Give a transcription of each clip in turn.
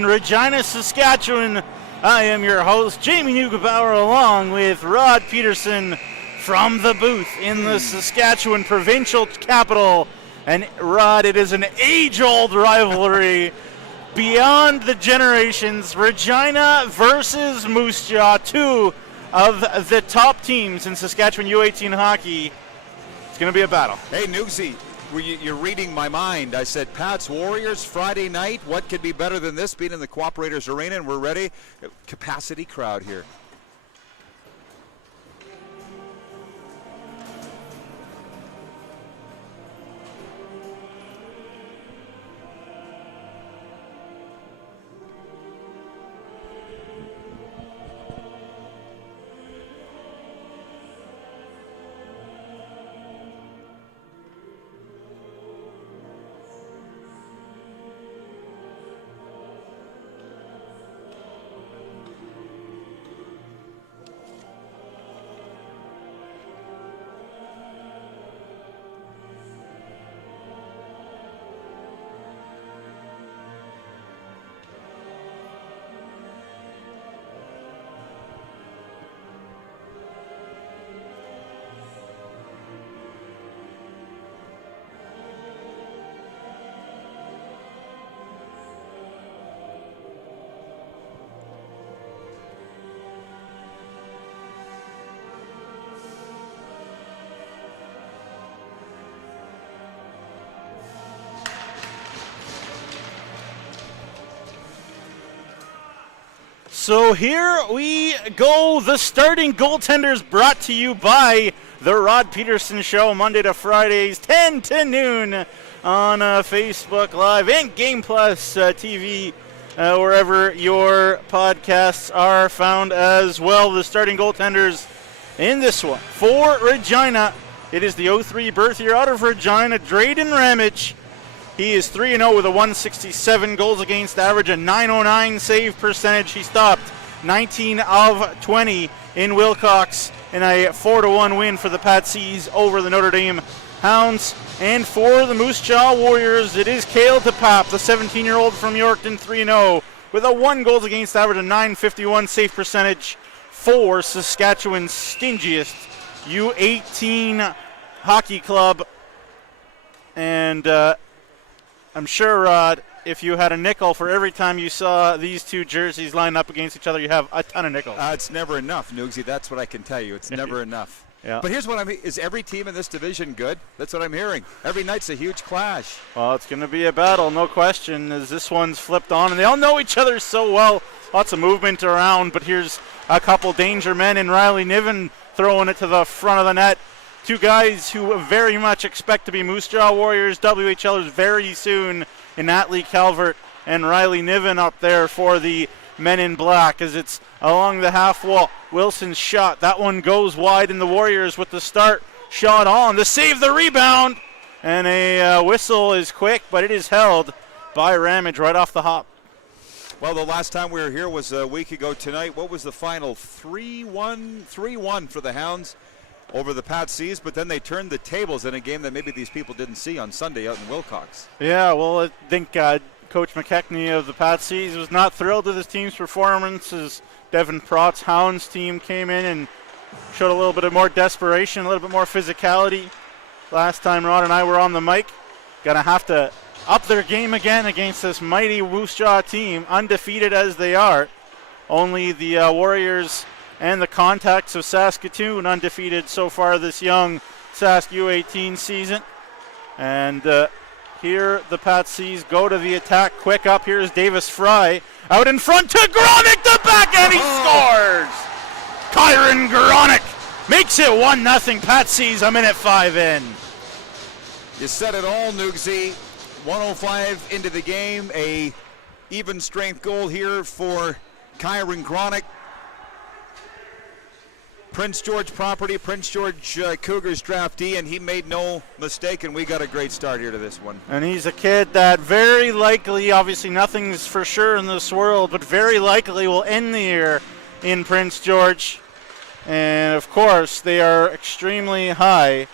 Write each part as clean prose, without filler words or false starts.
in Regina, Saskatchewan. I am your host, Jamie Neugebauer, along with Rod Peterson from the booth in the Saskatchewan provincial capital. And Rod, it is an age-old rivalry beyond the generations. Regina versus Moose Jaw, two of the top teams in Saskatchewan U18 hockey. It's going to be a battle. Hey, Newsy, you're reading my mind. I said, Pats Warriors Friday night. What could be better than this being in the Cooperators Arena? And we're ready. Capacity crowd here. So here we go. The starting goaltenders brought to you by the Rod Peterson Show, Monday to Fridays, 10 to noon on Facebook Live and Game Plus TV, wherever your podcasts are found as well. The starting goaltenders in this one for Regina. It is the 03 birth year out of Regina, Drayden Ramage. He is 3-0 with a 167 goals against average, a 909 save percentage. He stopped 19 of 20 in Wilcox in a 4-1 win for the Patsies over the Notre Dame Hounds. And for the Moose Jaw Warriors, it is Cale DePape, the 17-year-old from Yorkton, 3-0 with a 1 goals against average, a 951 save percentage for Saskatchewan's stingiest U18 hockey club. And I'm sure, Rod, if you had a nickel for every time you saw these two jerseys line up against each other, you have a ton of nickels. It's never enough, Noogsy. That's what I can tell you. It's never enough. Yeah. But here's what is every team in this division good? That's what I'm hearing. Every night's a huge clash. Well, it's going to be a battle, no question, as this one's flipped on. And they all know each other so well. Lots of movement around, but here's a couple danger men in Riley Niven throwing it to the front of the net. Two guys who very much expect to be Moose Jaw Warriors, WHLers very soon, in Atlee Calvert and Riley Niven up there for the men in black as it's along the half wall. Wilson's shot, that one goes wide, and the Warriors with the start shot on to save the rebound. And a whistle is quick, but it is held by Ramage right off the hop. Well, the last time we were here was a week ago tonight. What was the final? 3-1 for the Hounds over the Patsies, but then they turned the tables in a game that maybe these people didn't see on Sunday out in Wilcox. Yeah, well, I think Coach McKechnie of the Patsies was not thrilled with his team's performance as Devin Prott's Hounds team came in and showed a little bit of more desperation, a little bit more physicality. Last time Rod and I were on the mic, gonna have to up their game again against this mighty Moose Jaw team, undefeated as they are. Only the Warriors and the Contacts of Saskatoon undefeated so far this young Sask U18 season. And here the Patsies go to the attack quick up. Here's Davis Fry out in front to Gronick, the backhand, he scores! Kyron Gronick makes it 1-0 Patsies a minute 5 in. You said it all, Noogsy. 105 into the game, a even strength goal here for Kyron Gronick. Prince George property, Prince George Cougars draftee, and he made no mistake, and we got a great start here to this one. And he's a kid that very likely, obviously nothing's for sure in this world, but very likely will end the year in Prince George. And of course, they are extremely high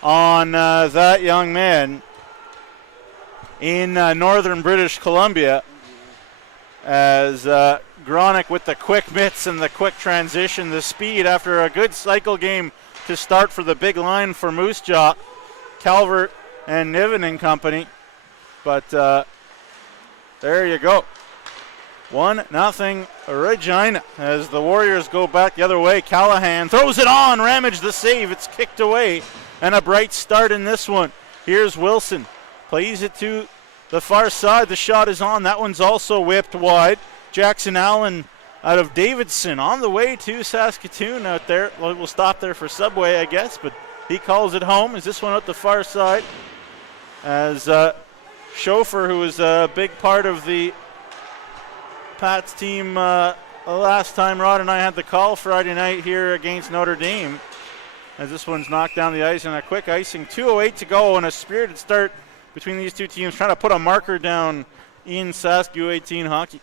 on that young man in northern British Columbia. as Gronick with the quick mitts and the quick transition, the speed after a good cycle game to start for the big line for Moose Jaw, Calvert and Niven and company. But there you go. 1-0 Regina as the Warriors go back the other way. Callahan throws it on. Ramage the save. It's kicked away. And a bright start in this one. Here's Wilson. Plays it to the far side. The shot is on. That one's also whipped wide. Jackson Allen out of Davidson on the way to Saskatoon out there. Well, we'll stop there for Subway, I guess, but he calls it home. Is this one out the far side? As Schofer, who was a big part of the Pats team last time Rod and I had the call Friday night here against Notre Dame, as this one's knocked down the ice and a quick icing. 2:08 to go and a spirited start between these two teams, trying to put a marker down in Sask U18 hockey.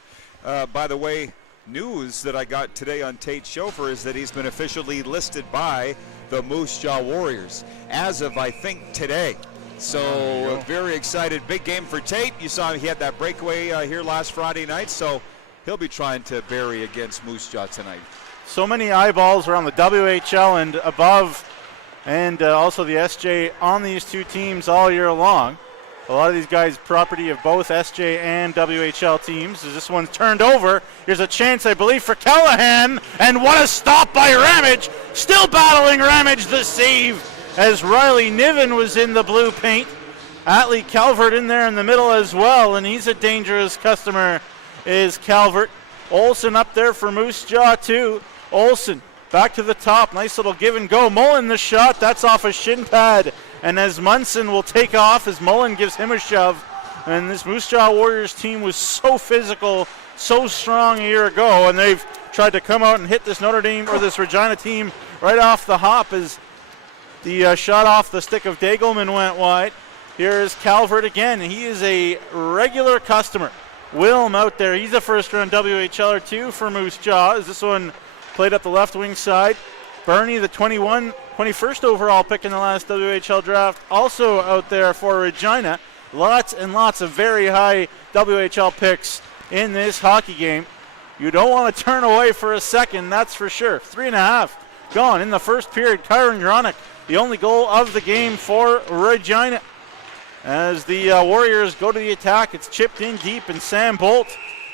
By the way, news that I got today on Tate Schofer is that he's been officially listed by the Moose Jaw Warriors as of, I think, today. So very excited. Big game for Tate. You saw he had that breakaway here last Friday night, so he'll be trying to bury against Moose Jaw tonight. So many eyeballs around the WHL and above, and also the SJ on these two teams all year long. A lot of these guys property of both SJ and WHL teams. As this one's turned over, here's a chance, I believe, for Callahan, and what a stop by Ramage. Still battling Ramage, the save, as Riley Niven was in the blue paint. Atlee Calvert in there in the middle as well, and he's a dangerous customer, is Calvert. Olsen up there for Moose Jaw too. Olsen back to the top, nice little give and go. Mullen the shot, that's off a shin pad. And as Munson will take off, as Mullen gives him a shove. And this Moose Jaw Warriors team was so physical, so strong a year ago, and they've tried to come out and hit this Notre Dame or this Regina team right off the hop as the shot off the stick of Dagelman went wide. Here is Calvert again. He is a regular customer. Wilm out there. He's a first-round WHLer too for Moose Jaw. As this one played up the left wing side. Bernie, the 21st overall pick in the last WHL draft, also out there for Regina. Lots and lots of very high WHL picks in this hockey game. You don't want to turn away for a second, that's for sure. 3.5 gone in the first period. Kyron Gronick, the only goal of the game for Regina. As the Warriors go to the attack, it's chipped in deep, and Sam Bolt,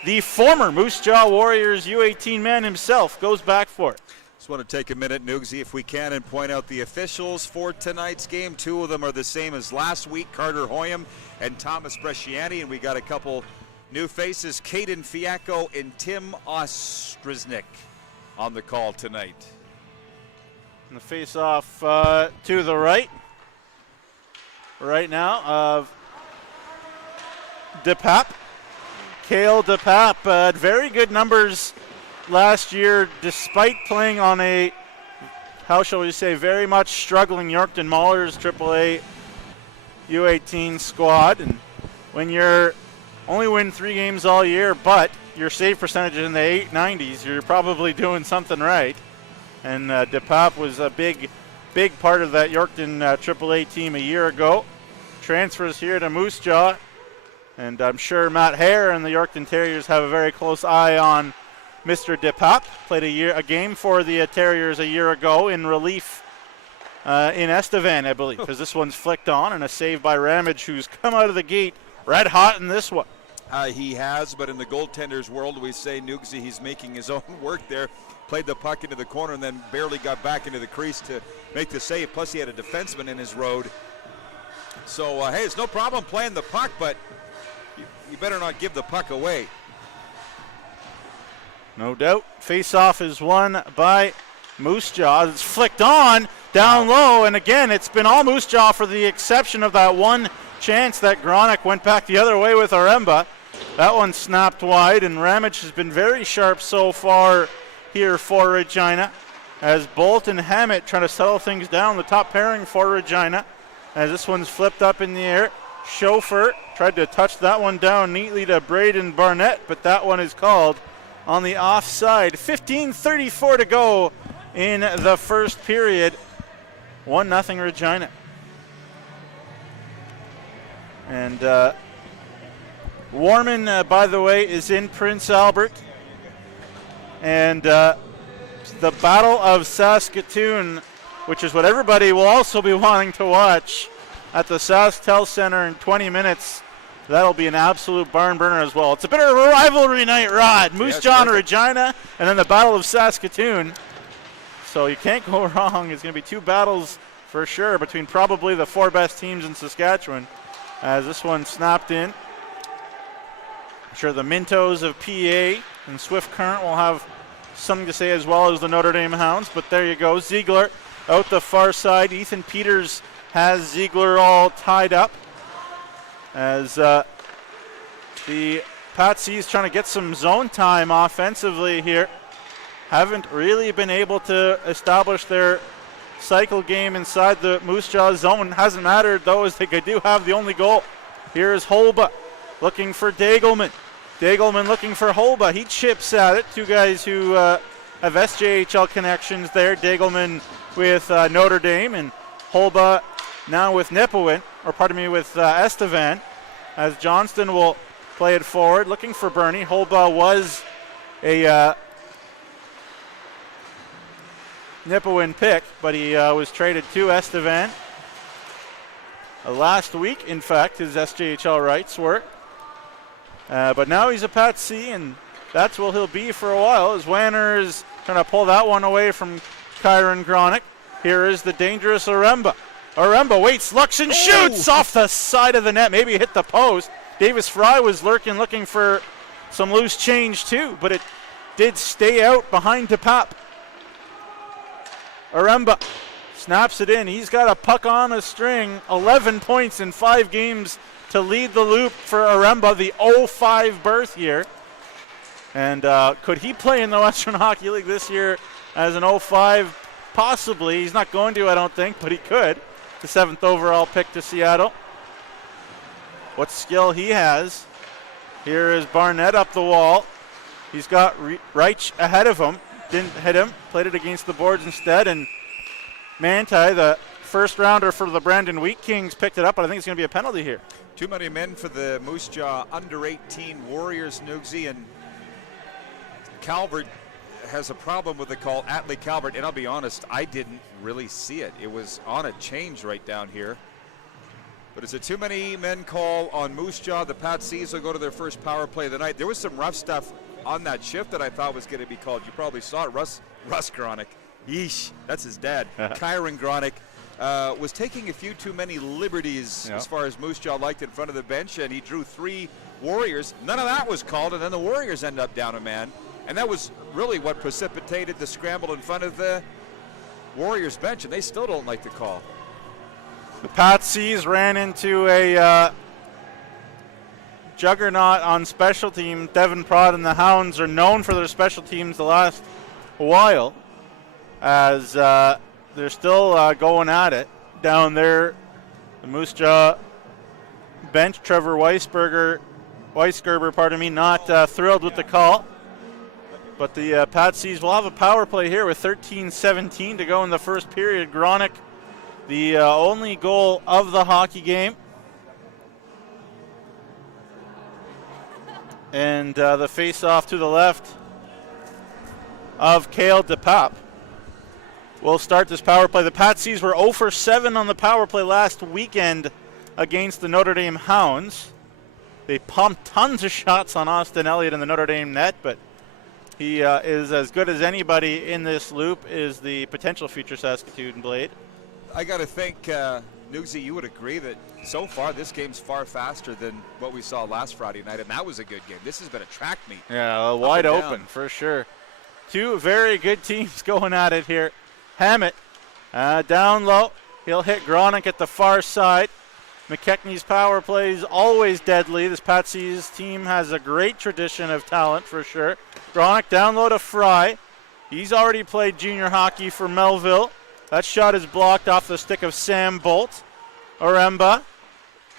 the former Moose Jaw Warriors U18 man himself, goes back for it. Just want to take a minute, Noogsy, if we can, and point out the officials for tonight's game. Two of them are the same as last week, Carter Hoyam and Thomas Bresciani, and we got a couple new faces, Caden Fiacco and Tim Ostriznik on the call tonight. And the face-off to the right now of DePape. Cale DePape had very good numbers last year, despite playing on a, how shall we say, very much struggling Yorkton Maulers AAA U18 squad. And when you're only win 3 games all year, but your save percentage is in the 890s, you're probably doing something right. And DePape was a big part of that Yorkton AAA team a year ago. Transfers here to Moose Jaw, and I'm sure Matt Hare and the Yorkton Terriers have a very close eye on Mr. DePape. Played a game for the Terriers a year ago in relief in Estevan, I believe, because this one's flicked on, and a save by Ramage, who's come out of the gate red hot in this one. He has, but in the goaltenders world, we say Noogsy, he's making his own work there. Played the puck into the corner and then barely got back into the crease to make the save. Plus, he had a defenseman in his road. So, hey, it's no problem playing the puck, but you better not give the puck away. No doubt. Face-off is won by Moose Jaw. It's flicked on, down low, and again, it's been all Moose Jaw for the exception of that one chance that Gronick went back the other way with Aremba. That one snapped wide, and Ramage has been very sharp so far here for Regina, as Bolt and Hammett trying to settle things down, the top pairing for Regina, as this one's flipped up in the air. Schofer tried to touch that one down neatly to Braden Barnett, but that one is called on the offside. 15:34 to go in the first period. 1-0 Regina. And Warman, by the way, is in Prince Albert. And the Battle of Saskatoon, which is what everybody will also be wanting to watch at the SaskTel Center in 20 minutes. That'll be an absolute barn burner as well. It's a bit of a rivalry night, Rod. Moose Jaw and Regina, and then the Battle of Saskatoon. So you can't go wrong. It's going to be two battles for sure between probably the four best teams in Saskatchewan. As this one snapped in. I'm sure the Mintos of PA and Swift Current will have something to say as well as the Notre Dame Hounds. But there you go. Ziegler out the far side. Ethan Peters has Ziegler all tied up. As the Patsies trying to get some zone time offensively here. Haven't really been able to establish their cycle game inside the Moose Jaw zone. Hasn't mattered, though, as they do have the only goal. Here is Holba looking for Dagelman. Dagelman looking for Holba. He chips at it. Two guys who have SJHL connections there. Dagelman with Notre Dame, and Holba now with Nipawin, with Estevan, as Johnston will play it forward, looking for Bernie. Holba was a Nipawin pick, but he was traded to Estevan last week. In fact, his SJHL rights were. But now he's a Pat C, and that's what he'll be for a while, as Wanner is trying to pull that one away from Kyron Gronick. Here is the dangerous Aremba. Aremba waits, looks, and shoots off the side of the net. Maybe hit the post. Davis Fry was looking for some loose change too, but it did stay out behind DePap. Aremba snaps it in. He's got a puck on a string. 11 points in 5 games to lead the loop for Aremba, the 0-5 berth here. And could he play in the Western Hockey League this year as an 0-5? Possibly. He's not going to, I don't think, but he could. The 7th overall pick to Seattle. What skill he has. Here is Barnett up the wall. He's got Reich ahead of him. Didn't hit him. Played it against the boards instead. And Manti, the first rounder for the Brandon Wheat Kings, picked it up, but I think it's going to be a penalty here. Too many men for the Moose Jaw under 18 Warriors, Nugsy, and Calvert has a problem with the call, Atlee Calvert, and I'll be honest, I didn't really see it. It was on a change right down here. But it's a too many men call on Moose Jaw. The Patsies will go to their first power play of the night. There was some rough stuff on that shift that I thought was going to be called. You probably saw it. Russ Gronick. Yeesh, that's his dad. Kyron Gronick was taking a few too many liberties as far as Moose Jaw liked in front of the bench, and he drew 3 Warriors. None of that was called, and then the Warriors end up down a man. And that was really what precipitated the scramble in front of the Warriors bench, and they still don't like the call. The Patsies ran into a juggernaut on special team. Devin Prott and the Hounds are known for their special teams the last while, as they're still going at it down there. The Moose Jaw bench, Trevor Weisgerber, not thrilled with the call. But the Patsies will have a power play here with 13:17 to go in the first period. Gronick, the only goal of the hockey game. And the face-off to the left of Cale DePap will start this power play. The Patsies were 0 for 7 on the power play last weekend against the Notre Dame Hounds. They pumped tons of shots on Austin Elliott in the Notre Dame net, but he is as good as anybody in this loop, is the potential future Saskatoon Blade. I got to think, Nugsy, you would agree that so far this game's far faster than what we saw last Friday night, and that was a good game. This has been a track meet. Yeah, wide open for sure. Two very good teams going at it here. Hammett down low. He'll hit Gronick at the far side. McKechnie's power play is always deadly. This Patsies team has a great tradition of talent for sure. Gronick down low to Fry. He's already played junior hockey for Melville. That shot is blocked off the stick of Sam Bolt. Aremba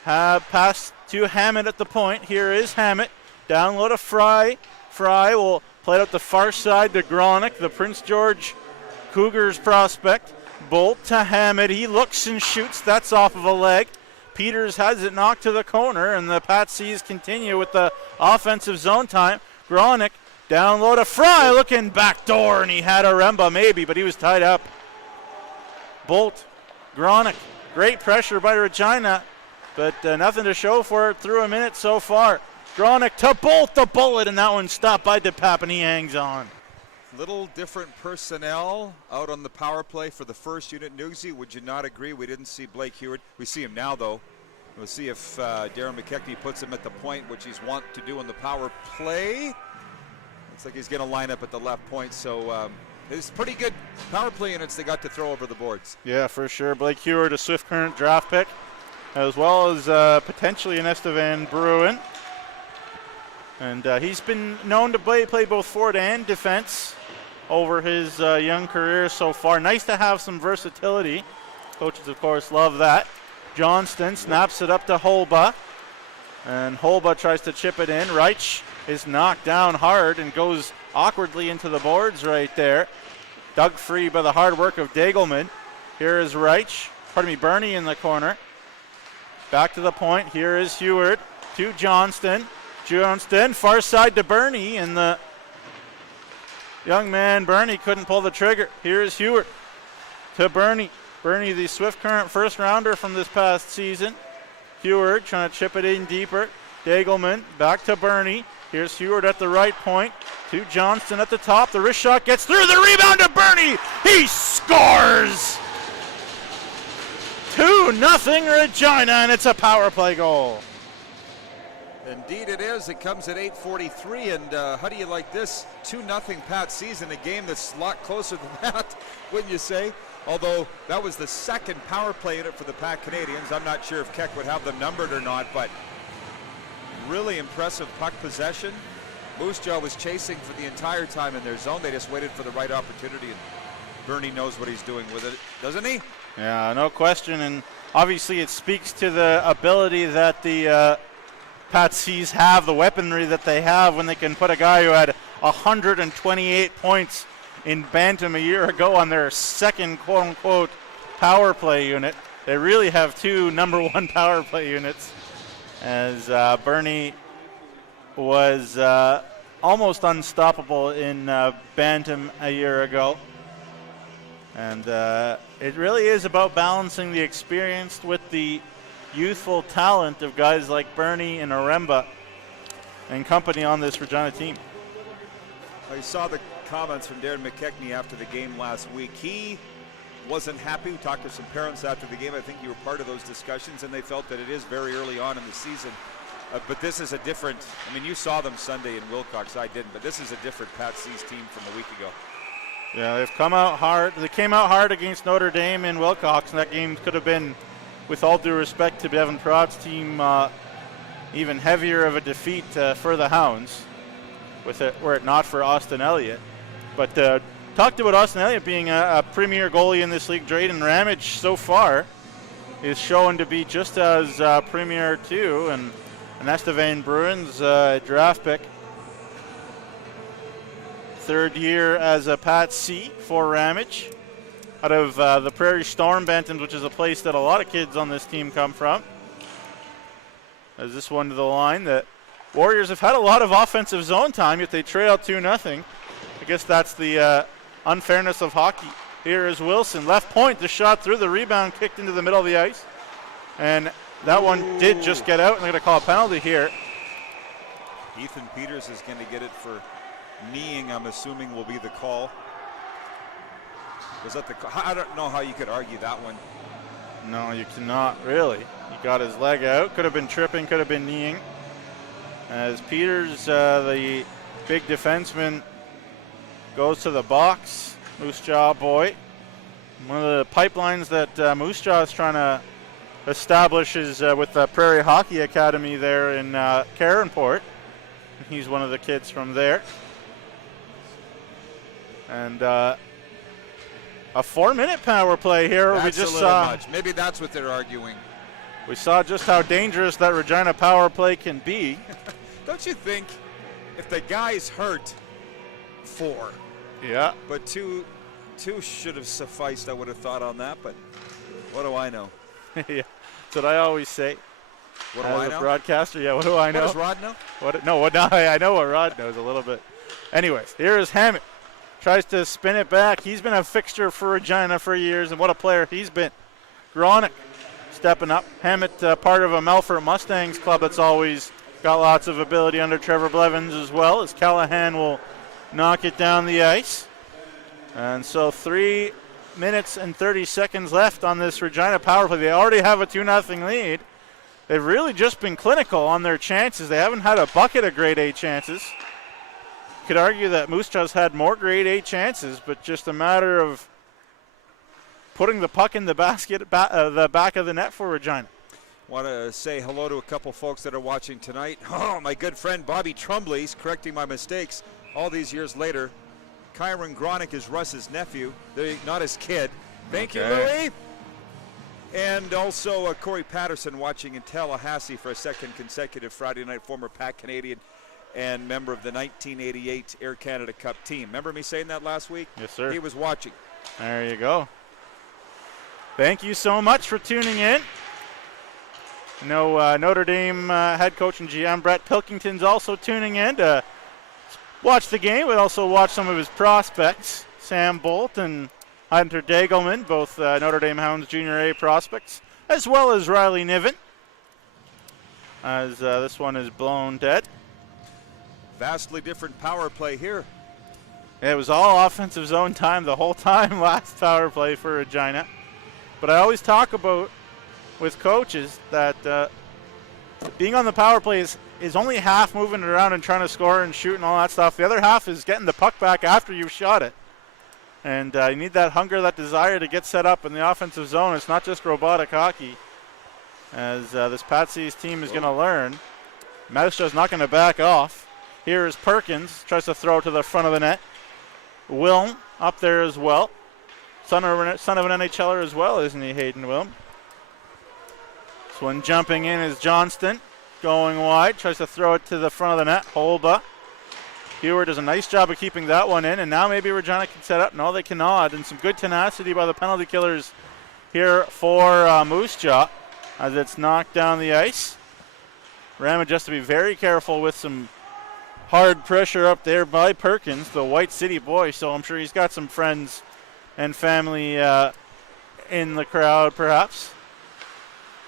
pass to Hammett at the point. Here is Hammett. Down low to Fry. Fry will play it out the far side to Gronick, the Prince George Cougars prospect. Bolt to Hammett. He looks and shoots. That's off of a leg. Peters has it knocked to the corner, and the Patsies continue with the offensive zone time. Gronick down low to Fry, looking back door, and he had Aremba maybe, but he was tied up. Bolt, Gronick, great pressure by Regina, but nothing to show for it through a minute so far. Gronick to Bolt, the bullet, and that one stopped by DePap, and he hangs on. Little different personnel out on the power play for the first unit. Nugsy, would you not agree? We didn't see Blake Heward. We see him now, though. We'll see if Darren McKechnie puts him at the point, which he's wont to do on the power play. Looks like he's going to line up at the left point, so it's pretty good power play units they got to throw over the boards. Yeah, for sure. Blake Heward, a Swift Current draft pick, as well as potentially an Estevan Bruin. And he's been known to play both forward and defense over his young career so far. Nice to have some versatility. Coaches, of course, love that. Johnston snaps it up to Holba, and Holba tries to chip it in. Reich is knocked down hard and goes awkwardly into the boards right there. Dug free by the hard work of Dagelman. Here is Bernie in the corner. Back to the point. Here is Heward to Johnston. Johnston, far side to Bernie, and the young man Bernie couldn't pull the trigger. Here is Heward to Bernie. Bernie, the Swift Current first rounder from this past season. Heward trying to chip it in deeper. Dagelman back to Bernie. Here's Heward at the right point to Johnston at the top. The wrist shot gets through. The rebound to Bernie. He scores! 2-0 Regina, and it's a power play goal. Indeed it is. It comes at 8:43, and how do you like this? 2-0 Pat season, a game that's a lot closer than that, wouldn't you say? Although that was the second power play unit for the Pat Canadians. I'm not sure if Keck would have them numbered or not, but really impressive puck possession. Moose Jaw was chasing for the entire time in their zone. They just waited for the right opportunity, and Bernie knows what he's doing with it, doesn't he? Yeah, no question, and obviously it speaks to the ability that the Patsies have, the weaponry that they have when they can put a guy who had 128 points in Bantam a year ago on their second quote-unquote power play unit. They really have two number one power play units, as Bernie was almost unstoppable in Bantam a year ago. And it really is about balancing the experience with the youthful talent of guys like Bernie and Aremba and company on this Regina team. I saw the comments from Darren McKechnie after the game last week. He wasn't happy. We talked to some parents after the game. I think you were part of those discussions, and they felt that it is very early on in the season. But this is a different, I mean, you saw them Sunday in Wilcox. I didn't, but this is a different Pat C's team from a week ago. Yeah, they've come out hard. They came out hard against Notre Dame in Wilcox, and that game could have been, with all due respect to Bevan Pratt's team, even heavier of a defeat for the Hounds, were it not for Austin Elliott. But talked about Austin Elliott being a premier goalie in this league. Drayden Ramage so far is shown to be just as premier too, and Estevan Bruin's draft pick. Third year as a Pat C for Ramage, out of the Prairie Storm Bantams, which is a place that a lot of kids on this team come from. As this one to the line, the Warriors have had a lot of offensive zone time, yet they trail 2-0. I guess that's the unfairness of hockey. Here is Wilson, left point, the shot through, the rebound kicked into the middle of the ice. And that one did just get out, and they're going to call a penalty here. Ethan Peters is going to get it for kneeing, I'm assuming will be the call. Was that the call? I don't know how you could argue that one. No, you cannot really. He got his leg out. Could have been tripping, could have been kneeing. As Peters, the big defenseman, goes to the box. Moose Jaw boy. One of the pipelines that Moose Jaw is trying to establish is with the Prairie Hockey Academy there in Caronport. He's one of the kids from there. And a 4-minute power play here. That's we just a little saw much. Maybe that's what they're arguing. We saw just how dangerous that Regina power play can be. Don't you think if the guy's hurt, 4? Yeah. But two should have sufficed, I would have thought on that, but what do I know? Yeah. That's what I always say. What do I As a know? broadcaster, yeah, what do I know? What does Rod know? I know what Rod knows a little bit. Anyways, here is Hammett. Tries to spin it back. He's been a fixture for Regina for years, and what a player he's been. Gronick stepping up. Hammett, part of a Melfort Mustangs club that's always got lots of ability under Trevor Blevins as well, as Callahan will knock it down the ice. And so 3 minutes and 30 seconds left on this Regina power play. They already have a 2-0 lead. They've really just been clinical on their chances. They haven't had a bucket of grade A chances. Could argue that Moose Jaw's had more grade A chances, but just a matter of putting the puck in the basket, the back of the net for Regina. Want to say hello to a couple folks that are watching tonight. Oh, my good friend Bobby Trumbley's correcting my mistakes all these years later. Kyron Gronick is Russ's nephew, not his kid. Thank you, Louie. And also Corey Patterson watching in Tallahassee for a second consecutive Friday night, former Pac Canadian and member of the 1988 Air Canada Cup team. Remember me saying that last week? Yes, sir. He was watching. There you go. Thank you so much for tuning in. Notre Dame head coach and GM Brett Pilkington's also tuning in to watch the game, but also watch some of his prospects. Sam Bolt and Hunter Dagelman, both Notre Dame Hounds Junior A prospects, as well as Riley Niven, as this one is blown dead. Vastly different power play here. It was all offensive zone time the whole time last power play for Regina. But I always talk about with coaches that being on the power play is only half moving it around and trying to score and shoot and all that stuff. The other half is getting the puck back after you've shot it. And you need that hunger, that desire to get set up in the offensive zone. It's not just robotic hockey, as this Patsy's team is going to learn. Moose Jaw's not going to back off. Here is Perkins, tries to throw to the front of the net. Wilm up there as well. Son of an NHLer as well, isn't he, Hayden Wilm? This one jumping in is Johnston, going wide, tries to throw it to the front of the net. Holba. Hewer does a nice job of keeping that one in, and now maybe Regina can set up. No, they cannot, and some good tenacity by the penalty killers here for Moose Jaw as it's knocked down the ice. Ramage has to be very careful with some hard pressure up there by Perkins, the White City boy, so I'm sure he's got some friends and family in the crowd perhaps.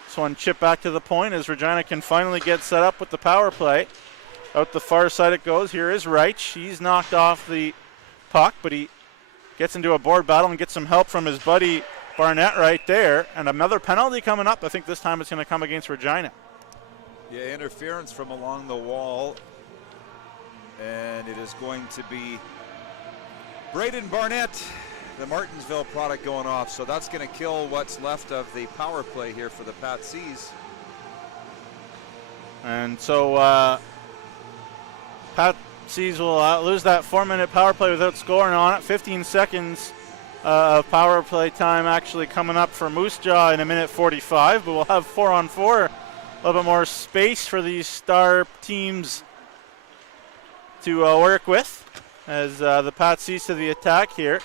This one chipped back to the point as Regina can finally get set up with the power play. Out the far side it goes. Here is Reich. He's knocked off the puck, but he gets into a board battle and gets some help from his buddy Barnett right there. And another penalty coming up. I think this time it's going to come against Regina. Yeah, interference from along the wall. And it is going to be Braden Barnett, the Martinsville product, going off. So that's going to kill what's left of the power play here for the Pat Seas. And so Pat Seas will lose that 4-minute power play without scoring on it. 15 seconds of power play time actually coming up for Moose Jaw in 1:45, but we'll have 4-on-4, a little bit more space for these star teams to work with as the Pat Seas to the attack here.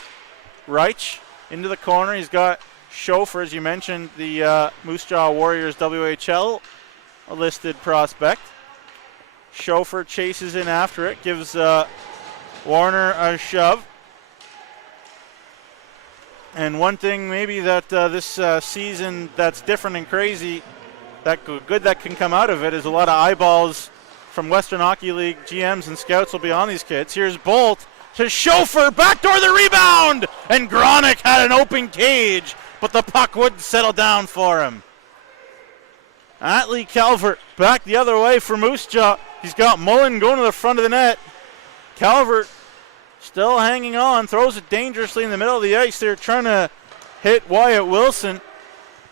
Reich into the corner. He's got Schofer, as you mentioned, the Moose Jaw Warriors WHL listed prospect. Schofer chases in after it, gives Warner a shove. And one thing maybe that this season that's different and crazy, that good that can come out of it, is a lot of eyeballs from Western Hockey League GMs and scouts will be on these kids. Here's Bolt to Schofer, backdoor the rebound, and Gronick had an open cage, but the puck wouldn't settle down for him. Atlee Calvert back the other way for Moose Jaw. He's got Mullen going to the front of the net. Calvert still hanging on, throws it dangerously in the middle of the ice. They're trying to hit Wyatt Wilson.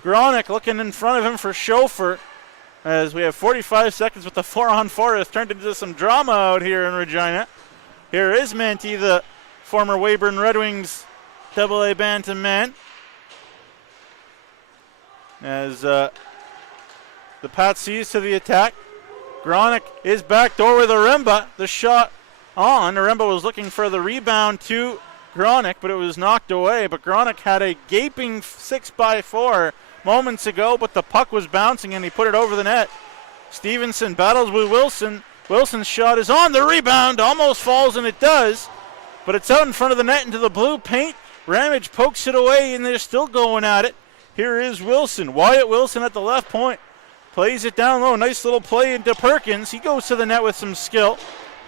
Gronick looking in front of him for Schofer. As we have 45 seconds with the 4-on-4 has turned into some drama out here in Regina. Here is Manti, the former Weyburn Red Wings AA Bantam man. As the Pat Seas to the attack. Gronick is backdoor with Aremba. The shot on. Aremba was looking for the rebound to Gronick, but it was knocked away. But Gronick had a gaping 6x4 moments ago, but the puck was bouncing and he put it over the net. Stevenson battles with Wilson. Wilson's shot is on the rebound, almost falls, and it does, but it's out in front of the net into the blue paint. Ramage pokes it away, and they're still going at it. Here is Wilson. Wyatt Wilson at the left point. Plays it down low. Nice little play into Perkins. He goes to the net with some skill,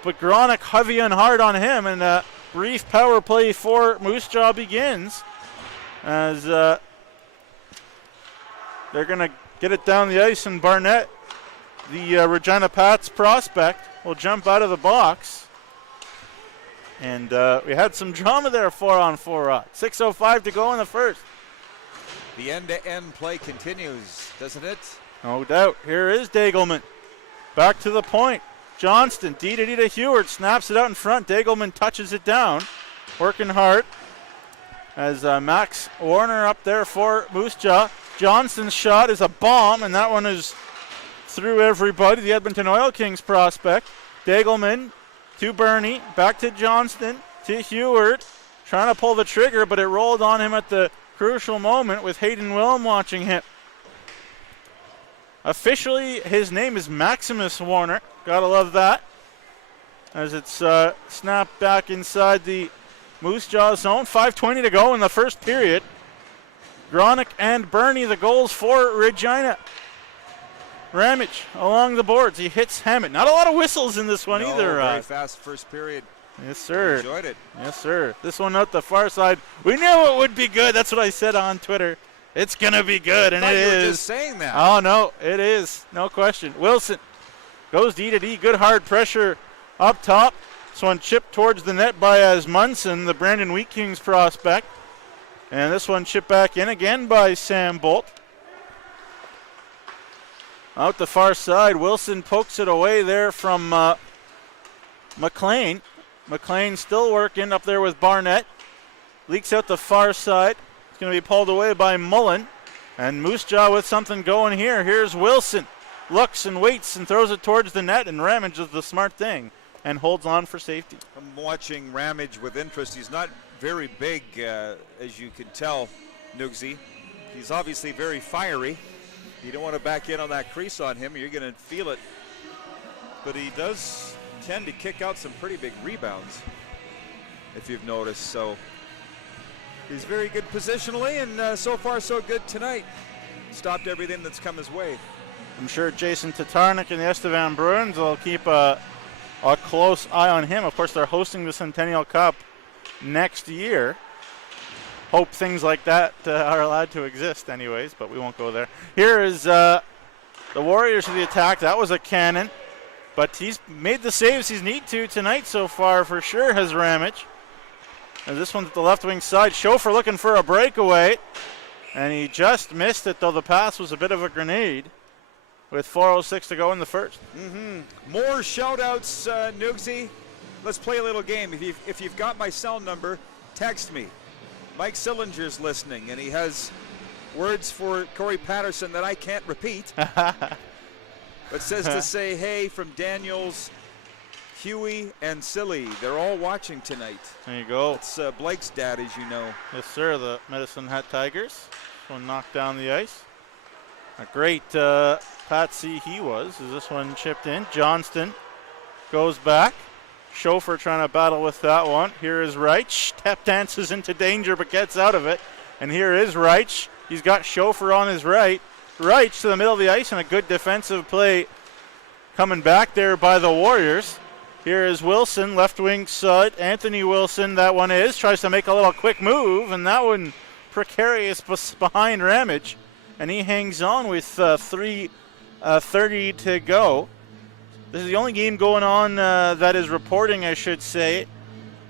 but Gronick heavy and hard on him, and a brief power play for Moose Jaw begins as they're going to get it down the ice, and Barnett, the Regina Pats prospect, will jump out of the box. And we had some drama there, 4-on-4. 6:05 to go in the first. The end-to-end play continues, doesn't it? No doubt. Here is Dagelman. Back to the point. Johnston, D to Heward, snaps it out in front. Dagelman touches it down. Working hard as Max Warner up there for Moose Jaw. Johnston's shot is a bomb, and that one is through everybody. The Edmonton Oil Kings prospect. Dagelman to Bernie, back to Johnston, to Heward, trying to pull the trigger, but it rolled on him at the crucial moment with Hayden Willem watching him. Officially, his name is Maximus Warner. Gotta love that. As it's snapped back inside the Moose Jaw zone. 5:20 to go in the first period. Gronick and Bernie, the goals for Regina. Ramage along the boards. He hits Hammett. Not a lot of whistles in this one either. Very fast first period. Yes, sir. Enjoyed it. Yes, sir. This one out the far side. We knew it would be good. That's what I said on Twitter. It's going to be good, and it is. You were just saying that. Oh, no, it is. No question. Wilson goes D to D. Good hard pressure up top. This one chipped towards the net by Asmundsson, the Brandon Wheat Kings prospect. And this one chipped back in again by Sam Bolt. Out the far side, Wilson pokes it away there from McLean. McLean still working up there with Barnett. Leaks out the far side. It's going to be pulled away by Mullen. And Moose Jaw with something going here. Here's Wilson. Looks and waits and throws it towards the net, and Ramage does the smart thing and holds on for safety. I'm watching Ramage with interest. He's not very big, as you can tell, Nugsy. He's obviously very fiery. You don't want to back in on that crease on him. You're going to feel it. But he does tend to kick out some pretty big rebounds, if you've noticed. So he's very good positionally, and so far so good tonight. Stopped everything that's come his way. I'm sure Jason Tatarnik and the Estevan Bruins will keep a close eye on him. Of course, they're hosting the Centennial Cup next year. Hope things like that are allowed to exist anyways, but we won't go there. Here is the Warriors to the attack. That was a cannon, but he's made the saves he's need to tonight so far for sure, has Ramage. And this one's at the left wing side. Schofer looking for a breakaway, and he just missed it, though the pass was a bit of a grenade with 4:06 to go in the first. More shout-outs, Nugsy. Let's play a little game. If you've got my cell number, text me. Mike Sillinger's listening, and he has words for Corey Patterson that I can't repeat. But says to say hey from Daniels, Huey, and Silly. They're all watching tonight. There you go. It's Blake's dad, as you know. Yes, sir, the Medicine Hat Tigers. One knocked down the ice. A great patsy he was as this one chipped in. Johnston goes back. Schofer trying to battle with that one. Here is Reich. Tap dances into danger but gets out of it. And here is Reich. He's got Schofer on his right. Reich to the middle of the ice, and a good defensive play coming back there by the Warriors. Here is Wilson, left wing side. Anthony Wilson, that one is. Tries to make a little quick move, and that one precarious behind Ramage. And he hangs on with 3:30 to go. This is the only game going on that is reporting, I should say.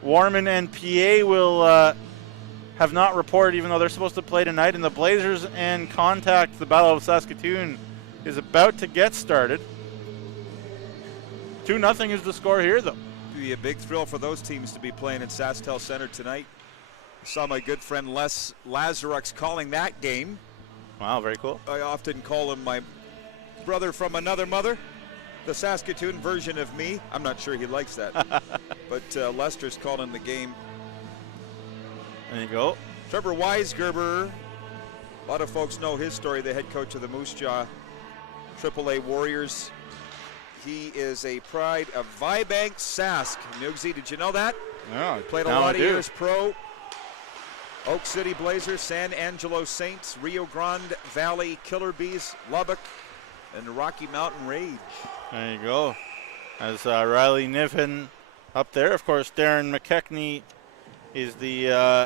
Warman and PA will have not reported, even though they're supposed to play tonight. And the Blazers and Contact, the Battle of Saskatoon, is about to get started. 2-0 is the score here, though. It'd be a big thrill for those teams to be playing at SaskTel Center tonight. I saw my good friend Les Lazarux calling that game. Wow, very cool. I often call him my brother from another mother. The Saskatoon version of me. I'm not sure he likes that. But Lester's calling the game. There you go. Trevor Weisgerber A lot of folks know his story, the head coach of the Moose Jaw AAA Warriors. He is a pride of Vibank Sask. Nugsy, did you know that? Yeah, played a lot of years pro. Oak City Blazers, San Angelo Saints, Rio Grande Valley Killer Bees, Lubbock, and the Rocky Mountain Rage. There you go. As Riley Niven up there. Of course, Darren McKechnie is the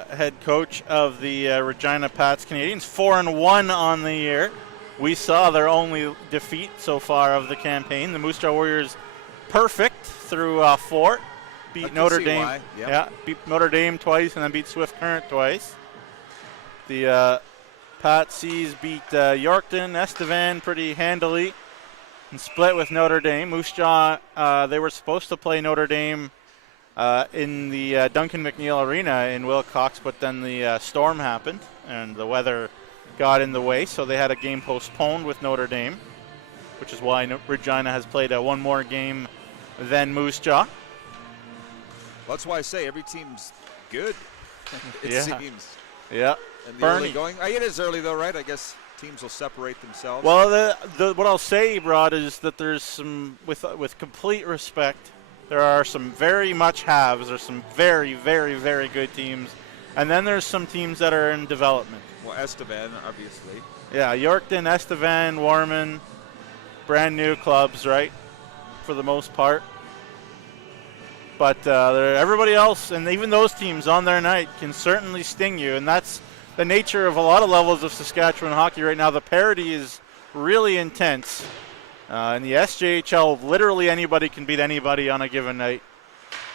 head coach of the Regina Pats Canadians. 4-1 on the year. We saw their only defeat so far of the campaign. The Moose Jaw Warriors perfect through 4. Beat Notre Dame. Yep. Yeah, beat Notre Dame twice and then beat Swift Current twice. The Pat Seas beat Yorkton, Estevan pretty handily and split with Notre Dame. Moose Jaw, they were supposed to play Notre Dame in the Duncan McNeil Arena in Wilcox, but then the storm happened and the weather got in the way, so they had a game postponed with Notre Dame, which is why Regina has played one more game than Moose Jaw. That's why I say every team's good, it seems. Yeah. And the early going, it is early though, right? I guess teams will separate themselves. Well, what I'll say, Rod, is that there's some, with complete respect, there are some very much haves. There's some very, very, very good teams. And then there's some teams that are in development. Well, Estevan, obviously. Yeah, Yorkton, Estevan, Warman, brand new clubs, right, for the most part. But everybody else, and even those teams on their night, can certainly sting you. And that's the nature of a lot of levels of Saskatchewan hockey right now. The parity is really intense. In the SJHL, literally anybody can beat anybody on a given night.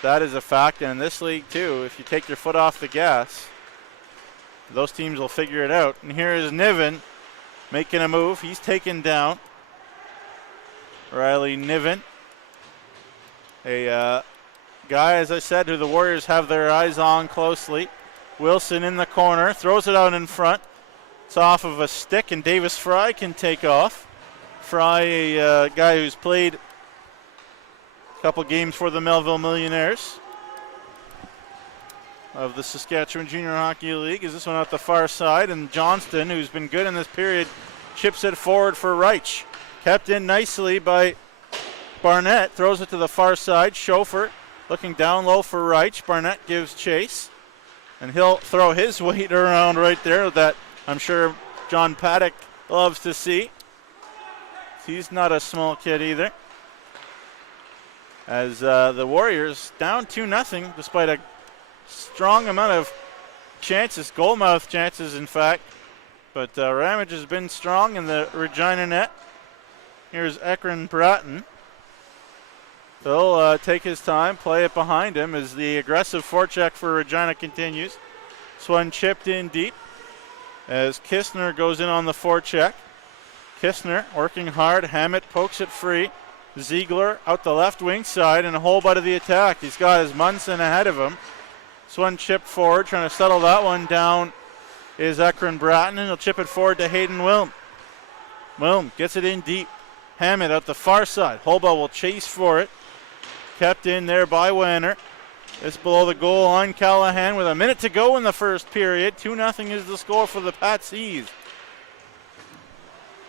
That is a fact. And in this league, too, if you take your foot off the gas, those teams will figure it out. And here is Niven making a move. He's taken down. Riley Niven. A guy, as I said, who the Warriors have their eyes on closely. Wilson in the corner, throws it out in front. It's off of a stick, and Davis Fry can take off. Fry, a guy who's played a couple games for the Melville Millionaires of the Saskatchewan Junior Hockey League. Is this one out the far side, and Johnston, who's been good in this period, chips it forward for Reich. Kept in nicely by Barnett, throws it to the far side. Schofer looking down low for Reich. Barnett gives chase, and he'll throw his weight around right there that I'm sure John Paddock loves to see. He's not a small kid either. As the Warriors down 2-0 despite a strong amount of chances, goalmouth chances in fact. But Ramage has been strong in the Regina net. Here's Ekron Bratton. He'll take his time, play it behind him as the aggressive forecheck for Regina continues. This one chipped in deep as Kistner goes in on the forecheck. Kistner working hard. Hammett pokes it free. Ziegler out the left wing side and a whole bite of the attack. He's got his Munson ahead of him. This one chipped forward, trying to settle that one down is Ekron Bratton, and he'll chip it forward to Hayden Wilm. Wilm gets it in deep. Hammett out the far side. Holba will chase for it. Kept in there by Wanner. It's below the goal line. Callahan with a minute to go in the first period. 2-0 is the score for the Pat Seas.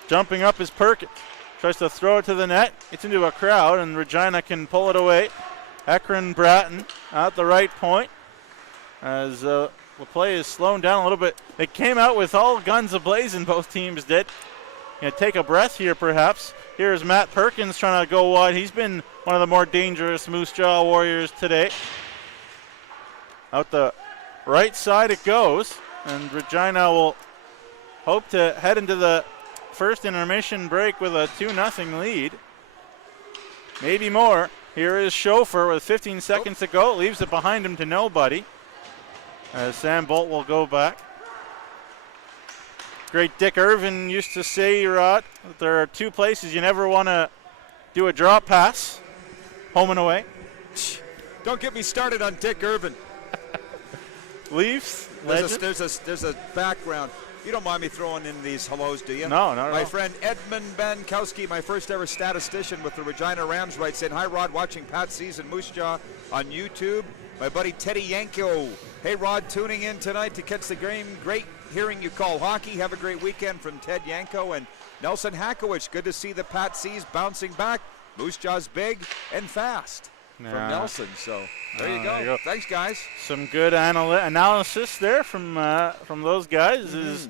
Jumping up is Perkins. Tries to throw it to the net. It's into a crowd, and Regina can pull it away. Ekron Bratton at the right point. As the play is slowing down a little bit. It came out with all guns a-blazing, both teams did. Take a breath here, perhaps. Here's Matt Perkins trying to go wide. He's been one of the more dangerous Moose Jaw Warriors today. Out the right side it goes, and Regina will hope to head into the first intermission break with a 2-0 lead. Maybe more. Here is Schofer with 15 seconds to go. Leaves it behind him to nobody. As Sam Bolt will go back. Great Dick Irvin used to say, Rod, that there are two places you never want to do a drop pass. Home and away. Don't get me started on Dick Irvin. Leafs. There's a background. You don't mind me throwing in these hellos, do you? No, not at all. My friend Edmund Bankowski, my first ever statistician with the Regina Rams, writes in, "Hi Rod, watching Pat Seas and Moose Jaw on YouTube." My buddy Teddy Yanko Hey, Rod, tuning in tonight to catch the game. Great hearing you call hockey. Have a great weekend from Ted Yanko and Nelson Hakowicz. Good to see the Pat C's bouncing back. Moose Jaw's big and fast from Nelson. So there you go. Thanks, guys. Some good analysis there from those guys. Is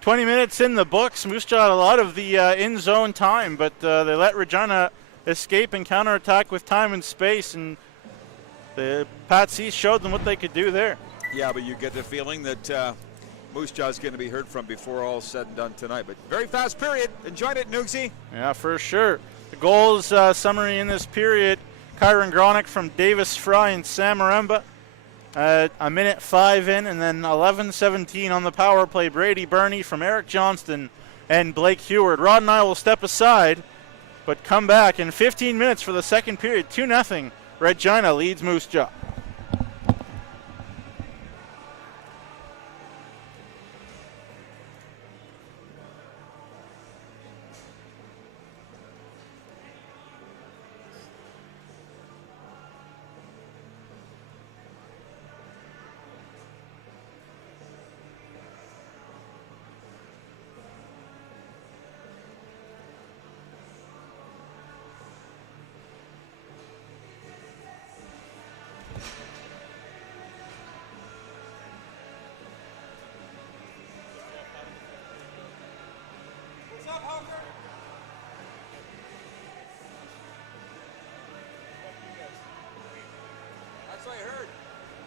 20 minutes in the books. Moose Jaw had a lot of the in-zone time, but they let Regina escape and counterattack with time and space, and the Pat C's showed them what they could do there. Yeah, but you get the feeling that Moose Jaw is going to be heard from before all said and done tonight. But very fast period. Enjoyed it, Noogsy. Yeah, for sure. The goals summary in this period: Kyron Gronick from Davis Fry and Sam Maremba. A minute 5 in, and then 11:17 on the power play. Brady Burney from Eric Johnston and Blake Heward. Rod and I will step aside, but come back in 15 minutes for the second period. 2-0. Regina leads Moose Jaw. That's what I heard.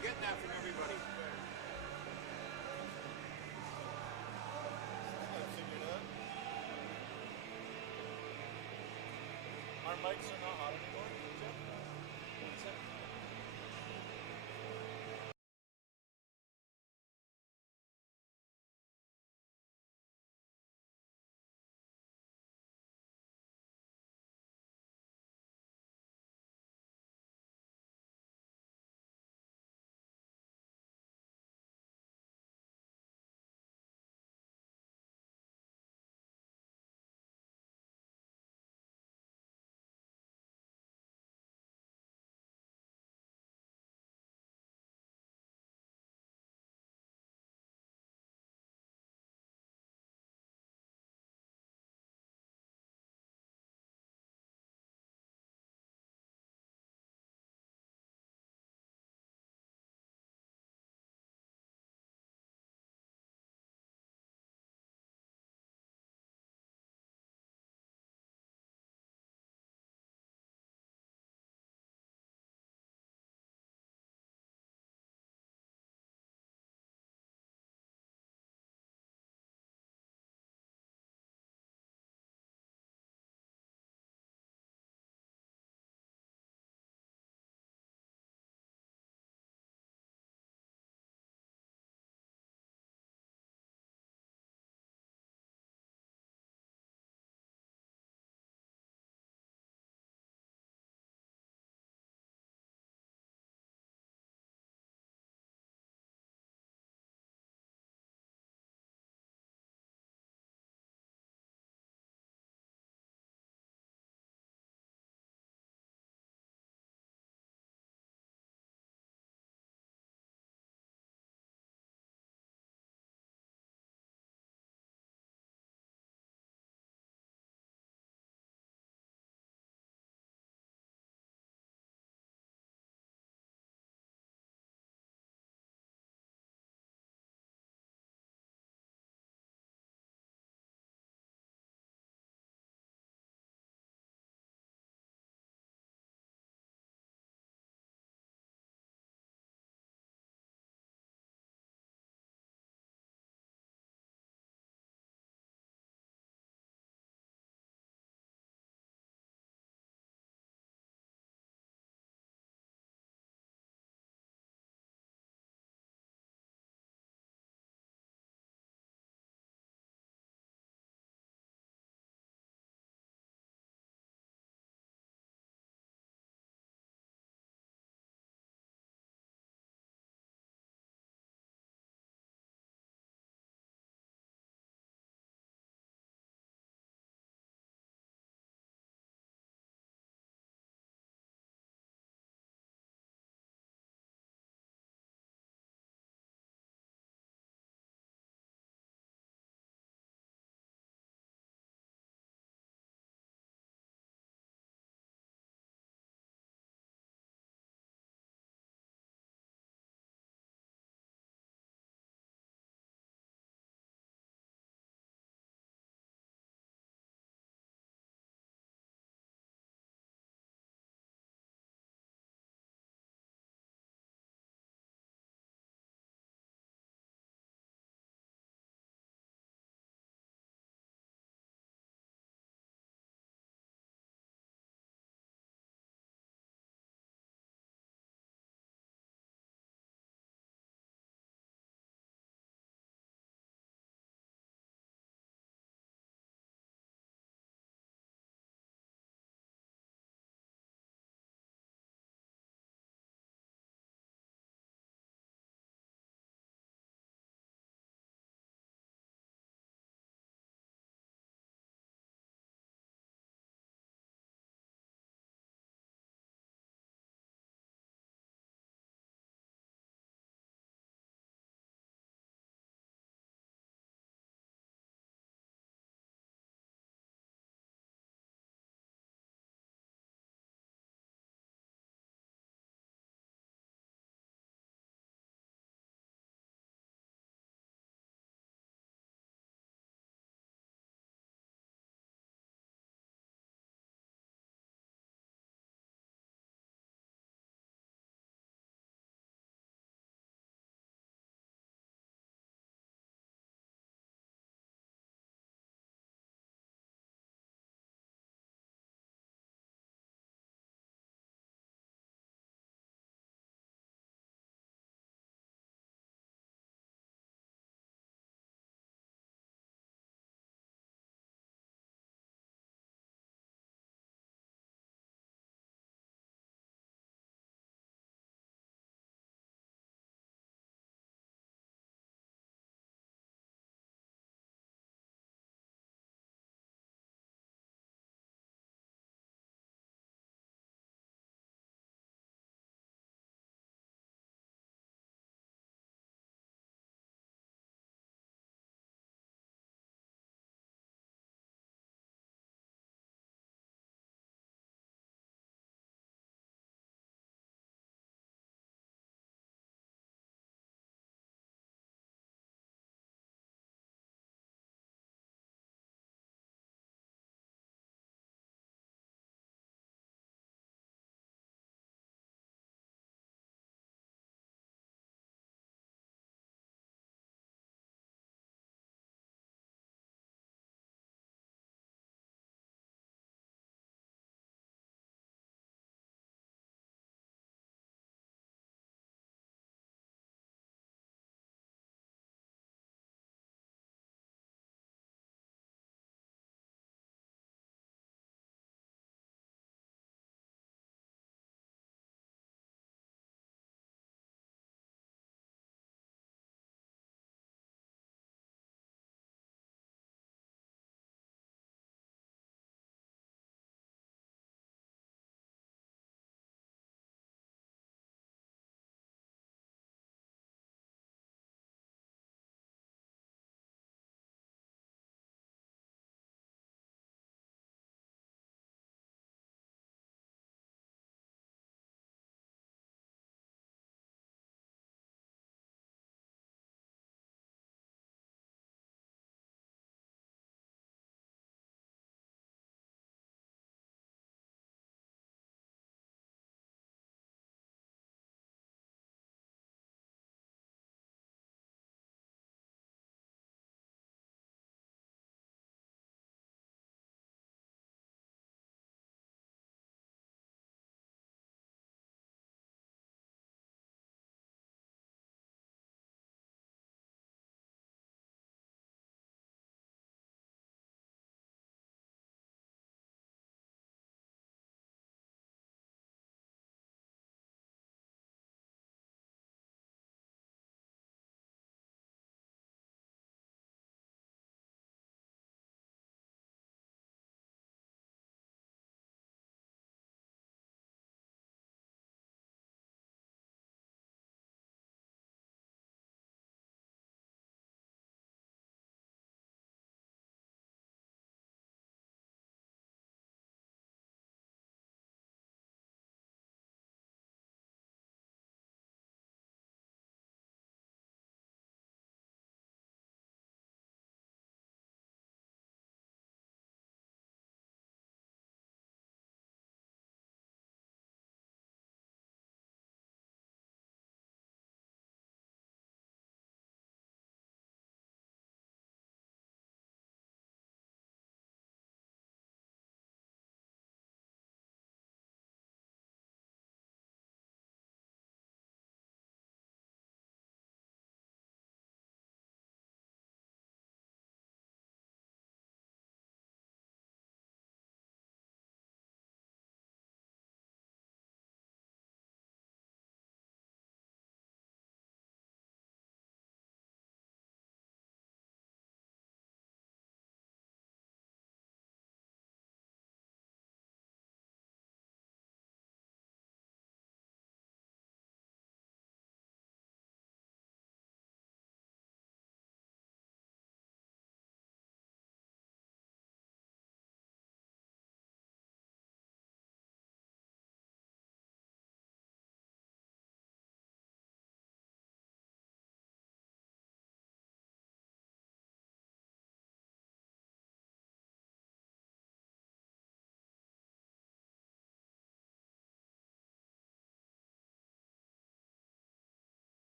Getting that from everybody. Our mics are not hot anymore.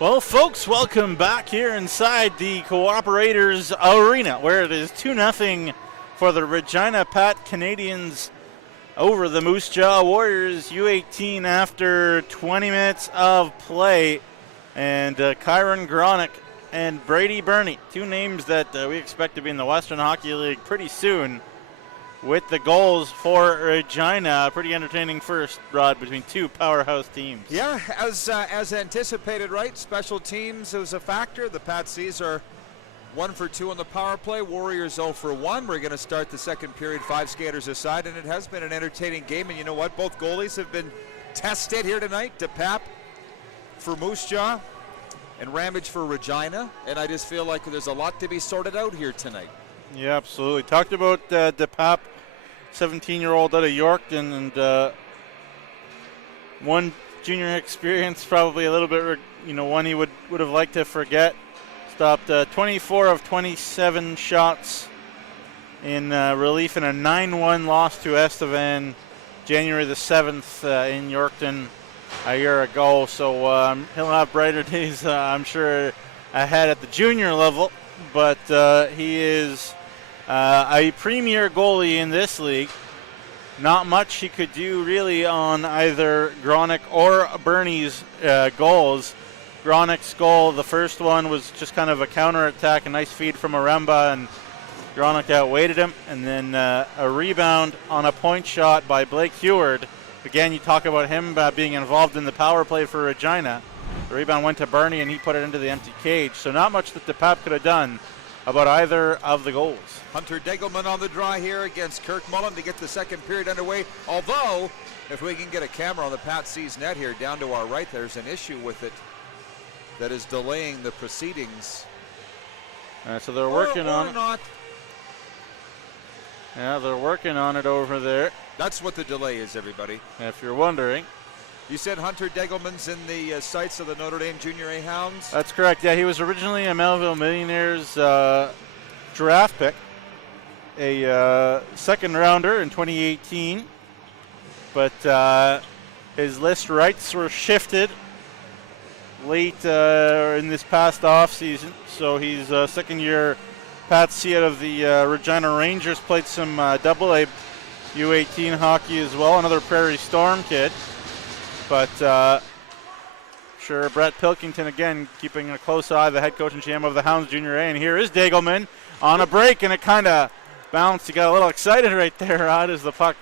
Well, folks, welcome back here inside the Cooperators Arena, where it is 2-0 for the Regina Pat Canadians over the Moose Jaw Warriors U18 after 20 minutes of play. And Kyron Gronick and Brady Burney, two names that we expect to be in the Western Hockey League pretty soon, with the goals for Regina. Pretty entertaining first, Rod, between two powerhouse teams. Yeah, as anticipated, right? Special teams was a factor. The Patsies are 1 for 2 on the power play. Warriors 0 for 1. We're going to start the second period, 5 skaters aside, and it has been an entertaining game. And you know what? Both goalies have been tested here tonight. DePap for Moose Jaw and Ramage for Regina. And I just feel like there's a lot to be sorted out here tonight. Yeah, absolutely. Talked about DePap, 17-year-old out of Yorkton, and one junior experience, probably a little bit, one he would have liked to forget. Stopped 24 of 27 shots in relief in a 9-1 loss to Estevan January the 7th in Yorkton a year ago. So he'll have brighter days, I'm sure, ahead at the junior level. But he is a premier goalie in this league. Not much he could do really on either Gronick or Burney's goals. Gronick's goal, the first one, was just kind of a counterattack, a nice feed from Aremba, and Gronick outweighted him. And then a rebound on a point shot by Blake Heward. Again, you talk about him being involved in the power play for Regina. The rebound went to Burney, and he put it into the empty cage. So not much that DePap could have done about either of the goals. Hunter Degelman on the draw here against Kirk Mullen to get the second period underway. Although, if we can get a camera on the Patsies net here down to our right, there's an issue with it that is delaying the proceedings. So they're working on it. Not. Yeah, they're working on it over there. That's what the delay is, everybody. If you're wondering. You said Hunter Degelman's in the sights of the Notre Dame Junior A Hounds? That's correct. Yeah, he was originally a Melville Millionaires draft pick, a second rounder in 2018. But his list rights were shifted late in this past offseason. So he's second year Pat C out of the Regina Rangers, played some AA U18 hockey as well, another Prairie Storm kid. But sure, Brett Pilkington again keeping a close eye, the head coach and GM of the Hounds Junior A. And here is Degelman on a break, and it kind of bounced. He got a little excited right there, Rod, as the puck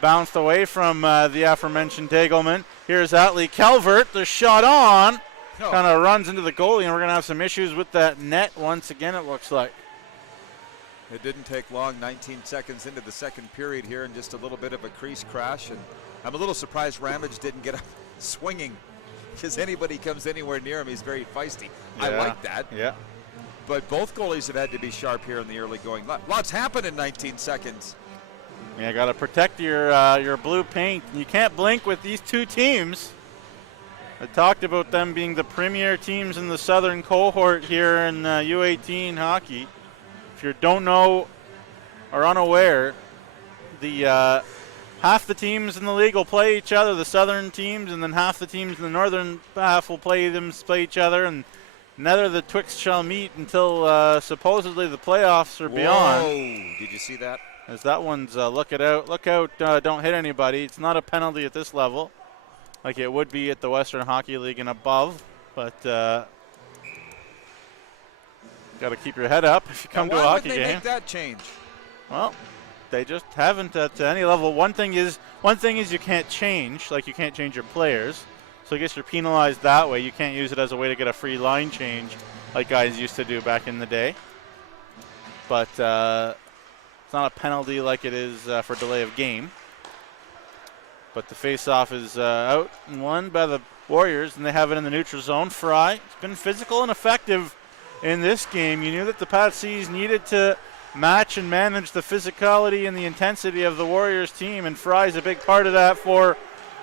bounced away from the aforementioned Degelman. Here's Atlee Calvert, the shot on. Kind of runs into the goalie, and we're going to have some issues with that net once again, it looks like. It didn't take long, 19 seconds into the second period here, and just a little bit of a crease crash. And I'm a little surprised Ramage didn't get up swinging, because anybody comes anywhere near him, he's very feisty. Yeah. I like that. Yeah. But both goalies have had to be sharp here in the early going. Lots happened in 19 seconds. Yeah, got to protect your blue paint. You can't blink with these two teams. I talked about them being the premier teams in the southern cohort here in U18 hockey. If you don't know or unaware, the half the teams in the league will play each other, the southern teams, and then half the teams in the northern half will play each other, and neither of the twixt shall meet until supposedly the playoffs are beyond. Whoa! Did you see that? As that one's look out, don't hit anybody. It's not a penalty at this level, like it would be at the Western Hockey League and above, but got to keep your head up if you come to a hockey game. Why would they make that change? Well, they just haven't at any level. One thing is you can't change, like you can't change your players. So I guess you're penalized that way. You can't use it as a way to get a free line change like guys used to do back in the day. But it's not a penalty like it is for delay of game. But the face-off is out and won by the Warriors, and they have it in the neutral zone. Fry has been physical and effective in this game. You knew that the Patsies needed to match and manage the physicality and the intensity of the Warriors team, and Fry's a big part of that for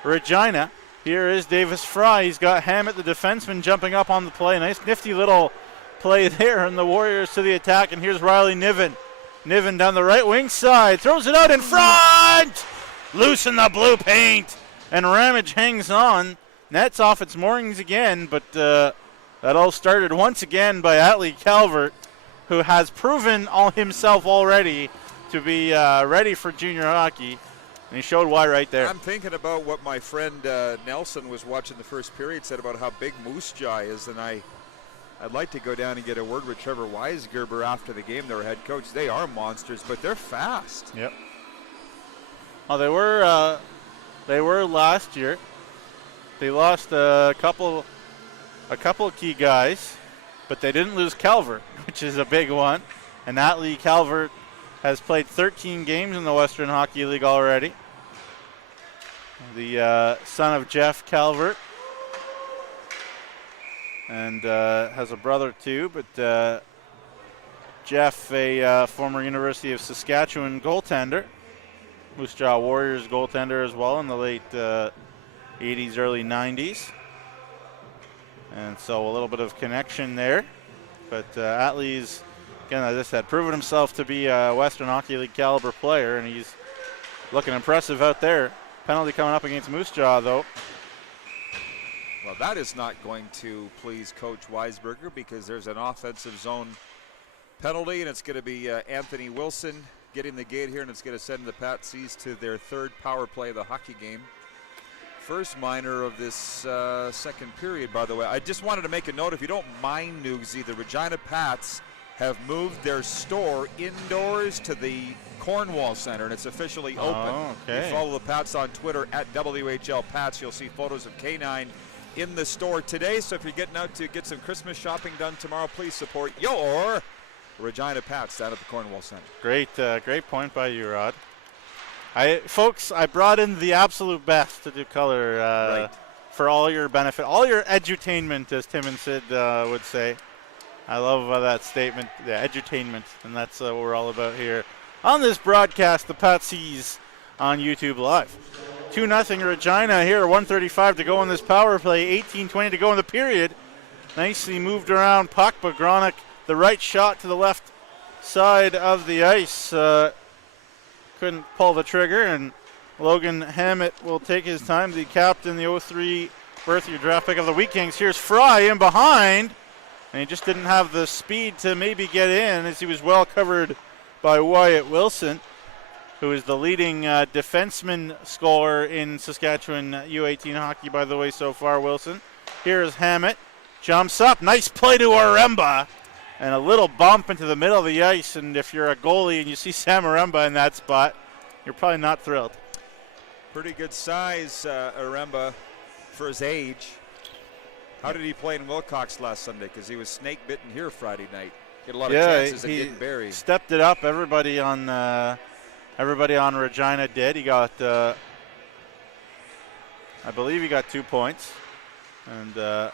Regina. Here is Davis Fry. He's got Hammett, the defenseman, jumping up on the play. Nice nifty little play there, and the Warriors to the attack. And here's Riley Niven. Niven down the right wing side, throws it out in front! Loose in the blue paint, and Ramage hangs on. Net's off its moorings again, but That all started once again by Atlee Calvert, who has proven all himself already to be ready for junior hockey. And he showed why right there. I'm thinking about what my friend Nelson was watching the first period, said about how big Moose Jaw is, and I'd like to go down and get a word with Trevor Weisgerber after the game, their head coach. They are monsters, but they're fast. Yep. Well, they were last year. They lost a couple key guys, but they didn't lose Calvert, which is a big one. And Atlee Calvert has played 13 games in the Western Hockey League already. The son of Jeff Calvert, and has a brother too, but Jeff, a former University of Saskatchewan goaltender, Moose Jaw Warriors goaltender as well in the late 80s, early 90s. And so a little bit of connection there. But Atlee's, again, as I said, proven himself to be a Western Hockey League caliber player, and he's looking impressive out there. Penalty coming up against Moose Jaw, though. Well, that is not going to please Coach Weisberger, because there's an offensive zone penalty, and it's going to be Anthony Wilson getting the gate here, and it's going to send the Patsies to their third power play of the hockey game. First minor of this second period, by the way. I just wanted to make a note, if you don't mind, Noogsy, the Regina Pats have moved their store indoors to the Cornwall Center, and it's officially open. Oh, okay. You follow the Pats on Twitter at WHL Pats. You'll see photos of K9 in the store today. So if you're getting out to get some Christmas shopping done tomorrow, please support your Regina Pats down at the Cornwall Center. Great point by you, Rod. Folks, I brought in the absolute best to do color Right. for all your benefit, all your edutainment, as Tim and Sid would say. I love that statement, the edutainment, and that's what we're all about here on this broadcast, the Patsies on YouTube Live. 2-0 Regina here, 1:35 to go in this power play, 18:20 to go in the period. Nicely moved around puck, but Gronick, the right shot to the left side of the ice, couldn't pull the trigger, and Logan Hammett will take his time, the captain, the 03 birth year draft pick of the Wheat Kings. Here's Fry in behind, and he just didn't have the speed to maybe get in, as he was well covered by Wyatt Wilson, who is the leading defenseman scorer in Saskatchewan U18 hockey, by the way, so far, Wilson. Here's Hammett, jumps up, nice play to Aremba, and a little bump into the middle of the ice, and if you're a goalie and you see Sam Aremba in that spot, you're probably not thrilled. Pretty good size, Aremba, for his age. How did he play in Wilcox last Sunday? Because he was snake bitten here Friday night. Get a lot of chances and didn't bury. Stepped it up. Everybody on Regina did. He got, I believe he got 2 points, and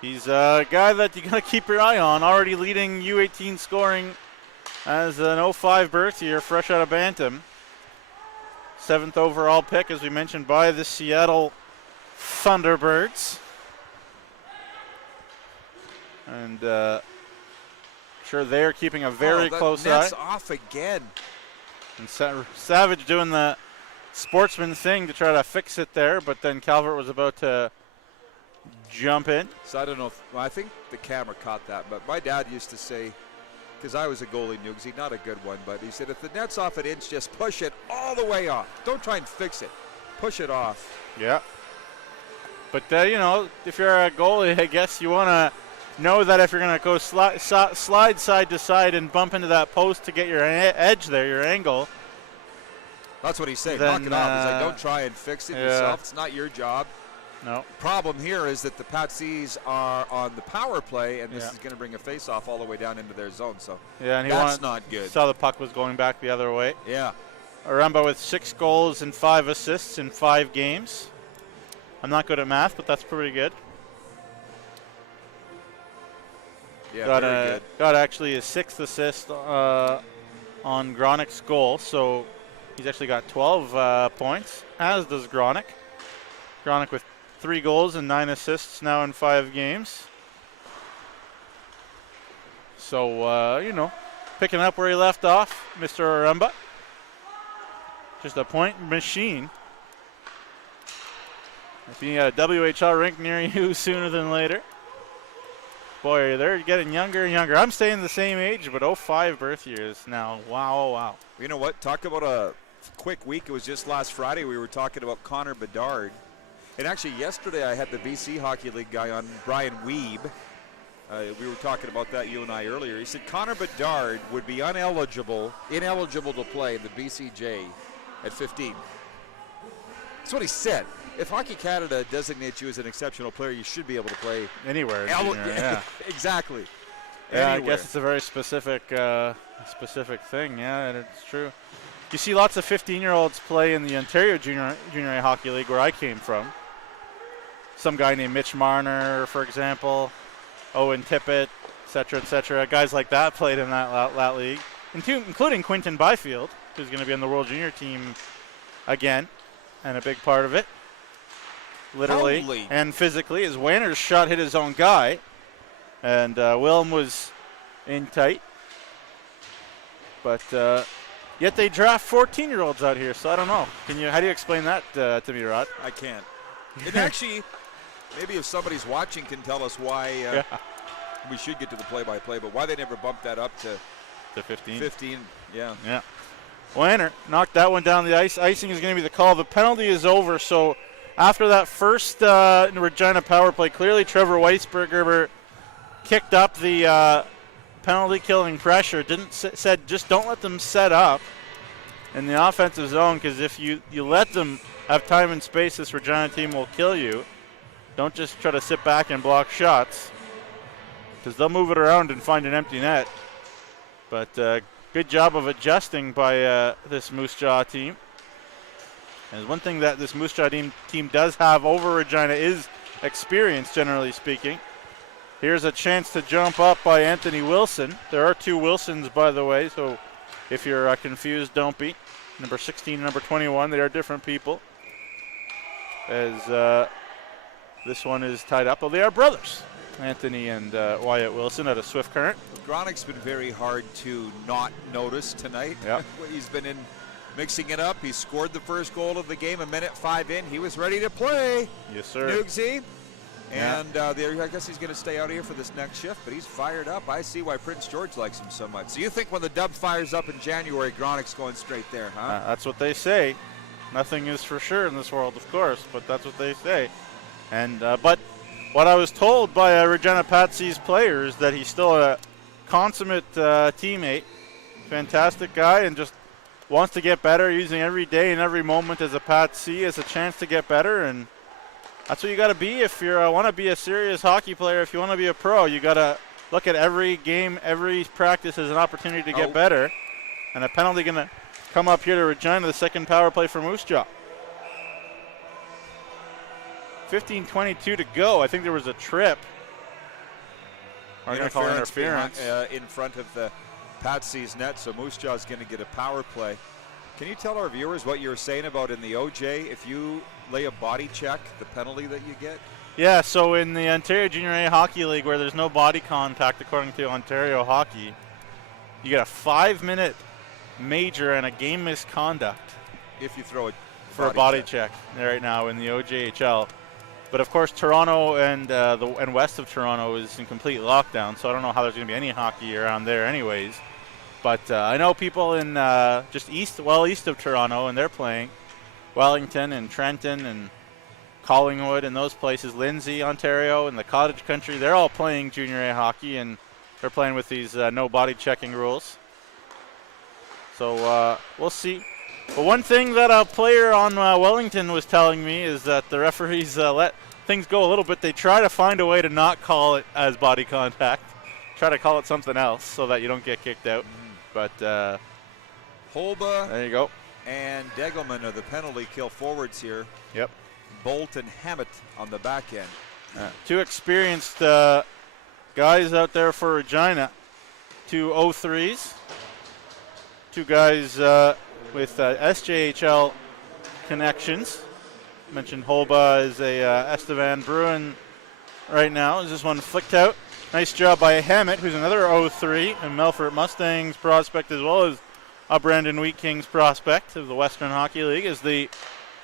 he's a guy that you got to keep your eye on. Already leading U18 scoring as an 05 birth year, fresh out of Bantam. 7th overall pick, as we mentioned, by the Seattle Thunderbirds. And sure, they're keeping a very close eye. Net's off again. And Savage doing the sportsman thing to try to fix it there, but then Calvert was about to jump in. So I don't know I think the camera caught that, but my dad used to say, because I was a goalie, Noogsy, not a good one, but he said, if the net's off an inch, just push it all the way off. Don't try and fix it. Push it off. Yeah. But, if you're a goalie, I guess you want to know that if you're going to go slide side to side and bump into that post to get your edge there, your angle. That's what he's saying. Then, knock it off. He's like, don't try and fix it yourself. It's not your job. No. Problem here is that the Patsies are on the power play, and this is going to bring a face-off all the way down into their zone. So and that's not good. Saw the puck was going back the other way. Yeah. Aremba with 6 goals and 5 assists in 5 games. I'm not good at math, but that's pretty good. Yeah, very good. Got actually his 6th assist on Gronick's goal, so he's actually got 12 points, as does Gronick. Gronick with 3 goals and 9 assists now in 5 games. So, picking up where he left off, Mr. Aremba. Just a point machine. If you got a WHL rink near you sooner than later. Boy, they're getting younger and younger. I'm staying the same age, but 05 birth years now. Wow, oh, wow. You know what? Talk about a quick week. It was just last Friday we were talking about Connor Bedard. And actually yesterday I had the BC Hockey League guy on, Brian Weeb. We were talking about that, you and I, earlier. He said Connor Bedard would be ineligible to play in the BCJ at 15. That's what he said. If Hockey Canada designates you as an exceptional player, you should be able to play anywhere. Yeah. Exactly. Yeah, anywhere. I guess it's a very specific thing. Yeah, and it's true. You see lots of 15-year-olds play in the Ontario Junior A Hockey League, where I came from. Some guy named Mitch Marner, for example, Owen Tippett, et cetera. Guys like that played in that league, including Quinton Byfield, who's going to be on the World Junior team again, and a big part of it. Literally and physically, as Wanner's shot hit his own guy, and Wilm was in tight. But yet they draft 14-year-olds out here, so I don't know. How do you explain that to me, Rod? I can't. And actually, maybe if somebody's watching can tell us why we should get to the play-by-play, but why they never bumped that up to 15. 15, yeah. Yeah. Wanner knocked that one down the ice. Icing is going to be the call. The penalty is over, so after that first Regina power play, clearly Trevor Weisberger kicked up the penalty-killing pressure. Said just don't let them set up in the offensive zone, because if you let them have time and space, this Regina team will kill you. Don't just try to sit back and block shots, because they'll move it around and find an empty net. But good job of adjusting by this Moose Jaw team. And one thing that this Moose Jaw team does have over Regina is experience, generally speaking. Here's a chance to jump up by Anthony Wilson. There are two Wilsons, by the way, so if you're confused, don't be. Number 16 and number 21, they are different people. As this one is tied up. Well, they are brothers, Anthony and Wyatt Wilson, out of Swift Current. Gronick's been very hard to not notice tonight. Yep. He's been mixing it up. He scored the first goal of the game a minute 5 in. He was ready to play. Yes, sir. Nugsy. And I guess he's going to stay out here for this next shift, but he's fired up. I see why Prince George likes him so much. So you think when the dub fires up in January, Gronick's going straight there, huh? That's what they say. Nothing is for sure in this world, of course, but that's what they say. And but what I was told by Regina Patsy's players, that he's still a consummate teammate, fantastic guy, and just wants to get better, using every day and every moment as a Patsy as a chance to get better. And that's what you got to be if you want to be a serious hockey player. If you want to be a pro, you got to look at every game, every practice as an opportunity to get better. And a penalty going to come up here to Regina, the second power play for Moose Jaw. 15:22 to go. I think there was a trip. Are going to call interference in front of the Patsy's net, so Moose Jaw is going to get a power play. Can you tell our viewers what you were saying about in the OJ, if you lay a body check, the penalty that you get? Yeah, so in the Ontario Junior A Hockey League, where there's no body contact according to Ontario Hockey, you get a 5-minute major and a game misconduct if you throw it for a body check right now in the OJHL. But of course, Toronto and west of Toronto is in complete lockdown, so I don't know how there's going to be any hockey around there anyways. But I know people in just east of Toronto, and they're playing. Wellington and Trenton and Collingwood and those places, Lindsay, Ontario, and the Cottage Country, they're all playing Junior A hockey, and they're playing with these no body checking rules. So we'll see. But one thing that a player on Wellington was telling me is that the referees let things go a little bit. They try to find a way to not call it as body contact. Try to call it something else so that you don't get kicked out. But Holba, there you go, and Degelman are the penalty kill forwards here. Yep. Bolt and Hammett on the back end. Two experienced guys out there for Regina. Two 0-3s. Two guys with SJHL connections. Mentioned Holba is a Estevan Bruin right now. Is this one flicked out? Nice job by Hammett, who's another 0-3, and Melfort Mustangs prospect, as well as a Brandon Wheat Kings prospect of the Western Hockey League. As the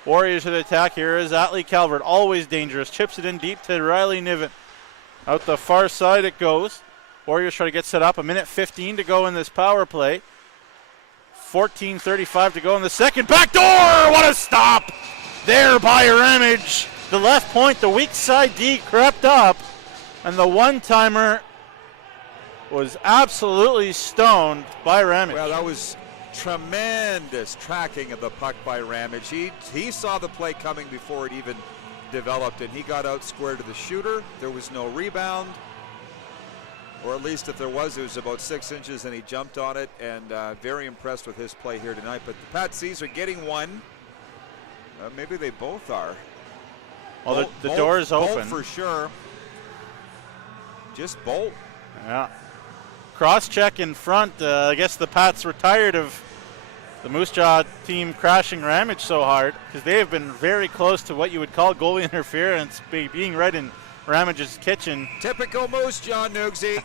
Warriors to the attack here is Atlee Calvert, always dangerous. Chips it in deep to Riley Niven. Out the far side it goes. Warriors try to get set up. 1:15 to go in this power play. 14:35 to go in the second. Back door! What a stop there by Ramage. The left point, the weak side D crept up, and the one-timer was absolutely stoned by Ramage. Well, that was tremendous tracking of the puck by Ramage. He saw the play coming before it even developed, and he got out square to the shooter. There was no rebound, or at least if there was, it was about 6 inches, and he jumped on it, and very impressed with his play here tonight. But the Pat C's are getting one. Maybe they both are. Well, the door is open. Bolt for sure. Just Bolt. Yeah. Cross check in front. I guess the Pats were tired of the Moose Jaw team crashing Ramage so hard, because they have been very close to what you would call goalie interference, being right in Ramage's kitchen. Typical Moose Jaw, Noogsy.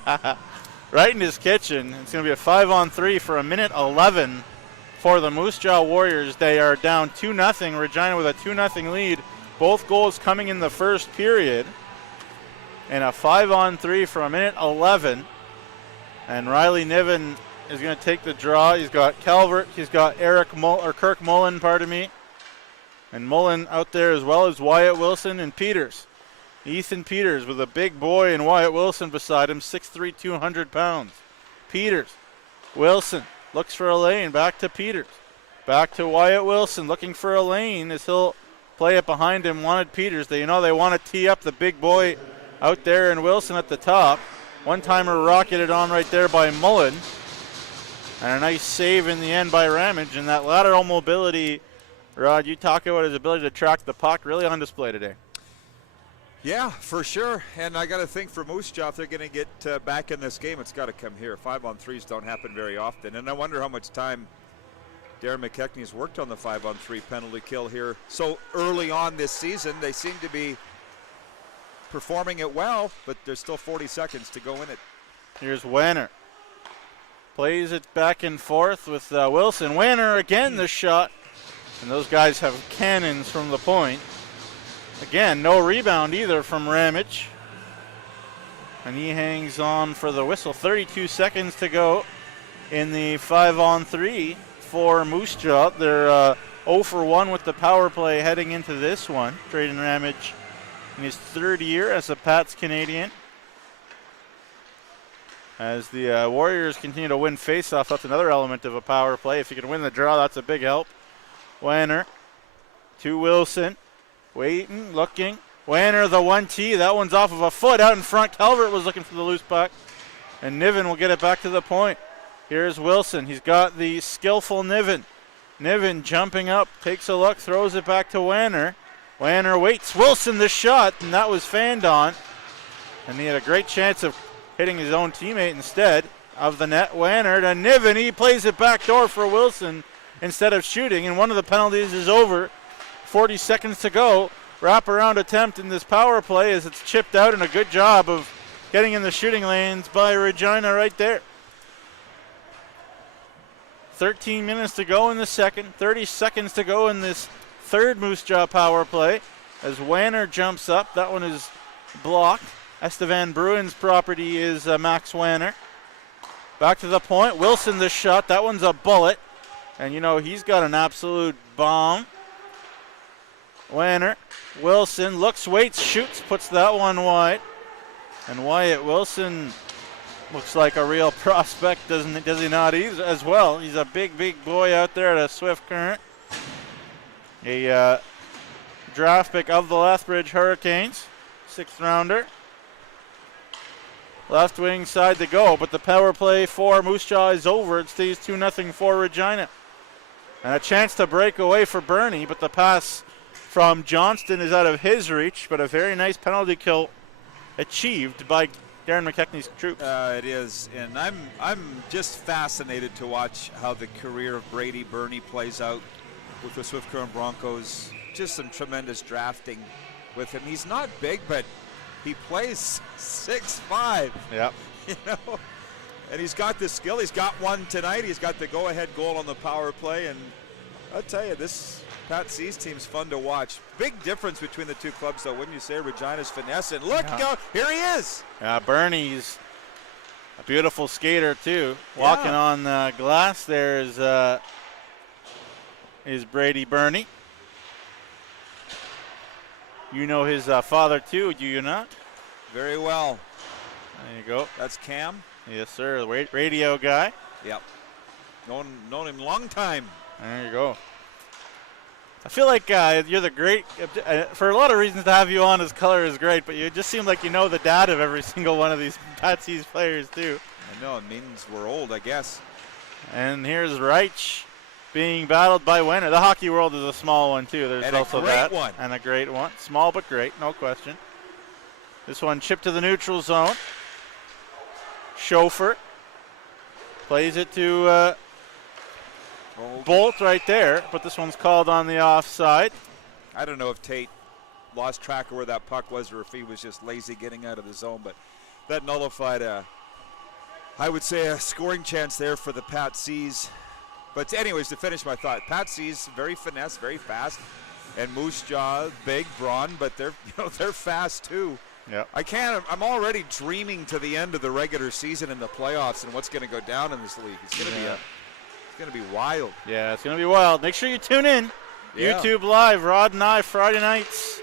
Right in his kitchen. It's going to be a 5-on-3 for 1:11 for the Moose Jaw Warriors. They are down 2-0. Regina with a 2-0 lead. Both goals coming in the first period. And a 5-on-3 for 1:11. And Riley Niven is going to take the draw. He's got Calvert. He's got Kirk Mullen, and Mullen out there, as well as Wyatt Wilson and Peters. Ethan Peters with a big boy and Wyatt Wilson beside him, 6'3", 200 pounds. Peters, Wilson looks for a lane, back to Peters. Back to Wyatt Wilson looking for a lane as he'll play it behind him. Wanted Peters. They want to tee up the big boy out there, and Wilson at the top. One-timer rocketed on right there by Mullen. And a nice save in the end by Ramage. And that lateral mobility, Rod, you talk about his ability to track the puck, really on display today. Yeah, for sure. And I got to think for Moose Jaw, if they're going to get back in this game, it's got to come here. 5-on-3s don't happen very often. And I wonder how much time Darren McKechnie's worked on the 5-on-3 penalty kill here so early on this season. They seem to be performing it well, but there's still 40 seconds to go in it. Here's Wanner. Plays it back and forth with Wilson. Wanner again, the shot. And those guys have cannons from the point. Again, no rebound either from Ramage. And he hangs on for the whistle. 32 seconds to go in the 5-on-3 for Moose Jaw. They're 0 for 1 with the power play heading into this one. Drayden Ramage in his third year as a Pats Canadian. As the Warriors continue to win faceoffs, that's another element of a power play. If you can win the draw, that's a big help. Wanner to Wilson. Waiting, looking. Wanner, the 1T. That one's off of a foot out in front. Calvert was looking for the loose puck. And Niven will get it back to the point. Here's Wilson. He's got the skillful Niven. Niven jumping up, takes a look, throws it back to Wanner. Wanner waits. Wilson the shot, and that was fanned on. And he had a great chance of hitting his own teammate instead of the net. Wanner to Niven. He plays it back door for Wilson instead of shooting, and one of the penalties is over. 40 seconds to go. Wraparound attempt in this power play as it's chipped out, and a good job of getting in the shooting lanes by Regina right there. 13 minutes to go in the second. 30 seconds to go in this third Moose Jaw power play as Wanner jumps up. That one is blocked. Estevan Bruin's property is Max Wanner. Back to the point. Wilson the shot. That one's a bullet. And you know, he's got an absolute bomb. Wanner. Wilson looks, waits, shoots, puts that one wide. And Wyatt Wilson looks like a real prospect, does he not? He's as well. He's a big boy out there at a Swift Current. A draft pick of the Lethbridge Hurricanes, 6th rounder. Left wing side to go, but the power play for Moose Jaw is over. It stays 2-0 for Regina. And a chance to break away for Bernie, but the pass from Johnston is out of his reach, but a very nice penalty kill achieved by Darren McKechnie's troops. It is, and I'm just fascinated to watch how the career of Brady Bernie plays out with the Swift Current Broncos. Just some tremendous drafting with him. He's not big, but he plays 6'5". Yep. You know, and he's got the skill. He's got one tonight. He's got the go-ahead goal on the power play, and I'll tell you, this Pat C's team's fun to watch. Big difference between the two clubs, though, wouldn't you say? Regina's finesse, and look, here he is. Bernie's a beautiful skater, too. Walking on the glass there is Brady Bernie. You know his father, too, do you not? Very well. There you go. That's Cam. Yes, sir. The radio guy. Yep. Known him a long time. There you go. I feel like you're the great, for a lot of reasons to have you on as color is great, but you just seem like you know the dad of every single one of these Pat C's players, too. I know, it means we're old, I guess. And here's Reich being battled by Wenner. The hockey world is a small one, too. There's also that. One. And a great one. Small but great, no question. This one chipped to the neutral zone. Schofer plays it to Bolt right there, but this one's called on the offside. I don't know if Tate lost track of where that puck was or if he was just lazy getting out of the zone, but that nullified I would say a scoring chance there for the Pat C's. But anyways, to finish my thought, Pat C's very finesse, very fast, and Moose Jaw, big, brawn, but they're fast too. Yeah. I'm already dreaming to the end of the regular season and the playoffs and what's going to go down in this league. It's going to be wild. Yeah, it's going to be wild. Make sure you tune in. Yeah. YouTube Live, Rod and I, Friday nights.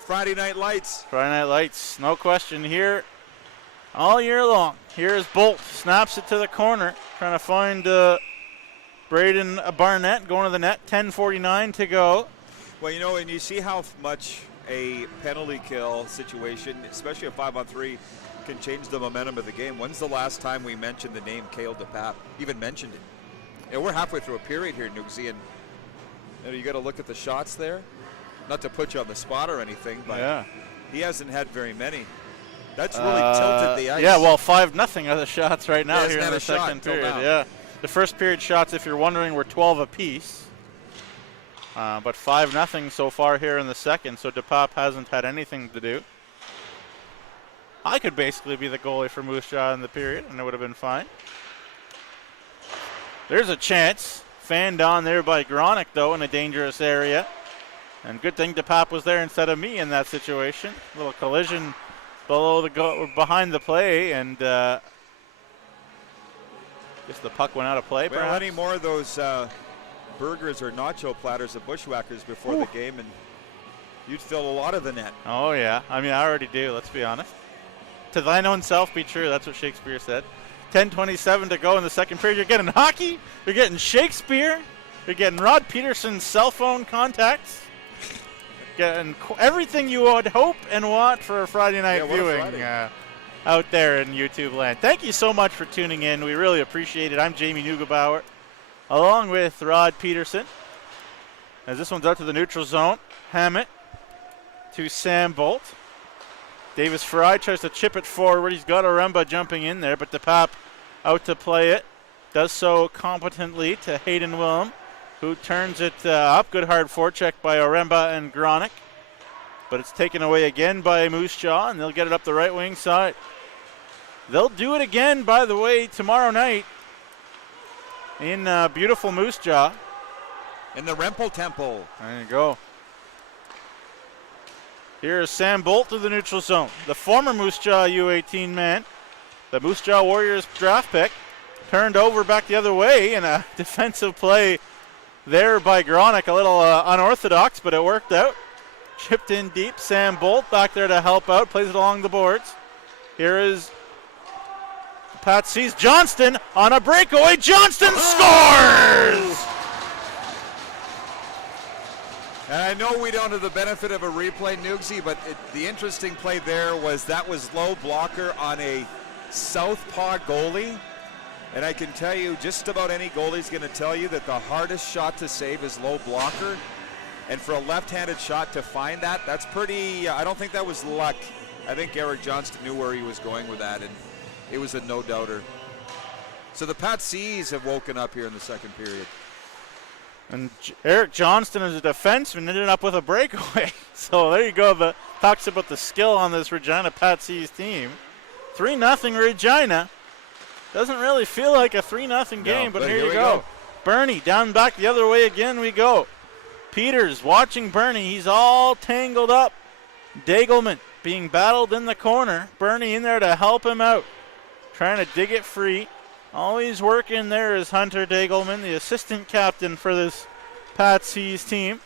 Friday Night Lights. Friday Night Lights, no question here all year long. Here's Bolt, snaps it to the corner, trying to find Braden Barnett going to the net, 10:49 to go. Well, you know, and you see how much a penalty kill situation, especially a 5-on-3, can change the momentum of the game. When's the last time we mentioned the name Cale DePape? Even mentioned it. And we're halfway through a period here, Nugsy, and you got to look at the shots there. Not to put you on the spot or anything, but he hasn't had very many. That's really tilted the ice. Yeah, well, 5-0 are the shots right now here in the second period. Yeah, the first period shots, if you're wondering, were 12 apiece. But 5-0 so far here in the second, so DePape hasn't had anything to do. I could basically be the goalie for Moose Jaw in the period, and it would have been fine. There's a chance. Fanned on there by Gronick, though, in a dangerous area. And good thing DePape was there instead of me in that situation. A little collision behind the play, and just the puck went out of play, perhaps. Well, any more of those burgers or nacho platters at Bushwhackers before the game, and you'd fill a lot of the net. Oh, yeah. I mean, I already do, let's be honest. To thine own self be true, that's what Shakespeare said. 10:27 to go in the second period. You're getting hockey, you're getting Shakespeare, you're getting Rod Peterson's cell phone contacts, getting everything you would hope and want for a Friday night viewing out there in YouTube land. Thank you so much for tuning in. We really appreciate it. I'm Jamie Neugebauer, along with Rod Peterson. As this one's out to the neutral zone. Hammett to Sam Bolt. Davis Fry tries to chip it forward. He's got Oremba jumping in there, but DePape out to play it. Does so competently to Hayden Willem, who turns it up. Good hard forecheck by Oremba and Gronick. But it's taken away again by Moose Jaw, and they'll get it up the right wing side. They'll do it again, by the way, tomorrow night in beautiful Moose Jaw. In the Rempel Temple. There you go. Here's Sam Bolt to the neutral zone. The former Moose Jaw U18 man, the Moose Jaw Warriors draft pick, turned over back the other way in a defensive play there by Gronick. A little unorthodox, but it worked out. Chipped in deep. Sam Bolt back there to help out. Plays it along the boards. Here is Pat C's Johnston on a breakaway. Johnston scores! And I know we don't have the benefit of a replay, Nugsy, but the interesting play there was low blocker on a southpaw goalie. And I can tell you, just about any goalie's going to tell you that the hardest shot to save is low blocker. And for a left-handed shot to find that, that's pretty, I don't think that was luck. I think Eric Johnston knew where he was going with that, and it was a no-doubter. So the Pat C's have woken up here in the second period. And Eric Johnston is a defenseman, ended up with a breakaway. So there you go. Talks about the skill on this Regina Pat C's team. 3-0 Regina. Doesn't really feel like a 3-0 game, but here you go. Bernie down back the other way again we go. Peters watching Bernie. He's all tangled up. Dagelman being battled in the corner. Bernie in there to help him out. Trying to dig it free. Always working there is Hunter Dagelman, the assistant captain for this Pat C's team.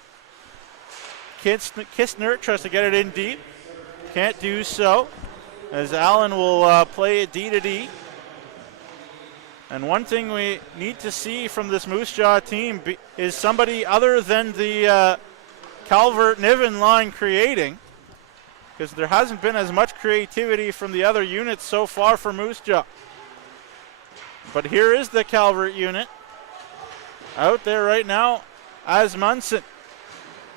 Kistner tries to get it in deep. Can't do so, as Allen will play it D to D. And one thing we need to see from this Moose Jaw team is somebody other than the Calvert-Niven line creating, because there hasn't been as much creativity from the other units so far for Moose Jaw. But here is the Calvert unit. Out there right now, Asmunsen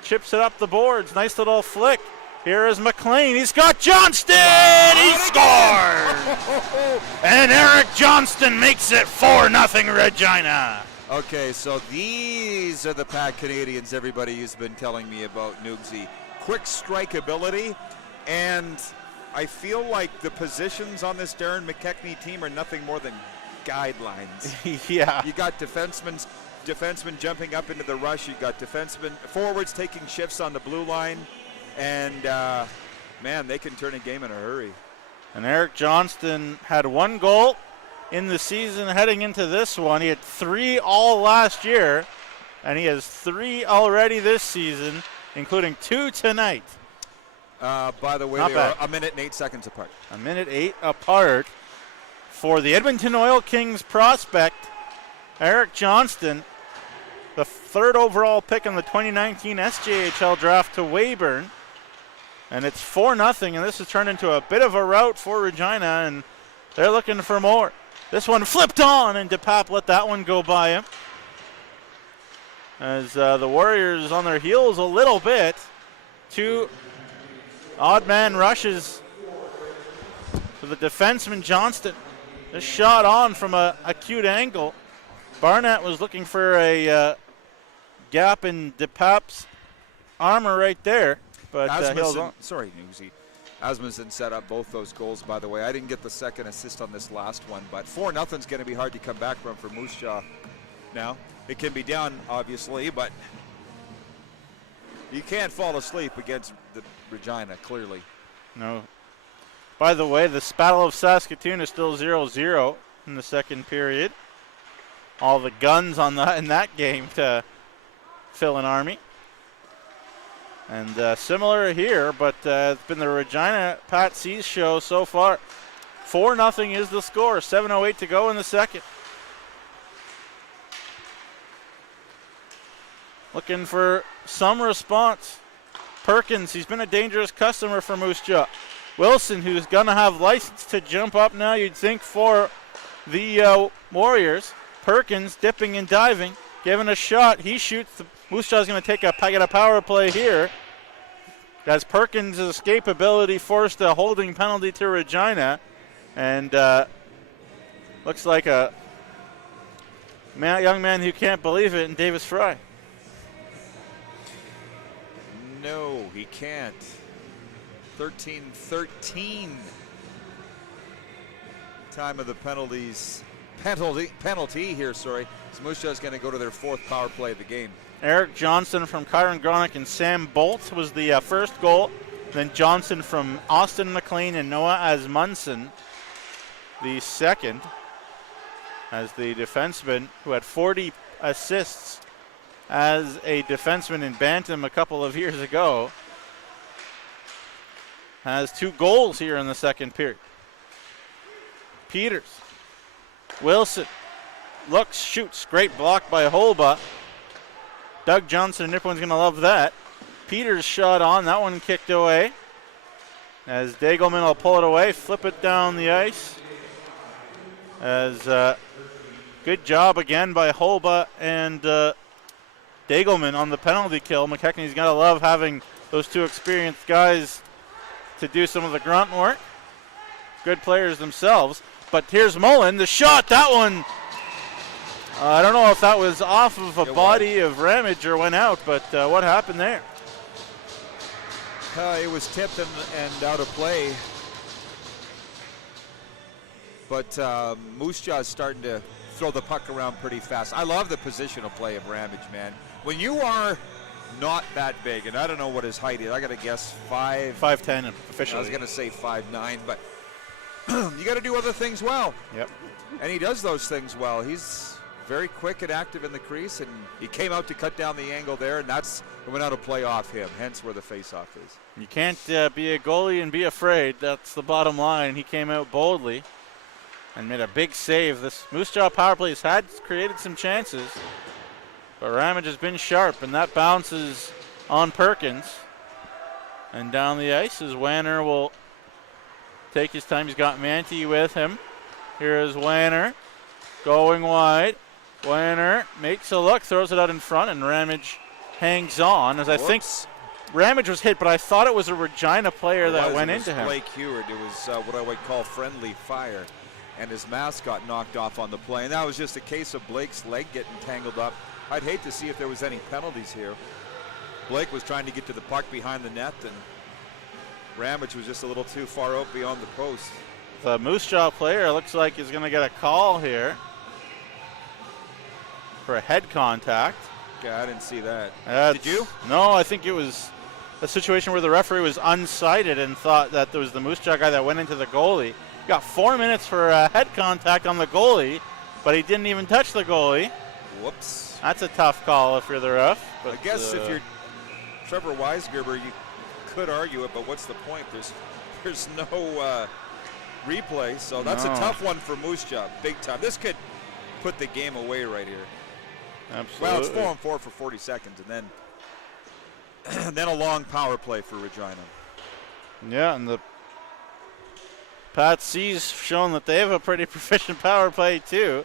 chips it up the boards. Nice little flick. Here is McLean. He's got Johnston. Wow, he scores! And Eric Johnston makes it 4-0 Regina. Okay, so these are the Pat Canadians everybody has been telling me about, Noogsy. Quick strike ability, and I feel like the positions on this Darren McKechnie team are nothing more than guidelines. Yeah. You got defensemen jumping up into the rush. You got forwards taking shifts on the blue line. And, man, they can turn a game in a hurry. And Eric Johnston had 1 goal in the season heading into this one. He had 3 all last year, and he has 3 already this season, including 2 tonight. By the way, they are a minute and 8 seconds apart. A minute 8 apart for the Edmonton Oil Kings prospect, Eric Johnston, the 3rd overall pick in the 2019 SJHL draft to Weyburn. And it's 4-0, and this has turned into a bit of a rout for Regina, and they're looking for more. This one flipped on, and DePape let that one go by him. As the Warriors on their heels a little bit. 2 odd man rushes to the defenseman Johnston. This shot on from a acute angle. Barnett was looking for a gap in DePape's armor right there. But sorry, Newsy. Asmussen set up both those goals, by the way. I didn't get the second assist on this last one, but 4-0's going to be hard to come back from for Moose Jaw now. It can be done, obviously, but you can't fall asleep against the Regina, clearly. No. By the way, the Battle of Saskatoon is still 0-0 in the second period. All the guns in that game to fill an army. And similar here, but it's been the Regina Pat C's show so far. 4-0 is the score. 7:08 to go in the second. Looking for some response. Perkins, he's been a dangerous customer for Moose Jaw. Wilson, who's going to have license to jump up now, you'd think, for the Warriors. Perkins dipping and diving, giving a shot. He shoots. Moose Jaw's going to get a power play here. As Perkins' escapability forced a holding penalty to Regina. And looks like a young man who can't believe it in Davis Fry. No, he can't. 13-13. Time of the penalty here, sorry. So Moose Jaw's going to go to their 4th power play of the game. Eric Johnson from Kyron Gronick and Sam Bolt was the first goal. Then Johnson from Austin McLean and Noah Asmunsen, the second, as the defenseman who had 40 assists as a defenseman in Bantam a couple of years ago, has 2 goals here in the second period. Peters, Wilson, looks, shoots, great block by Holba. Doug Johnson and Nippon's going to love that. Peters shot on, that one kicked away. As Dagelman will pull it away, flip it down the ice. As good job again by Holba and Dagelman on the penalty kill. McKechnie's got to love having those 2 experienced guys to do some of the grunt work. Good players themselves. But here's Mullen, the shot, that one. I don't know if that was off of a body of Ramage or went out, but what happened there? It was tipped and out of play. But Moose Jaw is starting to throw the puck around pretty fast. I love the positional play of Ramage, man. When you are not that big, and I don't know what his height is. I got to guess 5'10" officially. I was going to say 5'9", but you got to do other things well. Yep. And he does those things well. He's very quick and active in the crease, and he came out to cut down the angle there, and it went out of play off him, hence where the face-off is. You can't be a goalie and be afraid. That's the bottom line. He came out boldly and made a big save. This Moose Jaw power play has created some chances, but Ramage has been sharp, and that bounces on Perkins. And down the ice as Wanner will take his time. He's got Manti with him. Here is Wanner going wide. Wanner makes a look, throws it out in front, and Ramage hangs on. As I think Ramage was hit, but I thought it was a Regina player that went into him. Blake Heward. It was what I would call friendly fire, and his mask got knocked off on the play. And that was just a case of Blake's leg getting tangled up. I'd hate to see if there was any penalties here. Blake was trying to get to the puck behind the net, and Ramage was just a little too far out beyond the post. The Moose Jaw player looks like is going to get a call here for a head contact. Yeah, I didn't see that. Did you? No, I think it was a situation where the referee was unsighted and thought that there was the Moose Jaw guy that went into the goalie. Got 4 minutes for a head contact on the goalie, but he didn't even touch the goalie. Whoops. That's a tough call if you're the ref. But I guess if you're Trevor Weisgerber, you could argue it, but what's the point? There's no replay, so that's a tough one for Moose Jaw, big time. This could put the game away right here. Absolutely. Well, it's 4-on-4 for 40 seconds, and then a long power play for Regina. Yeah, and the Pat C's shown that they have a pretty proficient power play too.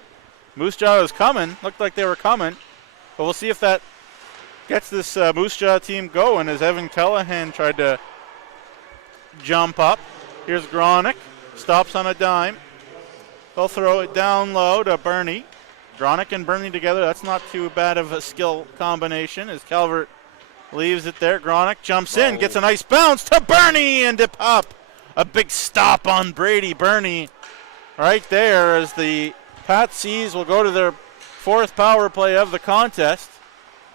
Moose Jaw is coming. Looked like they were coming, but we'll see if that gets this Moose Jaw team going as Evan Callahan tried to jump up. Here's Gronick. Stops on a dime. They'll throw it down low to Bernie. Gronick and Bernie together, that's not too bad of a skill combination as Calvert leaves it there. Gronick jumps in, gets a nice bounce to Bernie and to Pop. A big stop on Brady Bernie right there as the Pat C's will go to their fourth power play of the contest.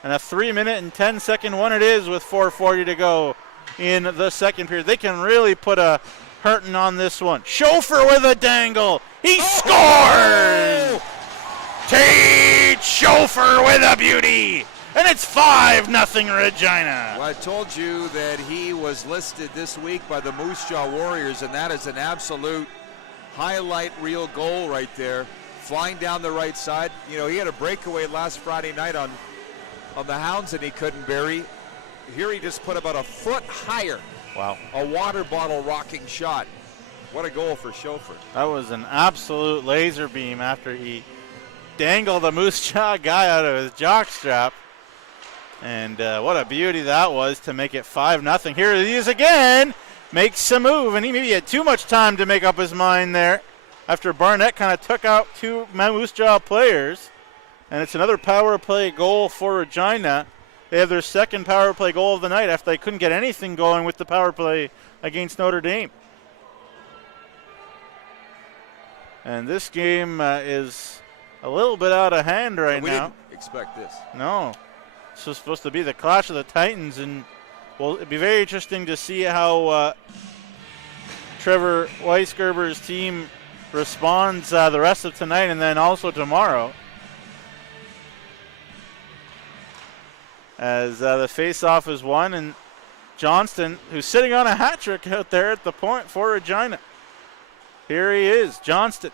And a 3-minute and 10-second one it is with 4:40 to go in the second period. They can really put a hurting on this one. Schofer with a dangle. He scores! Tate Schofer with a beauty. And it's 5-0 Regina. Well, I told you that he was listed this week by the Moose Jaw Warriors, and that is an absolute highlight reel goal right there. Flying down the right side. You know, he had a breakaway last Friday night on the Hounds, and he couldn't bury. Here he just put about a foot higher. Wow. A water bottle rocking shot. What a goal for Schofer. That was an absolute laser beam after he dangled the Moose Jaw guy out of his jockstrap. And what a beauty that was to make it 5-0. Here he is again. Makes a move, and he maybe had too much time to make up his mind there after Barnett kind of took out two Moose Jaw players. And it's another power play goal for Regina. They have their second power play goal of the night after they couldn't get anything going with the power play against Notre Dame. And this game is a little bit out of hand right now. We didn't expect this. No. This was supposed to be the clash of the Titans, and well, it'd be very interesting to see how Trevor Weisgerber's team responds the rest of tonight and then also tomorrow. As the face-off is won, and Johnston, who's sitting on a hat trick out there at the point for Regina. Here he is, Johnston.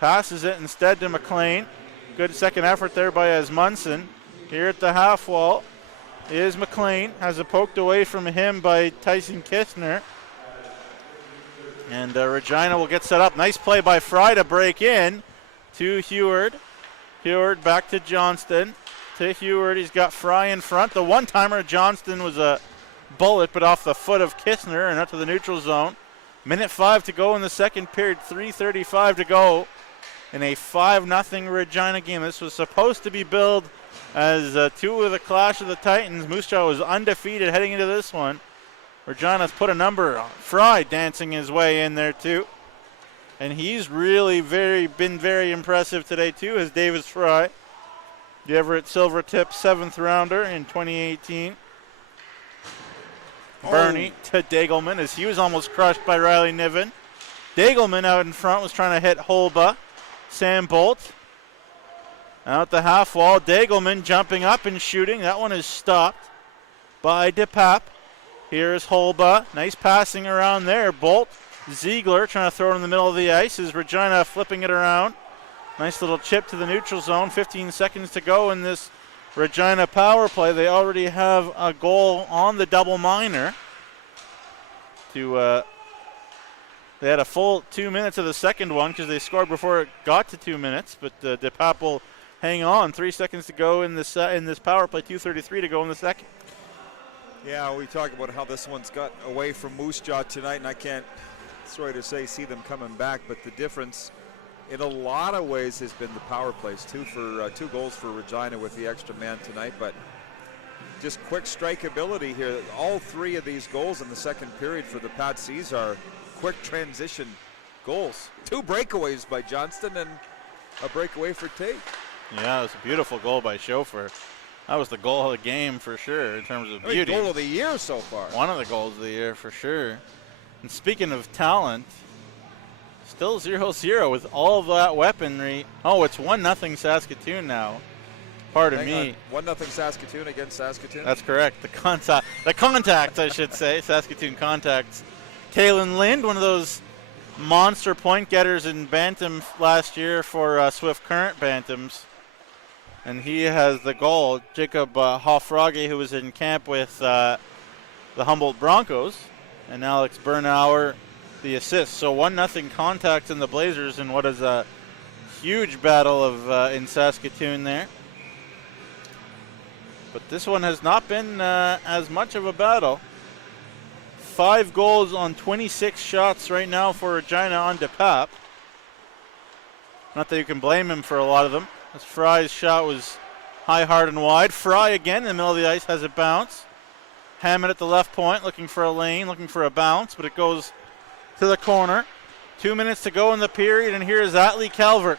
Passes it instead to McLean. Good second effort there by Asmunsen. Here at the half wall is McLean. Has it poked away from him by Tyson Kistner. And Regina will get set up. Nice play by Fry to break in to Heward. Heward back to Johnston. To Heward, he's got Fry in front. The one-timer, Johnston, was a bullet, but off the foot of Kistner and up to the neutral zone. Minute 5 to go in the second period, 3:35 to go in a 5-0 Regina game. This was supposed to be billed as two of the clash of the Titans. Moose Jaw was undefeated heading into this one. Regina's put a number on. Fry dancing his way in there too. And he's really been very impressive today, too, as Davis Fry, the Everett Silvertip 7th rounder in 2018. Bernie to Dagelman as he was almost crushed by Riley Niven. Dagelman out in front was trying to hit Holba. Sam Bolt out the half wall. Dagelman jumping up and shooting. That one is stopped by DePap. Here's Holba. Nice passing around there. Bolt, Ziegler trying to throw it in the middle of the ice. Is Regina flipping it around. Nice little chip to the neutral zone. 15 seconds to go in this Regina power play. They already have a goal on the double minor. They had a full 2 minutes of the second one because they scored before it got to 2 minutes. But DePap will hang on. 3 seconds to go in this power play. 2:33 to go in the second. Yeah, we talk about how this one's got away from Moose Jaw tonight, and I can't, sorry to say, see them coming back. But the difference, in a lot of ways, has been the power plays. Two goals for Regina with the extra man tonight, but just quick strike ability here. All 3 of these goals in the second period for the Pat Seas are quick transition goals. 2 breakaways by Johnston and a breakaway for Tate. Yeah, it was a beautiful goal by Schofer. That was the goal of the game for sure in terms of beauty. Goal of the year so far. One of the goals of the year for sure. And speaking of talent, still 0-0 with all of that weaponry. Oh, it's 1-0 Saskatoon now. Pardon me. 1-0 Saskatoon against Saskatoon? That's correct. The contact, I should say. Saskatoon contacts. Kalen Lind, one of those monster point getters in Bantam last year for Swift Current Bantams. And he has the goal. Jacob Hoffrage, who was in camp with the Humboldt Broncos, and Alex Bernauer, the assist. So 1-0 contact in the Blazers in what is a huge battle of in Saskatoon there. But this one has not been as much of a battle. 5 goals on 26 shots right now for Regina on DePap. Not that you can blame him for a lot of them. As Fry's shot was high, hard, and wide. Fry again in the middle of the ice has a bounce. Hammett at the left point looking for a lane, looking for a bounce, but it goes to the corner. 2 minutes to go in the period, and here is Atlee Calvert.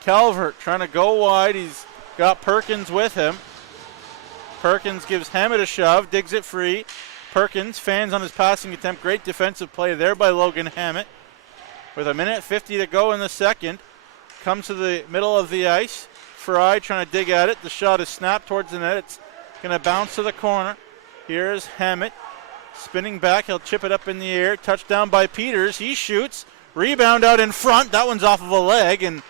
Calvert trying to go wide. He's got Perkins with him. Perkins gives Hammett a shove, digs it free. Perkins fans on his passing attempt. Great defensive play there by Logan Hammett. With 1:50 to go in the second. Comes to the middle of the ice. Fry trying to dig at it. The shot is snapped towards the net. It's going to bounce to the corner. Here's Hammett. Spinning back. He'll chip it up in the air. Touchdown by Peters. He shoots. Rebound out in front. That one's off of a leg and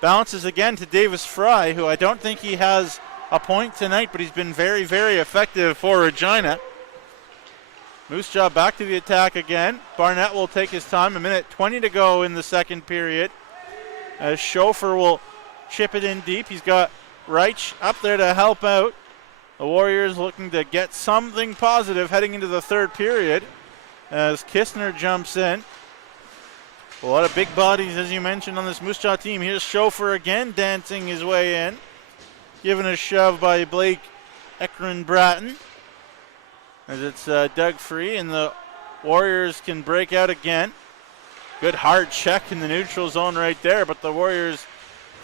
bounces again to Davis Fry, who I don't think he has a point tonight, but he's been very, very effective for Regina. Moose Jaw back to the attack again. Barnett will take his time. 1:20 to go in the second period. As Schofer will chip it in deep. He's got Reich up there to help out. The Warriors looking to get something positive heading into the third period as Kistner jumps in. A lot of big bodies, as you mentioned, on this Moose Jaw team. Here's Schofer again dancing his way in. Given a shove by Blake Ekron-Bratton. As it's dug free and the Warriors can break out again. Good hard check in the neutral zone right there, but the Warriors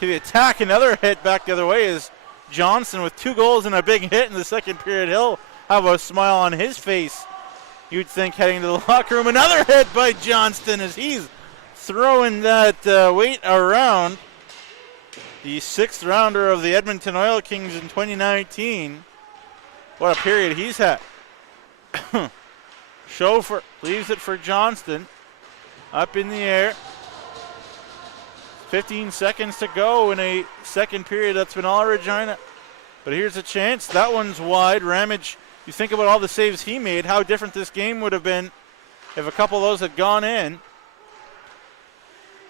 to the attack. Another hit back the other way is Johnson with 2 goals and a big hit in the second period. He'll have a smile on his face, you'd think, heading to the locker room. Another hit by Johnston as he's throwing that weight around. The 6th rounder of the Edmonton Oil Kings in 2019. What a period he's had. Schofer leaves it for Johnston. Up in the air. 15 seconds to go in a second period. That's been all Regina. But here's a chance. That one's wide. Ramage, you think about all the saves he made, how different this game would have been if a couple of those had gone in.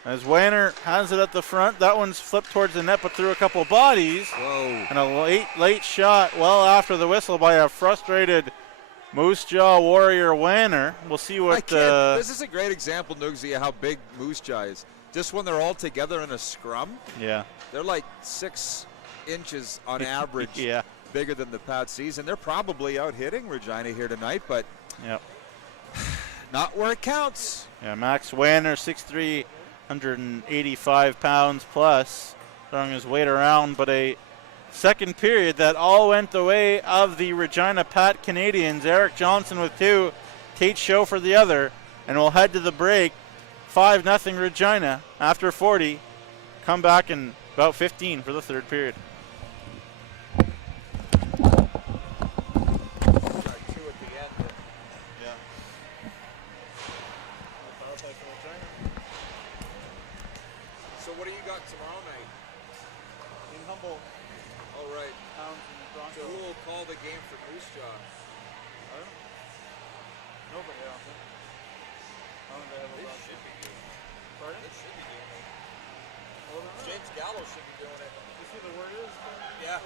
As Wanner has it at the front. That one's flipped towards the net, but through a couple bodies. Whoa. And a late shot well after the whistle by a frustrated Moose Jaw Warrior Wanner. We'll see what... this is a great example, Nugsy, of how big Moose Jaw is. Just when they're all together in a scrum, yeah, they're like 6 inches on average yeah, bigger than the Pat Seas, and they're probably out hitting Regina here tonight, but yep, not where it counts. Yeah, Max Wanner, 6'3", 185 pounds plus, throwing his weight around. But a second period that all went the way of the Regina Pat Canadians. Eric Johnson with 2, Tate Show for the other. And we'll head to the break. 5-0 Regina after 40. Come back in about 15 for the third period. So what do you got tomorrow night? In Humboldt. All right. So who will call the game for Moose Jaw? I don't know. Nobody, I don't think. They should be doing it. Pardon? They should be doing it. Well, James Gallo should be doing it. you see the word is? Yeah.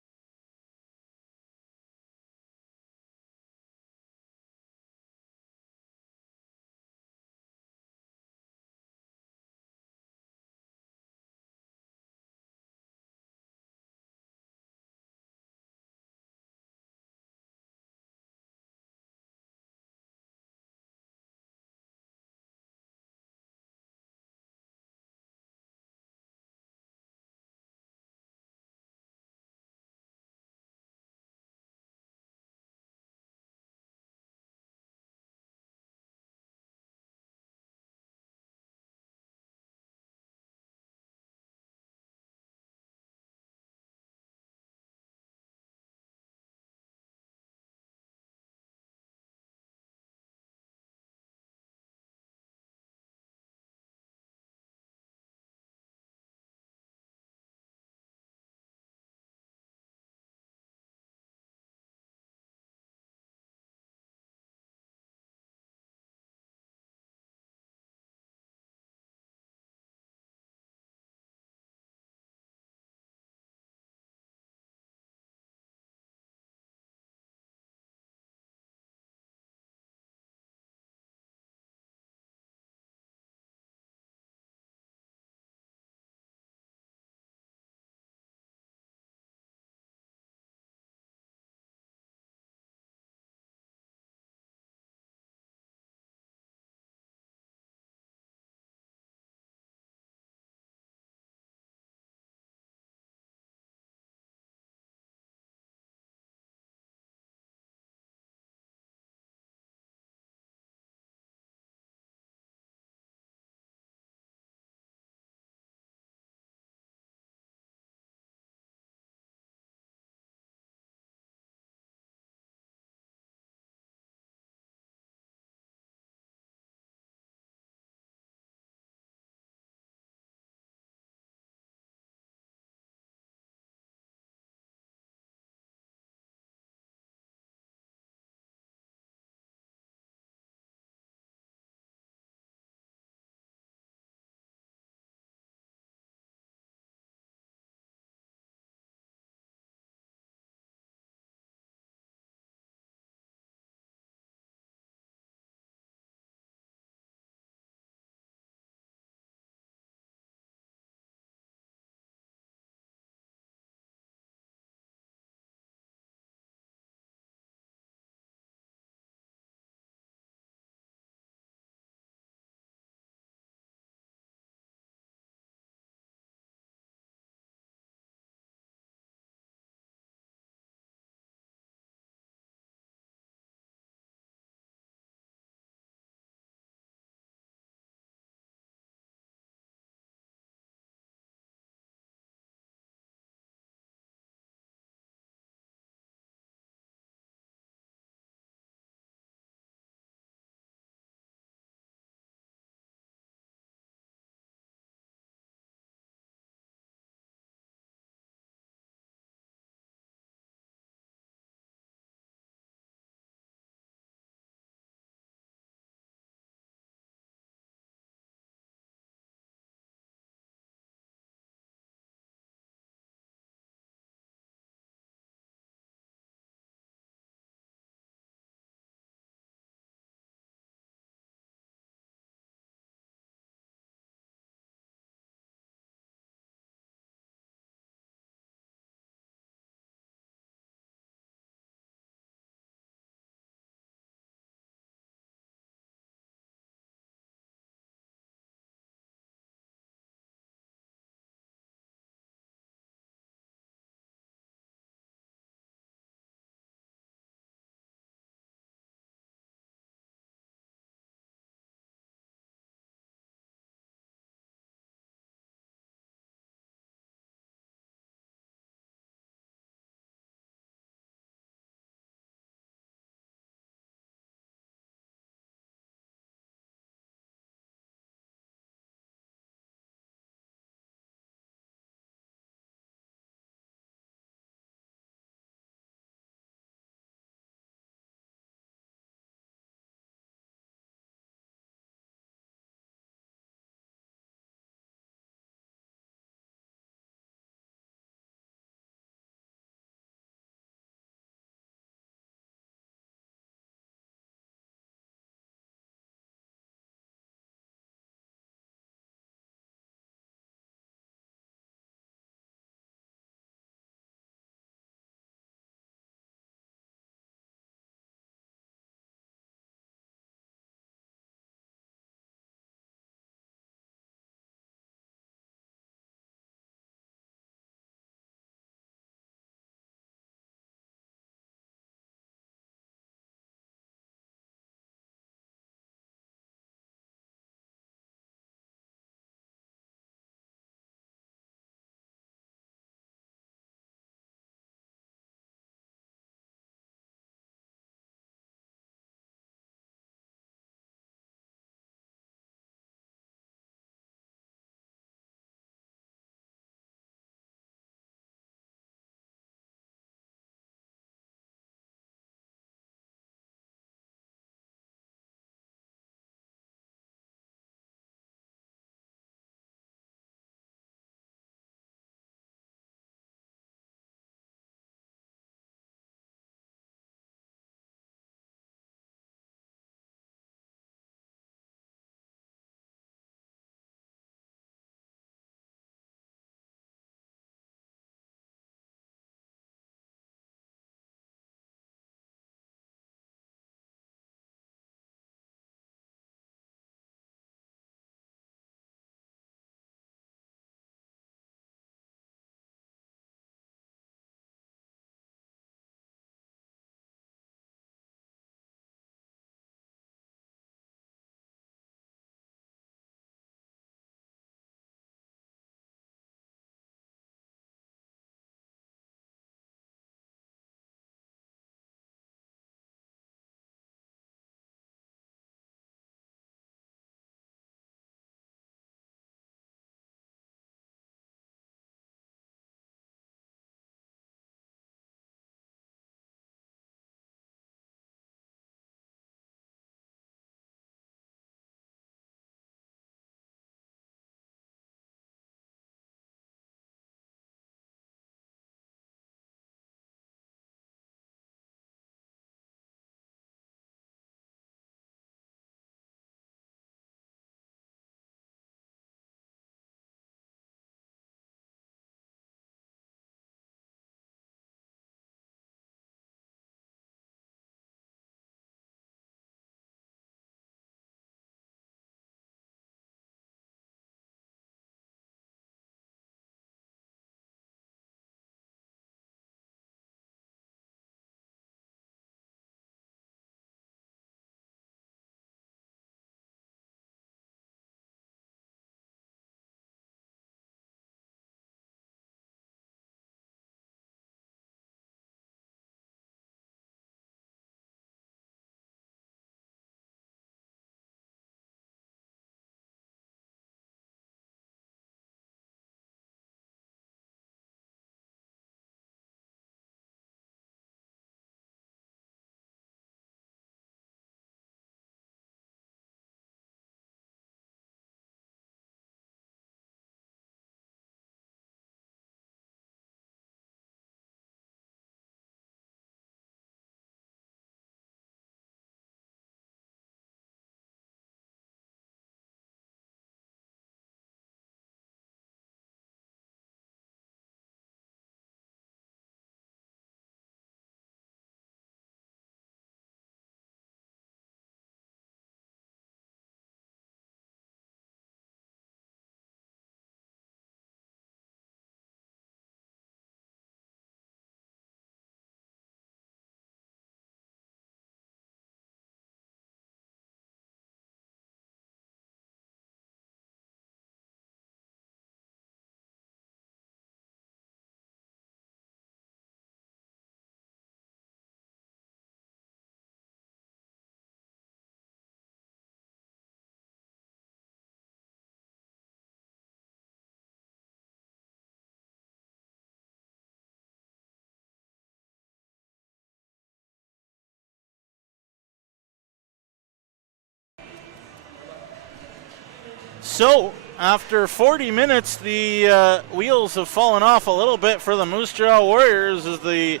So, after 40 minutes, the wheels have fallen off a little bit for the Moose Jaw Warriors as the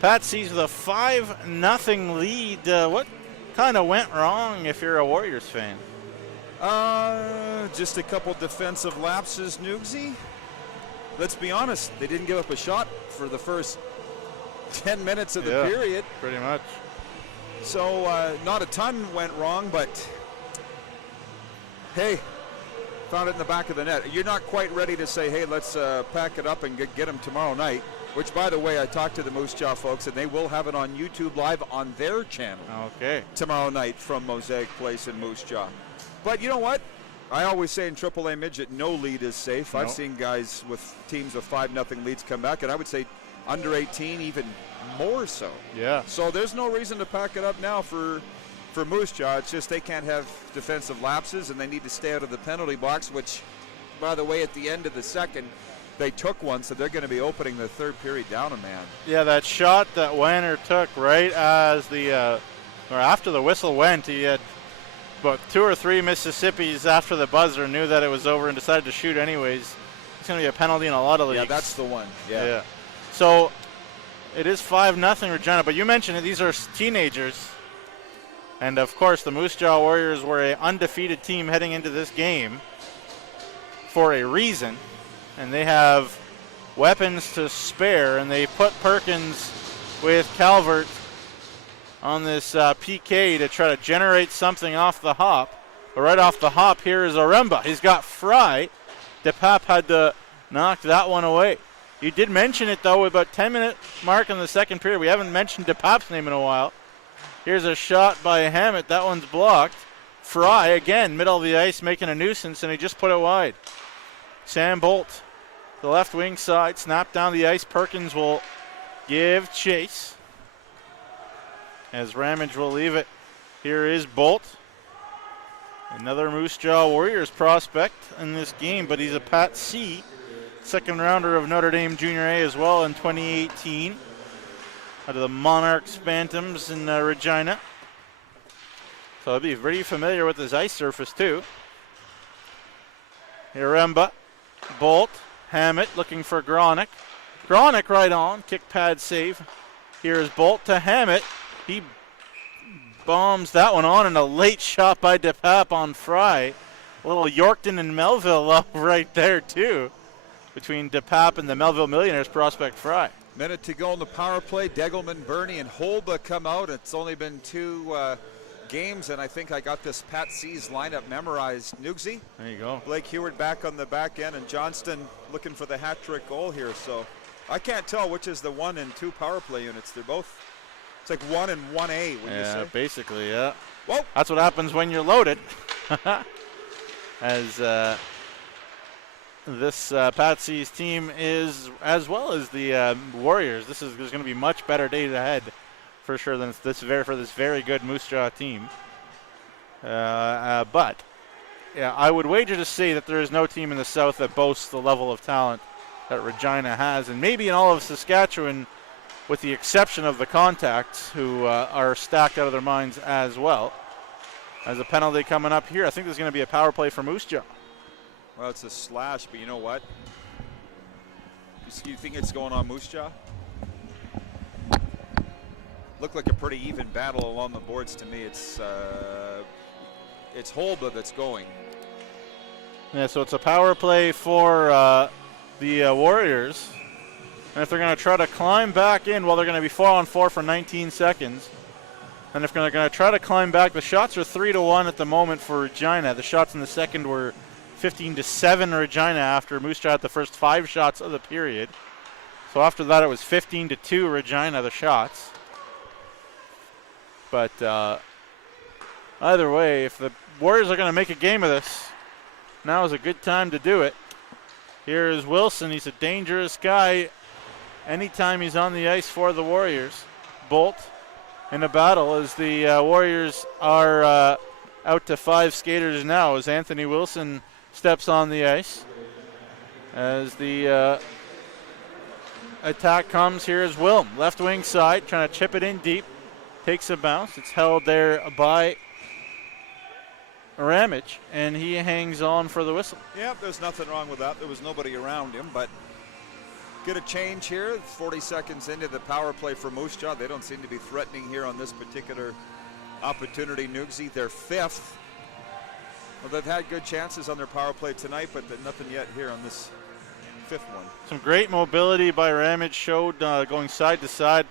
Pat sees the 5-0 lead. What kind of went wrong if you're a Warriors fan? Just a couple defensive lapses, Noogsy. Let's be honest, they didn't give up a shot for the first 10 minutes of the period. Pretty much. So not a ton went wrong, but hey, found it in the back of the net. You're not quite ready to say, hey, let's pack it up and get them tomorrow night, which, by the way, I talked to the Moose Jaw folks, and they will have it on YouTube Live on their channel tomorrow night from Mosaic Place in Moose Jaw. But you know what? I always say in AAA Midget, no lead is safe. I've seen guys with teams with 5-0 leads come back, and I would say under 18 even more so. Yeah. So there's no reason to pack it up now for Moose Jaw. It's just they can't have defensive lapses, and they need to stay out of the penalty box, which, by the way, at the end of the second, they took one, so they're going to be opening the third period down a man. Yeah, that shot that Wenner took right as or after the whistle went, he had about 2 or 3 Mississippis after the buzzer knew that it was over and decided to shoot anyways. It's going to be a penalty in a lot of leagues. Yeah, that's the one. Yeah. So it is 5-0 Regina, but you mentioned it, these are teenagers. And, of course, the Moose Jaw Warriors were an undefeated team heading into this game for a reason. And they have weapons to spare, and they put Perkins with Calvert on this PK to try to generate something off the hop. But right off the hop, here is Oremba. He's got Fry. DePape had to knock that one away. You did mention it, though, about 10-minute mark in the second period. We haven't mentioned DePape's name in a while. Here's a shot by Hammett. That one's blocked. Fry, again, middle of the ice, making a nuisance, and he just put it wide. Sam Bolt, the left wing side, snapped down the ice. Perkins will give chase as Ramage will leave it. Here is Bolt, another Moose Jaw Warriors prospect in this game, but he's a Pat C, second rounder of Notre Dame Junior A as well in 2018 out of the Monarchs Phantoms in Regina. So he'll be pretty familiar with his ice surface too. Iremba, Bolt, Hammett looking for Gronick. Gronick right on, kick pad save. Here's Bolt to Hammett. He bombs that one on, and a late shot by DePape on Fry. A little Yorkton and Melville love right there too, between DePape and the Melville Millionaires prospect Fry. Minute to go in the power play. Degelman, Bernie, and Holba come out. It's only been 2 games, and I think I got this Pat C's lineup memorized. Noogsy. There you go. Blake Heward back on the back end, and Johnston looking for the hat-trick goal here. So I can't tell which is the 1 and 2 power play units. They're both, it's like 1 and 1A, would you say? Basically, yeah. Whoa. That's what happens when you're loaded. As this Pat C's team is, as well as the Warriors, there's going to be much better days ahead for sure than for this very good Moose Jaw team. But yeah, I would wager to say that there is no team in the South that boasts the level of talent that Regina has, and maybe in all of Saskatchewan, with the exception of the Contacts, who are stacked out of their minds as well. As a penalty coming up here, I think there's going to be a power play for Moose Jaw. Well, it's a slash, but you know what? You think it's going on Moose Jaw? Looked like a pretty even battle along the boards to me. It's Holba that's going. Yeah, so it's a power play for the Warriors. And if they're going to try to climb back in, well, they're going to be 4-on-4 for 19 seconds. And if they're going to try to climb back, the shots are 3-1 at the moment for Regina. The shots in the second were 15-7 Regina after Moose Jaw had the first 5 shots of the period. So after that, it was 15-2 Regina, the shots. But either way, if the Warriors are going to make a game of this, now is a good time to do it. Here is Wilson. He's a dangerous guy anytime he's on the ice for the Warriors. Bolt in a battle as the Warriors are out to 5 skaters now as Anthony Wilson steps on the ice. As the attack comes, here is Wilm, left wing side, trying to chip it in deep. Takes a bounce. It's held there by Ramage, and he hangs on for the whistle. Yep, there's nothing wrong with that. There was nobody around him, but get a change here. 40 seconds into the power play for Moose Jaw. They don't seem to be threatening here on this particular opportunity. Nugsy, their 5th. Well, they've had good chances on their power play tonight, but nothing yet here on this 5th one. Some great mobility by Ramage showed going side to side.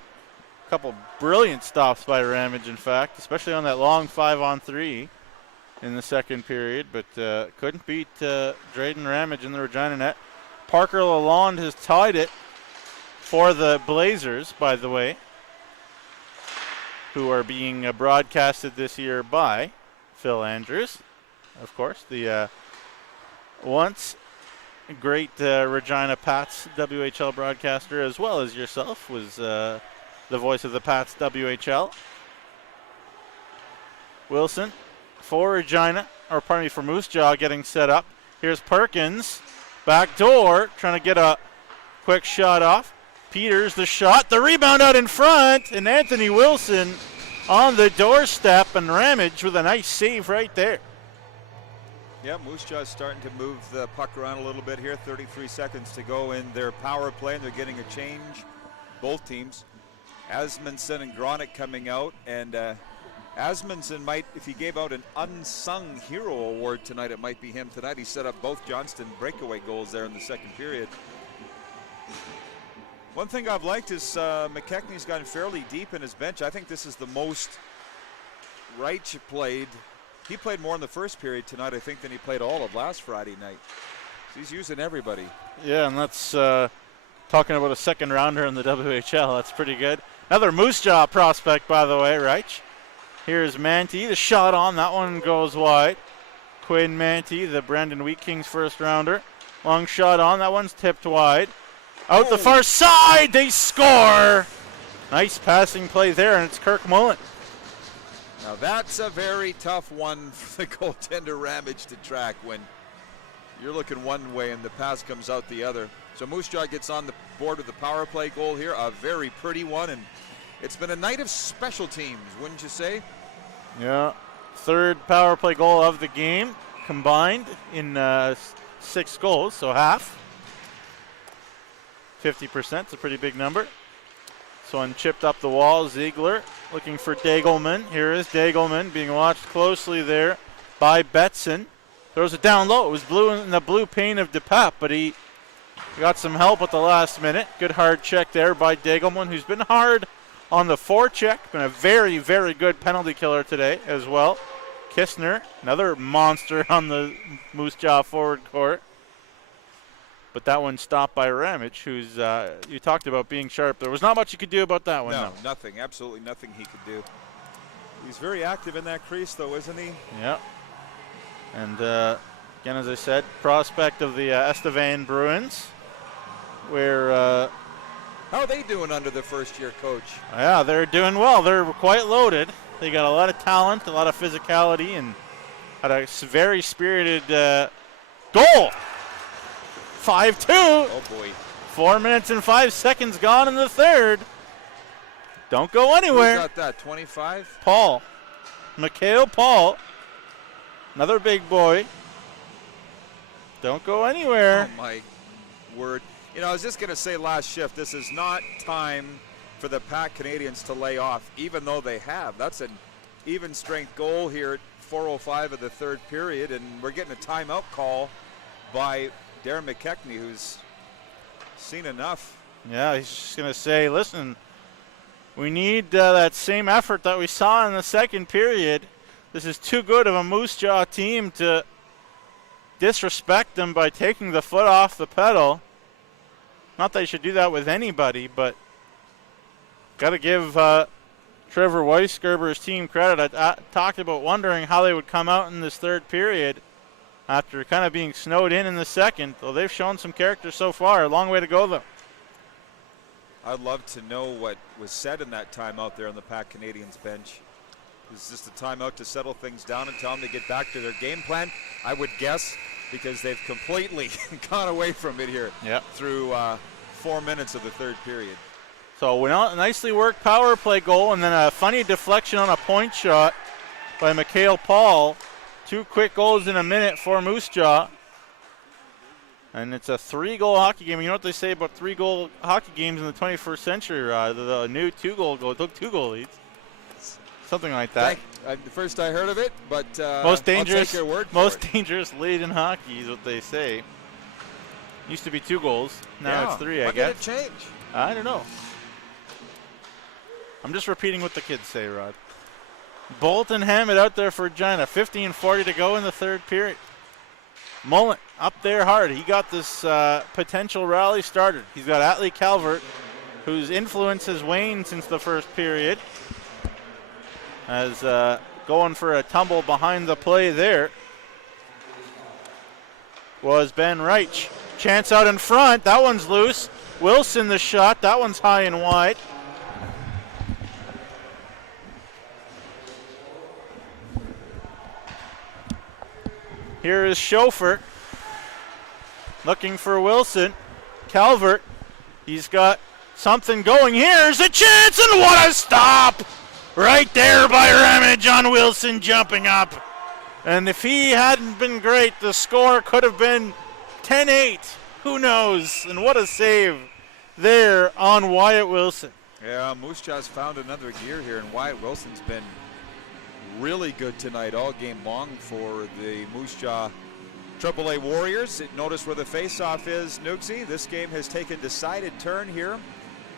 A couple brilliant stops by Ramage, in fact, especially on that long 5-on-3 in the second period, but couldn't beat Drayden Ramage in the Regina net. Parker Lalonde has tied it for the Blazers, by the way, who are being broadcasted this year by Phil Andrews, of course, the once great Regina Pats WHL broadcaster, as well as yourself, was the voice of the Pats WHL. Wilson for Regina, or pardon me, for Moose Jaw getting set up. Here's Perkins, back door, trying to get a quick shot off. Peters, the shot, the rebound out in front, and Anthony Wilson on the doorstep, and Ramage with a nice save right there. Yeah, Moose Jaw is starting to move the puck around a little bit here. 33 seconds to go in their power play, and they're getting a change, both teams. Asmundson and Gronick coming out, and Asmundson might, if he gave out an unsung hero award tonight, it might be him tonight. He set up both Johnston breakaway goals there in the second period. One thing I've liked is McKechnie's gotten fairly deep in his bench. I think this is the most Reich played. He played more in the first period tonight, I think, than he played all of last Friday night. So he's using everybody. Yeah, and that's talking about a second rounder in the WHL. That's pretty good. Another Moose Jaw prospect, by the way, Reich. Here's Manti, the shot on, that one goes wide. Quinn Manti, the Brandon Wheat Kings first rounder. Long shot on, that one's tipped wide. Out the far side, they score! Nice passing play there, and it's Kirk Mullen. Now that's a very tough one for the goaltender Ramage to track when you're looking one way and the pass comes out the other. So Moose Jaw gets on the board with the power play goal here, a very pretty one, and it's been a night of special teams, wouldn't you say? Yeah, third power play goal of the game combined in 6 goals, so half. 50% is a pretty big number. So one chipped up the wall, Ziegler looking for Dagelman. Here is Dagelman being watched closely there by Betson. Throws it down low. It was blue in the blue paint of DePape, but he got some help at the last minute. Good hard check there by Dagelman, who's been hard on the forecheck. Been a very, very good penalty killer today as well. Kistner, another monster on the Moose Jaw forward court. But that one stopped by Ramage, who's, you talked about being sharp. There was not much you could do about that one. No, nothing. Absolutely nothing he could do. He's very active in that crease, though, isn't he? Yeah. And, again, as I said, prospect of the Estevan Bruins, where... how are they doing under the first-year coach? Yeah, they're doing well. They're quite loaded. They got a lot of talent, a lot of physicality, and had a very spirited goal. 5-2. Oh, boy. 4 minutes and 5 seconds gone in the third. Don't go anywhere. Who got that, 25? Paul. Mikhail Paul. Another big boy. Don't go anywhere. Oh, my word. You know, I was just going to say last shift, this is not time for the Pac Canadians to lay off, even though they have. That's an even strength goal here at 4:05 of the third period, and we're getting a timeout call by Darren McKechnie, who's seen enough. Yeah, he's just going to say, listen, we need that same effort that we saw in the second period. This is too good of a Moose Jaw team to disrespect them by taking the foot off the pedal. Not that you should do that with anybody, but got to give Trevor Weisgerber's team credit. I talked about wondering how they would come out in this third period after kind of being snowed in the second. Well, they've shown some character so far. A long way to go, though. I'd love to know what was said in that timeout there on the Pac Canadians bench. Is this a timeout to settle things down and tell them to get back to their game plan? I would guess, because they've completely gone away from it here through 4 minutes of the third period. So a nicely worked power play goal, and then a funny deflection on a point shot by Mikhail Paul 2 quick goals in a minute for Moose Jaw. And it's a 3-goal hockey game. You know what they say about 3-goal hockey games in the 21st century, the new 2-goal leads. Something like that. The first I heard of it, but most dangerous, I'll take your word most for it. dangerous lead in hockey is what they say. Used to be 2 goals. Now it's 3, I guess. Why did it change? I don't know. I'm just repeating what the kids say, Rod. Bolt and Hammett out there for Regina. 15:40 to go in the third period. Mullen up there hard. He got this potential rally started. He's got Atlee Calvert, whose influence has waned since the first period. As going for a tumble behind the play there was Ben Reich. Chance out in front. That one's loose. Wilson the shot. That one's high and wide. Here is Schofer looking for Wilson. Calvert, he's got something going. Here's a chance, and what a stop! Right there by Ramage on Wilson jumping up. And if he hadn't been great, the score could have been 10-8. Who knows? And what a save there on Wyatt Wilson. Yeah, Moose Jaw's found another gear here, and Wyatt Wilson's been really good tonight all game long for the Moose Jaw AAA Warriors. Notice where the face-off is, Nugsy. This game has taken decided turn here.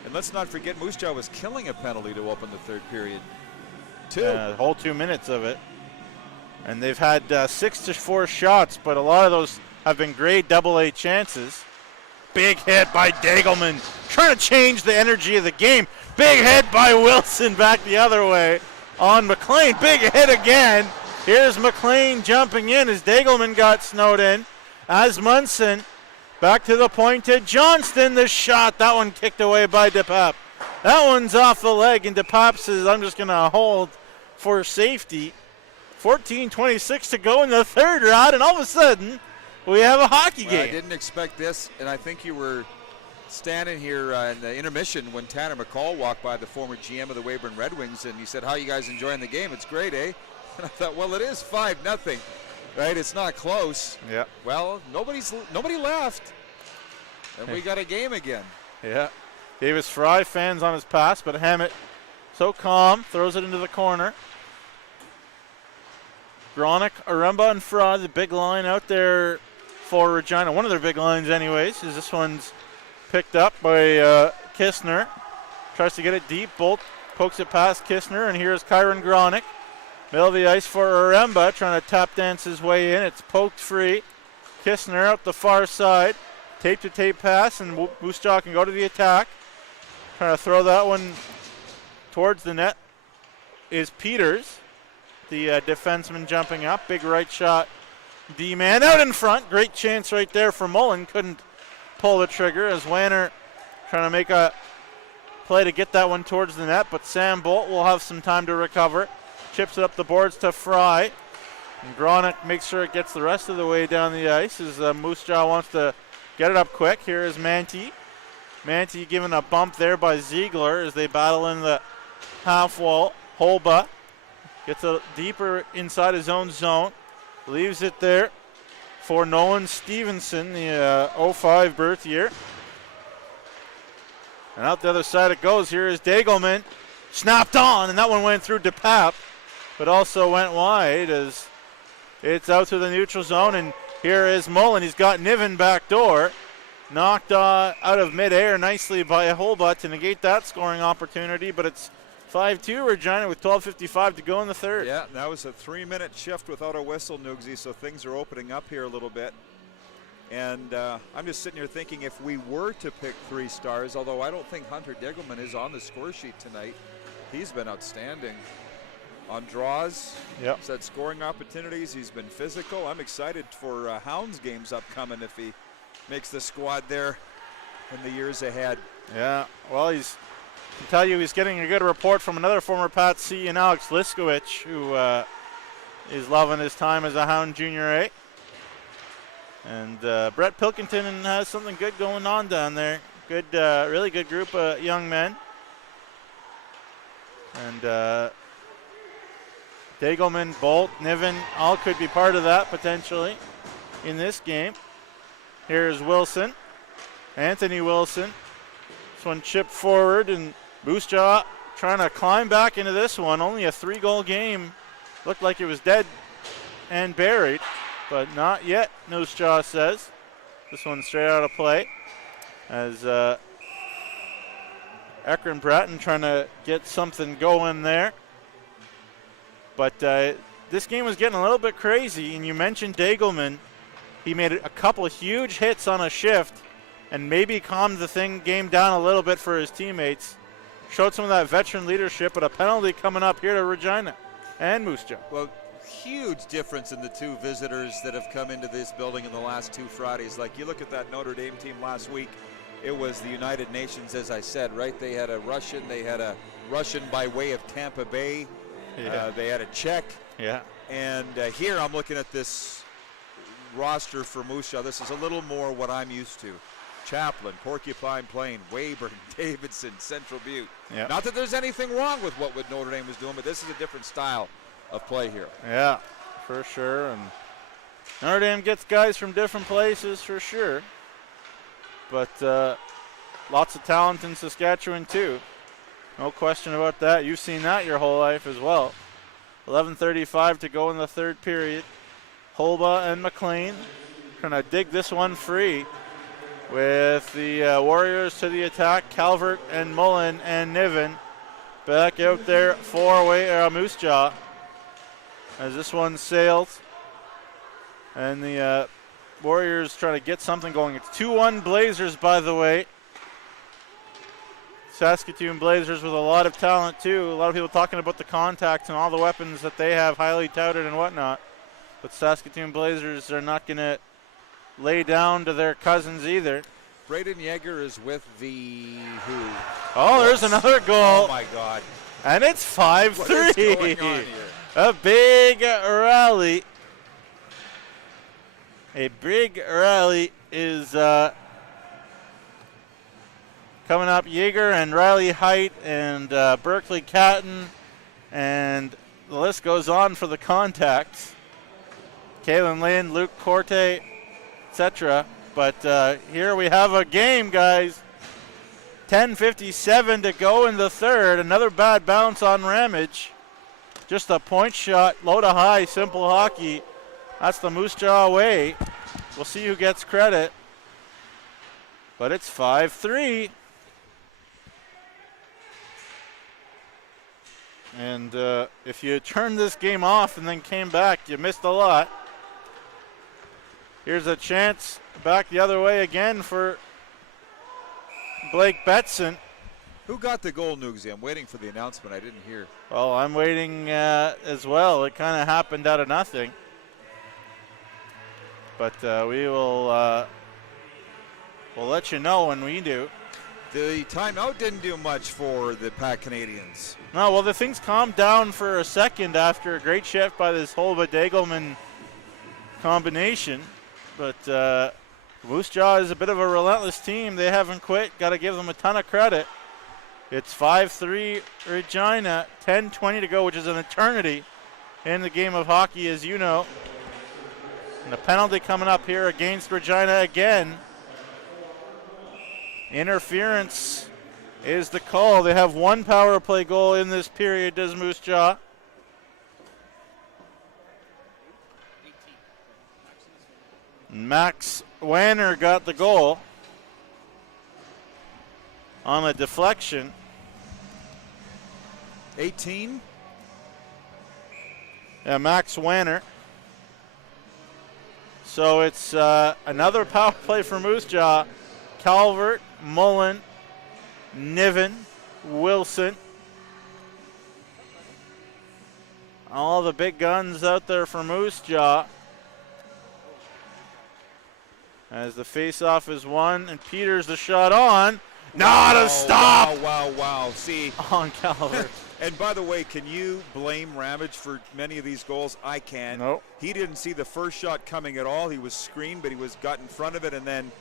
And let's not forget, Moose Jaw was killing a penalty to open the third period. The whole 2 minutes of it. And they've had 6 to 4 shots, but a lot of those have been great AA chances. Big hit by Dagelman, trying to change the energy of the game. Big hit by Wilson back the other way on McLean. Big hit again. Here's McLean jumping in as Dagelman got snowed in. Asmunsen back to the point to Johnston. The shot, that one kicked away by DePape. That one's off the leg, and DePape says, I'm just going to hold for safety. 14:26 to go in the third, Rod, and all of a sudden, we have a hockey game. I didn't expect this, and I think you were standing here in the intermission when Tanner McCall walked by, the former GM of the Weyburn Red Wings, and he said, how are you guys enjoying the game? It's great, eh? And I thought, well, it is 5-0, right? It's not close. Yeah. Well, nobody left, and we got a game again. Yeah. Davis Fry fans on his pass, but Hammett so calm, throws it into the corner. Gronick, Aremba, and Fry, the big line out there for Regina. One of their big lines anyways, is this one's picked up by Kistner. Tries to get it deep. Bolt pokes it past Kistner, and here's Kyron Gronick. Middle of the ice for Aremba, trying to tap dance his way in. It's poked free. Kistner out the far side. Tape-to-tape pass, and Moose Jaw can go to the attack. Trying to throw that one towards the net is Peters, the defenseman jumping up. Big right shot. D-man out in front. Great chance right there for Mullen. Couldn't pull the trigger as Wanner trying to make a play to get that one towards the net, but Sam Bolt will have some time to recover. Chips it up the boards to Fry. And Gronick makes sure it gets the rest of the way down the ice as Moose Jaw wants to get it up quick. Here is Manti. Manti given a bump there by Ziegler as they battle in the half wall. Holba gets a deeper inside his own zone. Leaves it there for Nolan Stevenson, the 05 birth year. And out the other side it goes. Here is Dagelman. Snapped on, and that one went through DePape, but also went wide as it's out to the neutral zone. And here is Mullen. He's got Niven back door. Knocked out of midair nicely by Holba to negate that scoring opportunity, but it's 5-2 Regina with 12:55 to go in the third. Yeah, that was a 3-minute shift without a whistle, Nugsy, so things are opening up here a little bit. And I'm just sitting here thinking, if we were to pick 3 stars, although I don't think Hunter Degelman is on the score sheet tonight, he's been outstanding on draws. Yep. He's had scoring opportunities. He's been physical. I'm excited for Hounds games upcoming if he makes the squad there in the years ahead. Yeah, well, I can tell you he's getting a good report from another former Pat C and Alex Liskowicz, who is loving his time as a Hound Junior A. And Brett Pilkington has something good going on down there. Good, really good group of young men. And Degelman, Bolt, Niven, all could be part of that potentially in this game. Here's Wilson, Anthony Wilson. This one chipped forward, and Moose Jaw trying to climb back into this one. Only a 3-goal game. Looked like it was dead and buried, but not yet, Moose Jaw says. This one straight out of play as Ekron Bratton trying to get something going there. But this game was getting a little bit crazy, and you mentioned Degelman. He made a couple of huge hits on a shift and maybe calmed the game down a little bit for his teammates. Showed some of that veteran leadership, but a penalty coming up here to Regina and Moose Jaw. Well, huge difference in the two visitors that have come into this building in the last 2 Fridays. Like, you look at that Notre Dame team last week, it was the United Nations, as I said, right? They had a Russian by way of Tampa Bay. Yeah. They had a Czech. Yeah. And here I'm looking at this roster for Moose Jaw. This is a little more what I'm used to. Chaplin, Porcupine Plain, Weyburn, Davidson, Central Butte. Yeah. Not that there's anything wrong with what Notre Dame was doing, but this is a different style of play here. Yeah, for sure. And Notre Dame gets guys from different places for sure. But lots of talent in Saskatchewan too. No question about that. You've seen that your whole life as well. 11:35 to go in the third period. Holba and McLean trying to dig this one free with the Warriors to the attack. Calvert and Mullen and Niven back out there for Moose Jaw as this one sailed. And the Warriors trying to get something going. It's 2-1 Blazers, by the way. Saskatoon Blazers with a lot of talent too. A lot of people talking about the contacts and all the weapons that they have, highly touted and whatnot. But Saskatoon Blazers are not going to lay down to their cousins either. Braden Yeager is with the who? Oh, there's another goal. Oh my God. And it's 5-3. What is going on here? A big rally. A big rally is coming up. Yeager and Riley Height and Berkeley Catton, and the list goes on for the contacts. Kalen Lynn, Luke Corte, etc. But here we have a game, guys. 10:57 to go in the third. Another bad bounce on Ramage. Just a point shot, low to high, simple hockey. That's the Moose Jaw way. We'll see who gets credit. But it's 5-3. And if you turned this game off and then came back, you missed a lot. Here's a chance back the other way again for Blake Betson. Who got the goal, Nugsy? I'm waiting for the announcement. I didn't hear. Well, I'm waiting as well. It kind of happened out of nothing. But we will we'll let you know when we do. The timeout didn't do much for the Pac Canadians. No, well, the things calmed down for a second after a great shift by this Holba-Degelman combination. But Moose Jaw is a bit of a relentless team. They haven't quit. Got to give them a ton of credit. It's 5-3 Regina, 10:20 to go, which is an eternity in the game of hockey, as you know. And a penalty coming up here against Regina again. Interference is the call. They have one power play goal in this period, does Moose Jaw. Max Wanner got the goal on a deflection. 18. Yeah, Max Wanner. So it's another power play for Moose Jaw. Calvert, Mullen, Niven, Wilson. All the big guns out there for Moose Jaw. As the face-off is won, and Peters the shot on. Not a stop! Wow. See. On Calvert. And by the way, can you blame Ramage for many of these goals? I can. Nope. He didn't see the first shot coming at all. He was screened, but he got in front of it and then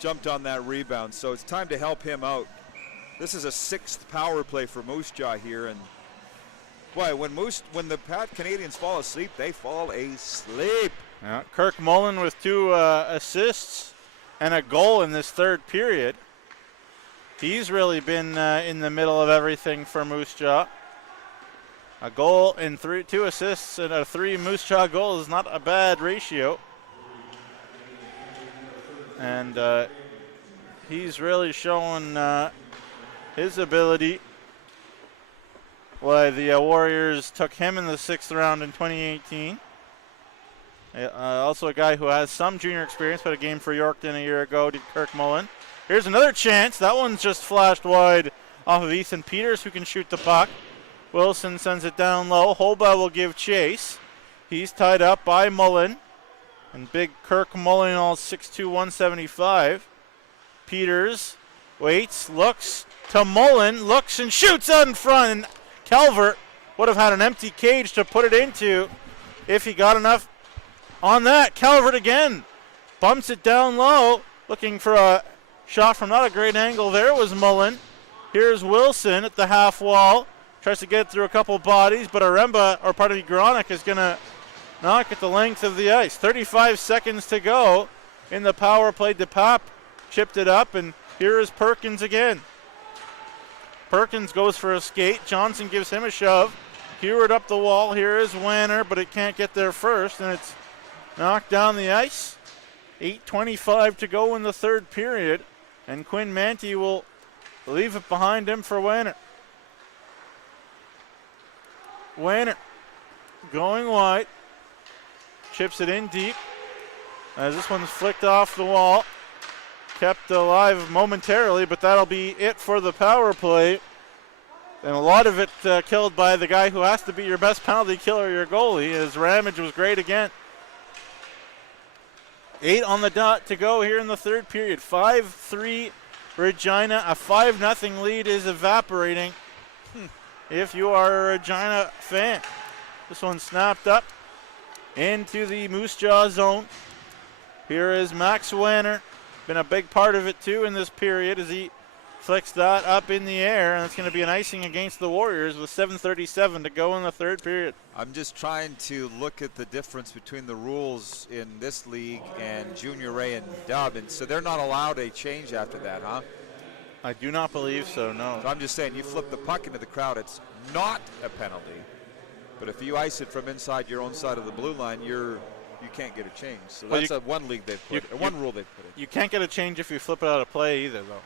jumped on that rebound. So it's time to help him out. This is a 6th power play for Moose Jaw here, and Boy, when the Pat Canadians fall asleep, they fall asleep. Yeah, Kirk Mullen with 2 assists and a goal in this third period. He's really been in the middle of everything for Moose Jaw. A goal and 2 assists and a 3 Moose Jaw goal is not a bad ratio. And he's really showing his ability. Why the Warriors took him in the 6th round in 2018. Also a guy who has some junior experience, but a game for Yorkton a year ago, did Kirk Mullen. Here's another chance. That one's just flashed wide off of Ethan Peters, who can shoot the puck. Wilson sends it down low. Holba will give chase. He's tied up by Mullen. And big Kirk Mullen, all 6'2", 175. Peters waits, looks to Mullen, looks and shoots out in front. And Calvert would have had an empty cage to put it into if he got enough on that. Calvert again bumps it down low, looking for a shot from not a great angle. There was Mullen. Here's Wilson at the half wall. Tries to get through a couple bodies, but Gronick is going to knock at the length of the ice. 35 seconds to go in the power play. DePap chipped it up, and here is Perkins again. Perkins goes for a skate. Johnson gives him a shove. Heward up the wall. Here is Wanner, but it can't get there first, and it's knocked down the ice. 8:25 to go in the third period, and Quinn Manty will leave it behind him for Wanner. Wanner going wide, chips it in deep as this one's flicked off the wall. Kept alive momentarily, but that'll be it for the power play. And a lot of it killed by the guy who has to be your best penalty killer, your goalie, as Ramage was great again. 8 on the dot to go here in the third period. 5-3 Regina. A 5-0 lead is evaporating if you are a Regina fan. This one snapped up into the Moose Jaw zone. Here is Max Wanner. Been a big part of it too in this period as he flicks that up in the air, and it's going to be an icing against the Warriors with 7:37 to go in the third period. I'm just trying to look at the difference between the rules in this league and Junior A and Dub, and so they're not allowed a change after that, huh? I do not believe so, no. So I'm just saying, you flip the puck into the crowd, it's not a penalty. But if you ice it from inside your own side of the blue line, you can't get a change. So that's one league they've put, one rule they've put in. You can't get a change if you flip it out of play either, though.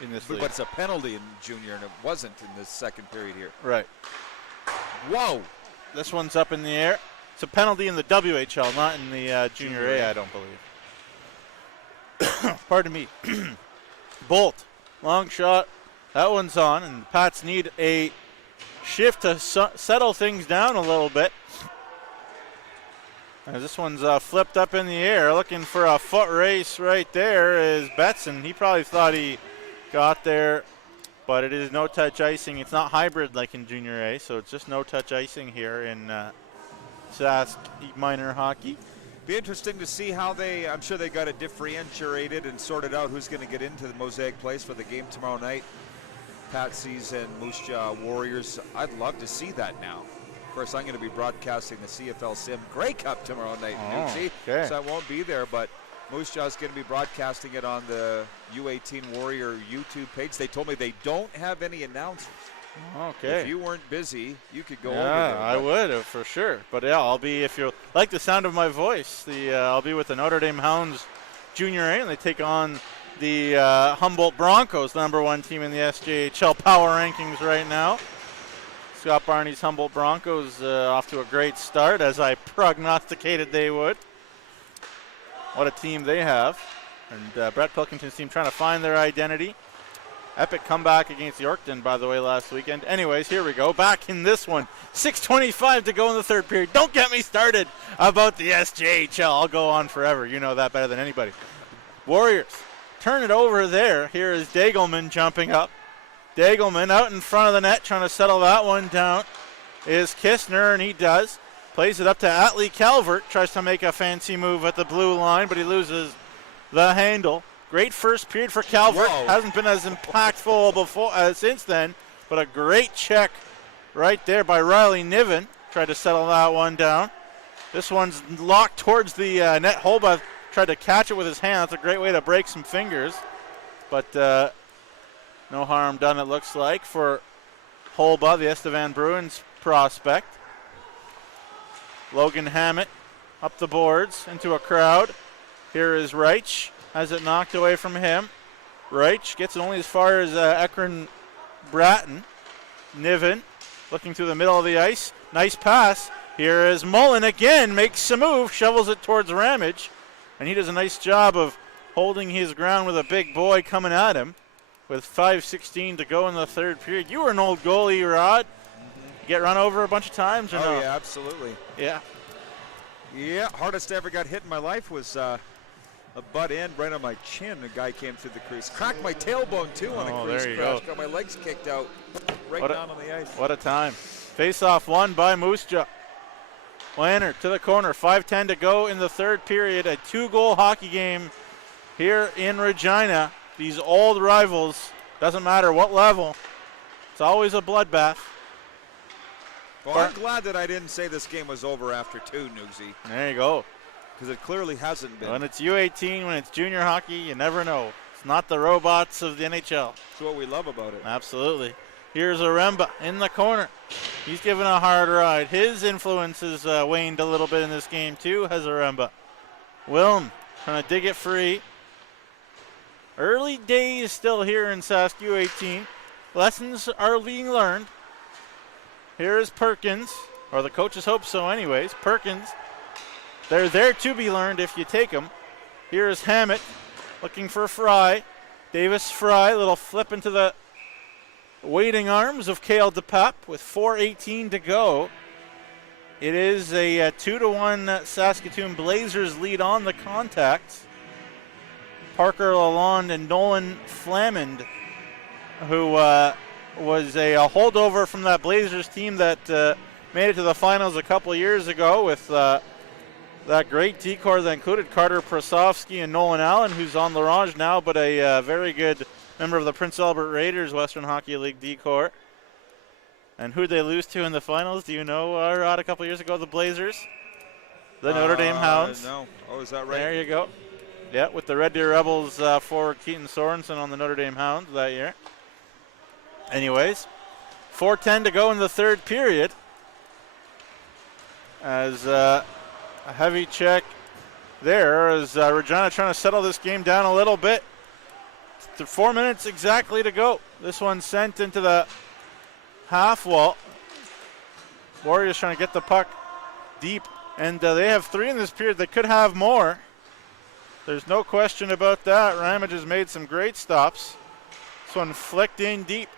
In this league. But it's a penalty in junior, and it wasn't in this second period here. Right. Whoa! This one's up in the air. It's a penalty in the WHL, not in the Junior A, I don't believe. Pardon me. Bolt. Long shot. That one's on, and the Pats need a shift to settle things down a little bit. As this one's flipped up in the air. Looking for a foot race right there is Betson. He probably thought he got there, but it is no-touch icing. It's not hybrid like in Junior A, so it's just no-touch icing here in Sask minor hockey. Be interesting to see how I'm sure they got it differentiated and sorted out who's going to get into the Mosaic Place for the game tomorrow night. Patsies and Moose Jaw Warriors. I'd love to see that now. Of course, I'm going to be broadcasting the CFL Sim Grey Cup tomorrow night in Nutsy, so I won't be there, but Moose Jaw is going to be broadcasting it on the U18 Warrior YouTube page. They told me they don't have any announcers. Okay. If you weren't busy, you could go over there. there. I would for sure. But yeah, I'll be, if you like the sound of my voice, I'll be with the Notre Dame Hounds Junior A, and they take on the Humboldt Broncos, the #1 team in the SJHL power rankings right now. Scott Barney's Humboldt Broncos off to a great start, as I prognosticated they would. What a team they have. And Brett Pilkington's team trying to find their identity. Epic comeback against Yorkton, by the way, last weekend. Anyways, here we go. Back in this one. 6:25 to go in the third period. Don't get me started about the SJHL. I'll go on forever. You know that better than anybody. Warriors turn it over there. Here is Dagelman jumping up. Dagelman out in front of the net trying to settle that one down is Kistner, and he does. Plays it up to Atlee Calvert. Tries to make a fancy move at the blue line, but he loses the handle. Great first period for Calvert. Whoa. Hasn't been as impactful before since then, but a great check right there by Riley Niven. Tried to settle that one down. This one's locked towards the net. Holba tried to catch it with his hand. That's a great way to break some fingers. But no harm done, it looks like, for Holba, the Estevan Bruins prospect. Logan Hammett up the boards into a crowd. Here is Reich. Has it knocked away from him. Reich gets it only as far as Ekron Bratton. Niven looking through the middle of the ice. Nice pass. Here is Mullen again. Makes a move. Shovels it towards Ramage. And he does a nice job of holding his ground with a big boy coming at him. With 5:16 to go in the third period. You were an old goalie, Rod. Get run over a bunch of times or no? Oh, yeah, absolutely. Yeah. Yeah, hardest I ever got hit in my life was a butt end right on my chin. A guy came through the crease. Cracked my tailbone, too, on a crease crash. Got my legs kicked out right down on the ice. What a time. Face-off won by Moose Jaw. Lanner to the corner. 5:10 to go in the third period. A 2-goal hockey game here in Regina. These old rivals, doesn't matter what level, it's always a bloodbath. Well, I'm glad that I didn't say this game was over after 2, Newsy. There you go. Because it clearly hasn't been. When it's U18, when it's junior hockey, you never know. It's not the robots of the NHL. That's what we love about it. Absolutely. Here's Aremba in the corner. He's given a hard ride. His influence has waned a little bit in this game too, has Aremba. Wilm trying to dig it free. Early days still here in Sask U18. Lessons are being learned. Here is Perkins, or the coaches hope so anyways. Perkins, they're there to be learned if you take them. Here is Hammett looking for Fry. Davis Fry, little flip into the waiting arms of Cale DePap with 4:18 to go. It is a 2-1 Saskatoon Blazers lead on the contacts. Parker Lalonde and Nolan Flamand, who was a holdover from that Blazers team that made it to the finals a couple years ago with that great decor that included Carter Prasovsky and Nolan Allen, who's on L'Orange now, but a very good member of the Prince Albert Raiders Western Hockey League decor. And who'd they lose to in the finals? Do you know, Rod, a couple years ago, the Blazers? The Notre Dame Hounds. No. Oh, is that right? There you go. Yeah, with the Red Deer Rebels forward Keaton Sorensen on the Notre Dame Hounds that year. Anyways, 4:10 to go in the third period. As a heavy check there as Regina trying to settle this game down a little bit. 4 minutes exactly to go. This one sent into the half wall. Warriors trying to get the puck deep, and they have 3 in this period. They could have more. There's no question about that. Ramage has made some great stops. This one flicked in deep.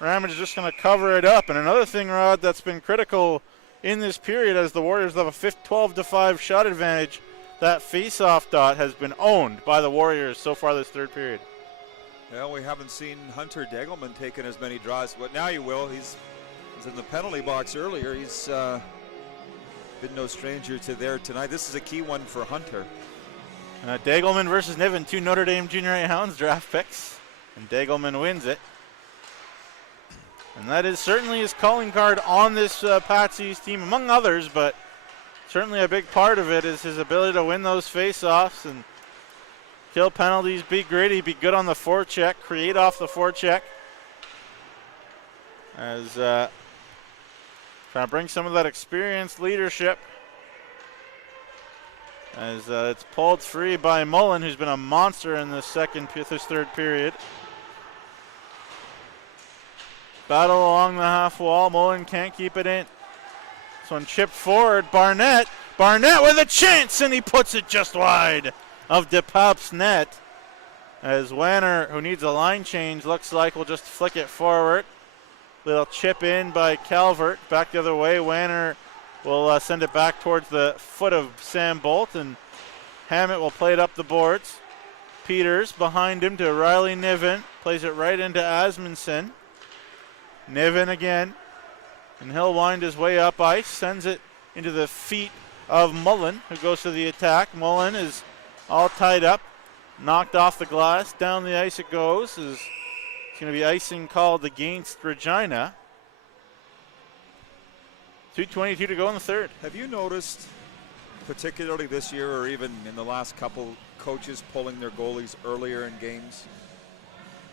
Ramage is just going to cover it up. And another thing, Rod, that's been critical in this period as the Warriors have a 12-5 shot advantage, that face-off dot has been owned by the Warriors so far this third period. Well, we haven't seen Hunter Degelman taking as many draws, but now you will. He's in the penalty box earlier. He's been no stranger to there tonight. This is a key one for Hunter. Degelman versus Niven, 2 Notre Dame Junior A Hounds draft picks, and Degelman wins it. And that is certainly his calling card on this Patsy's team, among others, but certainly a big part of it is his ability to win those face-offs and kill penalties, be gritty, be good on the forecheck, create off the forecheck. As trying to bring some of that experienced leadership. As it's pulled free by Mullen, who's been a monster in this third period. Battle along the half wall. Mullen can't keep it in. This one chipped forward. Barnett with a chance, and he puts it just wide of DePap's net. As Wanner, who needs a line change, looks like will just flick it forward. Little chip in by Calvert. Back the other way. Wanner will send it back towards the foot of Sam Bolt, and Hammett will play it up the boards. Peters behind him to Riley Niven. Plays it right into Asmundson. Niven again, and he'll wind his way up ice. Sends it into the feet of Mullen, who goes to the attack. Mullen is all tied up. Knocked off the glass. Down the ice it goes. It's going to be icing called against Regina. 2:22 to go in the third. Have you noticed, particularly this year or even in the last couple, coaches pulling their goalies earlier in games?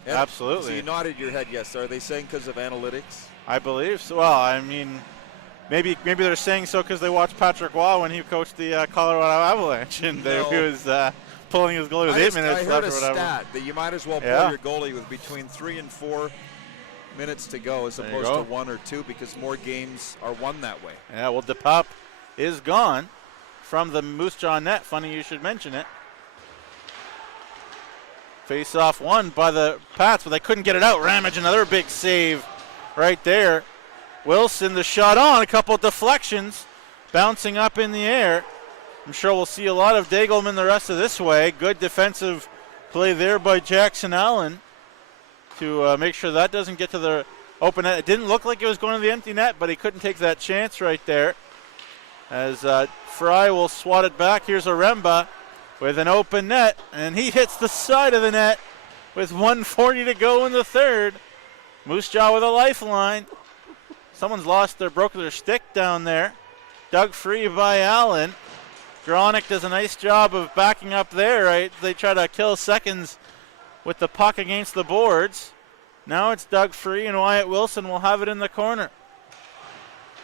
And Absolutely. So you nodded your head yes. Are they saying because of analytics? I believe so. Well, I mean, maybe they're saying so because they watched Patrick Waugh when he coached the Colorado Avalanche, and he was pulling his goalie with 8 minutes left or whatever. I heard a stat that you might as well pull your goalie with between 3 and 4 minutes to go as opposed to 1 or 2, because more games are won that way. Yeah, well, DePape is gone from the Moose Jaw net. Funny you should mention it. Face-off won by the Pats, but they couldn't get it out. Ramage, another big save right there. Wilson, the shot on, a couple of deflections, bouncing up in the air. I'm sure we'll see a lot of Dagelman the rest of this way. Good defensive play there by Jackson Allen to make sure that doesn't get to the open net. It didn't look like it was going to the empty net, but he couldn't take that chance right there. As Fry will swat it back. Here's Aremba with an open net, and he hits the side of the net with 1:40 to go in the third. Moose Jaw with a lifeline. Someone's broke their stick down there. Dug free by Allen. Gronick does a nice job of backing up there, right? They try to kill seconds with the puck against the boards. Now it's dug free, and Wyatt Wilson will have it in the corner.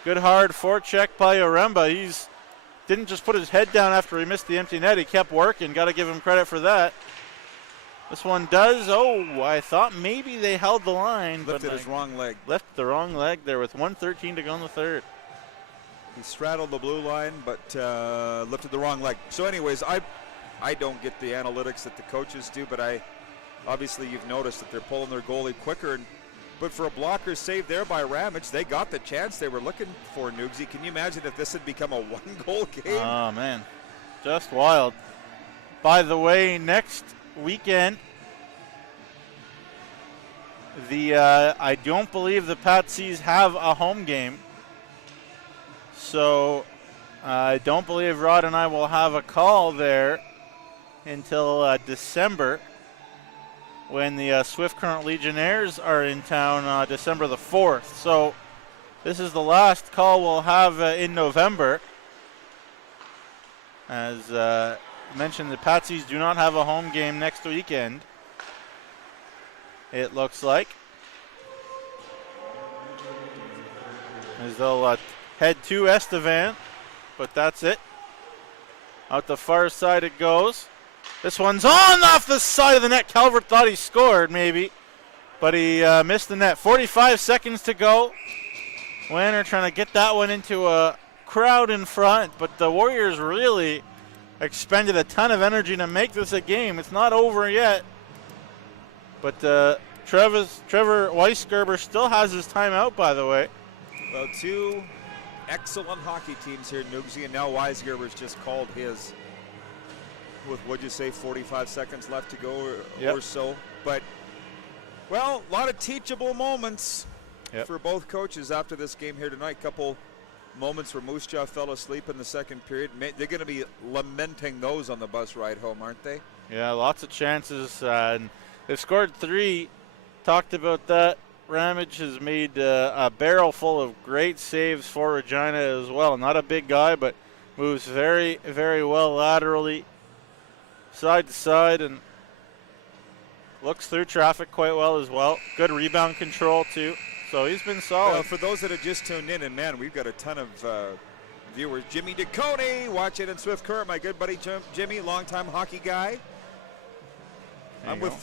Good hard forecheck by Aremba. He's didn't just put his head down after he missed the empty net. He kept working. Got to give him credit for that. This one does. Oh, I thought maybe they held the line. Lifted his wrong leg. Left the wrong leg there with 1:13 to go in the third. He straddled the blue line, but lifted the wrong leg. So anyways, I don't get the analytics that the coaches do, but obviously you've noticed that they're pulling their goalie quicker. But for a blocker save there by Ramage, they got the chance they were looking for, Nugsy. Can you imagine if this had become a one-goal game? Oh, man. Just wild. By the way, next weekend, I don't believe the Patsies have a home game. So I don't believe Rod and I will have a call there until December, when the Swift Current Legionnaires are in town December the 4th. So this is the last call we'll have in November. As mentioned, the Patsies do not have a home game next weekend, it looks like. As they'll head to Estevan, but that's it. Out the far side it goes. This one's on off the side of the net. Calvert thought he scored maybe, but he missed the net. 45 seconds to go. Wanner trying to get that one into a crowd in front, but the Warriors really expended a ton of energy to make this a game. It's not over yet, but Trevor Weisgerber still has his timeout, by the way. Well, two excellent hockey teams here, Nugsy, and now Weisgerber's just called his. With, what'd you say, 45 seconds left to go or so. But, well, a lot of teachable moments for both coaches after this game here tonight. Couple moments where Moose Jaw fell asleep in the second period. They're going to be lamenting those on the bus ride home, aren't they? Yeah, lots of chances. And they've scored 3. Talked about that. Ramage has made a barrel full of great saves for Regina as well. Not a big guy, but moves very, very well laterally, side to side, and looks through traffic quite well as well. Good rebound control too. So he's been solid. Well, for those that have just tuned in, and man, we've got a ton of viewers. Jimmy DeConey watching in Swift Current, my good buddy Jimmy, longtime hockey guy. I'm with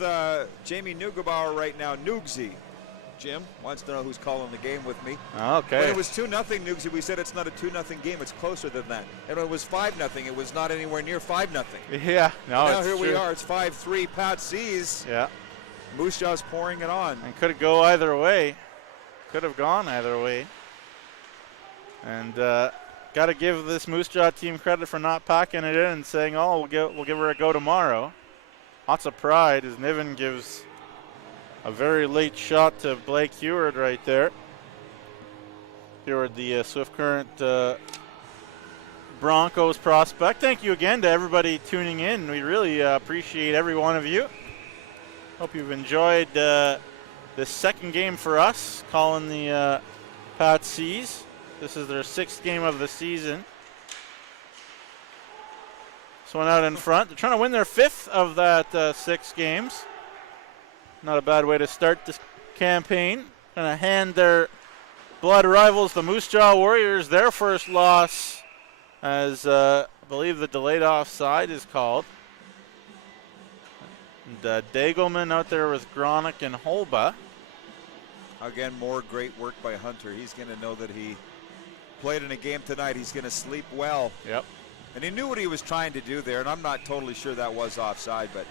Jamie Neugebauer right now. Nugsy. Jim wants to know who's calling the game with me. Okay. When it was 2-0, Nugsy, we said it's not a 2-0 game. It's closer than that. And when it was 5-0, it was not anywhere near 5-0. Yeah. No, now it's here true. we are. It's 5-3. Pat sees. Yeah. Moose Jaw's pouring it on. And could go either way. Could have gone either way. And got to give this Moose Jaw team credit for not packing it in and saying, "Oh, we'll give her a go tomorrow." Lots of pride as Niven gives a very late shot to Blake Heward right there. Heward, the Swift Current Broncos prospect. Thank you again to everybody tuning in. We really appreciate every one of you. Hope you've enjoyed this second game for us, calling the Patsies. This is their 6th game of the season. This one out in front. They're trying to win their 5th of that 6 games. Not a bad way to start this campaign. Going to hand their blood rivals, the Moose Jaw Warriors, their first loss, as I believe the delayed offside is called. And Dagelman out there with Gronick and Holba. Again, more great work by Hunter. He's going to know that he played in a game tonight. He's going to sleep well. Yep. And he knew what he was trying to do there, and I'm not totally sure that was offside, but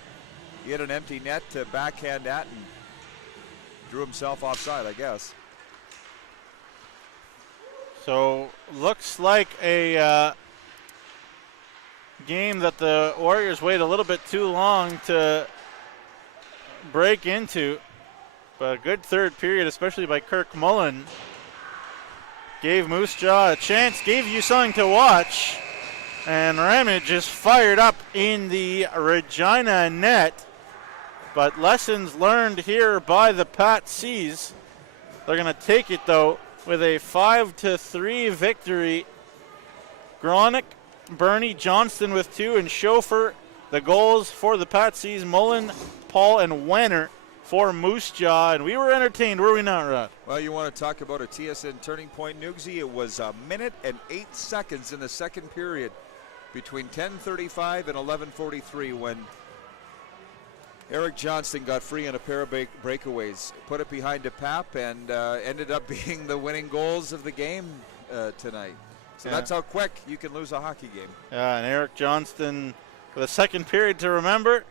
he had an empty net to backhand at and drew himself offside, I guess. So looks like a game that the Warriors wait a little bit too long to break into. But a good third period, especially by Kirk Mullen. Gave Moose Jaw a chance, gave you something to watch. And Ramage is fired up in the Regina net. But lessons learned here by the Pat Seas. They're going to take it, though, with a 5-3 victory. Gronick, Bernie, Johnston with 2, and Schofer. The goals for the Pat Seas, Mullen, Paul, and Wenner for Moose Jaw. And we were entertained, were we not, Rod? Well, you want to talk about a TSN turning point, Nugsy. It was 1 minute and 8 seconds in the second period between 10:35 and 11:43 when Eric Johnston got free on a pair of breakaways, put it behind a Pap, and ended up being the winning goals of the game tonight. So that's how quick you can lose a hockey game. Yeah, and Eric Johnston with a second period to remember,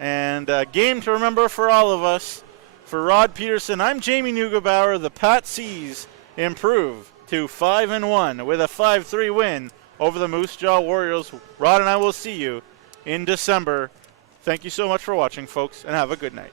and a game to remember for all of us. For Rod Peterson, I'm Jamie Neugebauer. The Pat Seas improve to 5-1 with a 5-3 win over the Moose Jaw Warriors. Rod and I will see you in December. Thank you so much for watching, folks, and have a good night.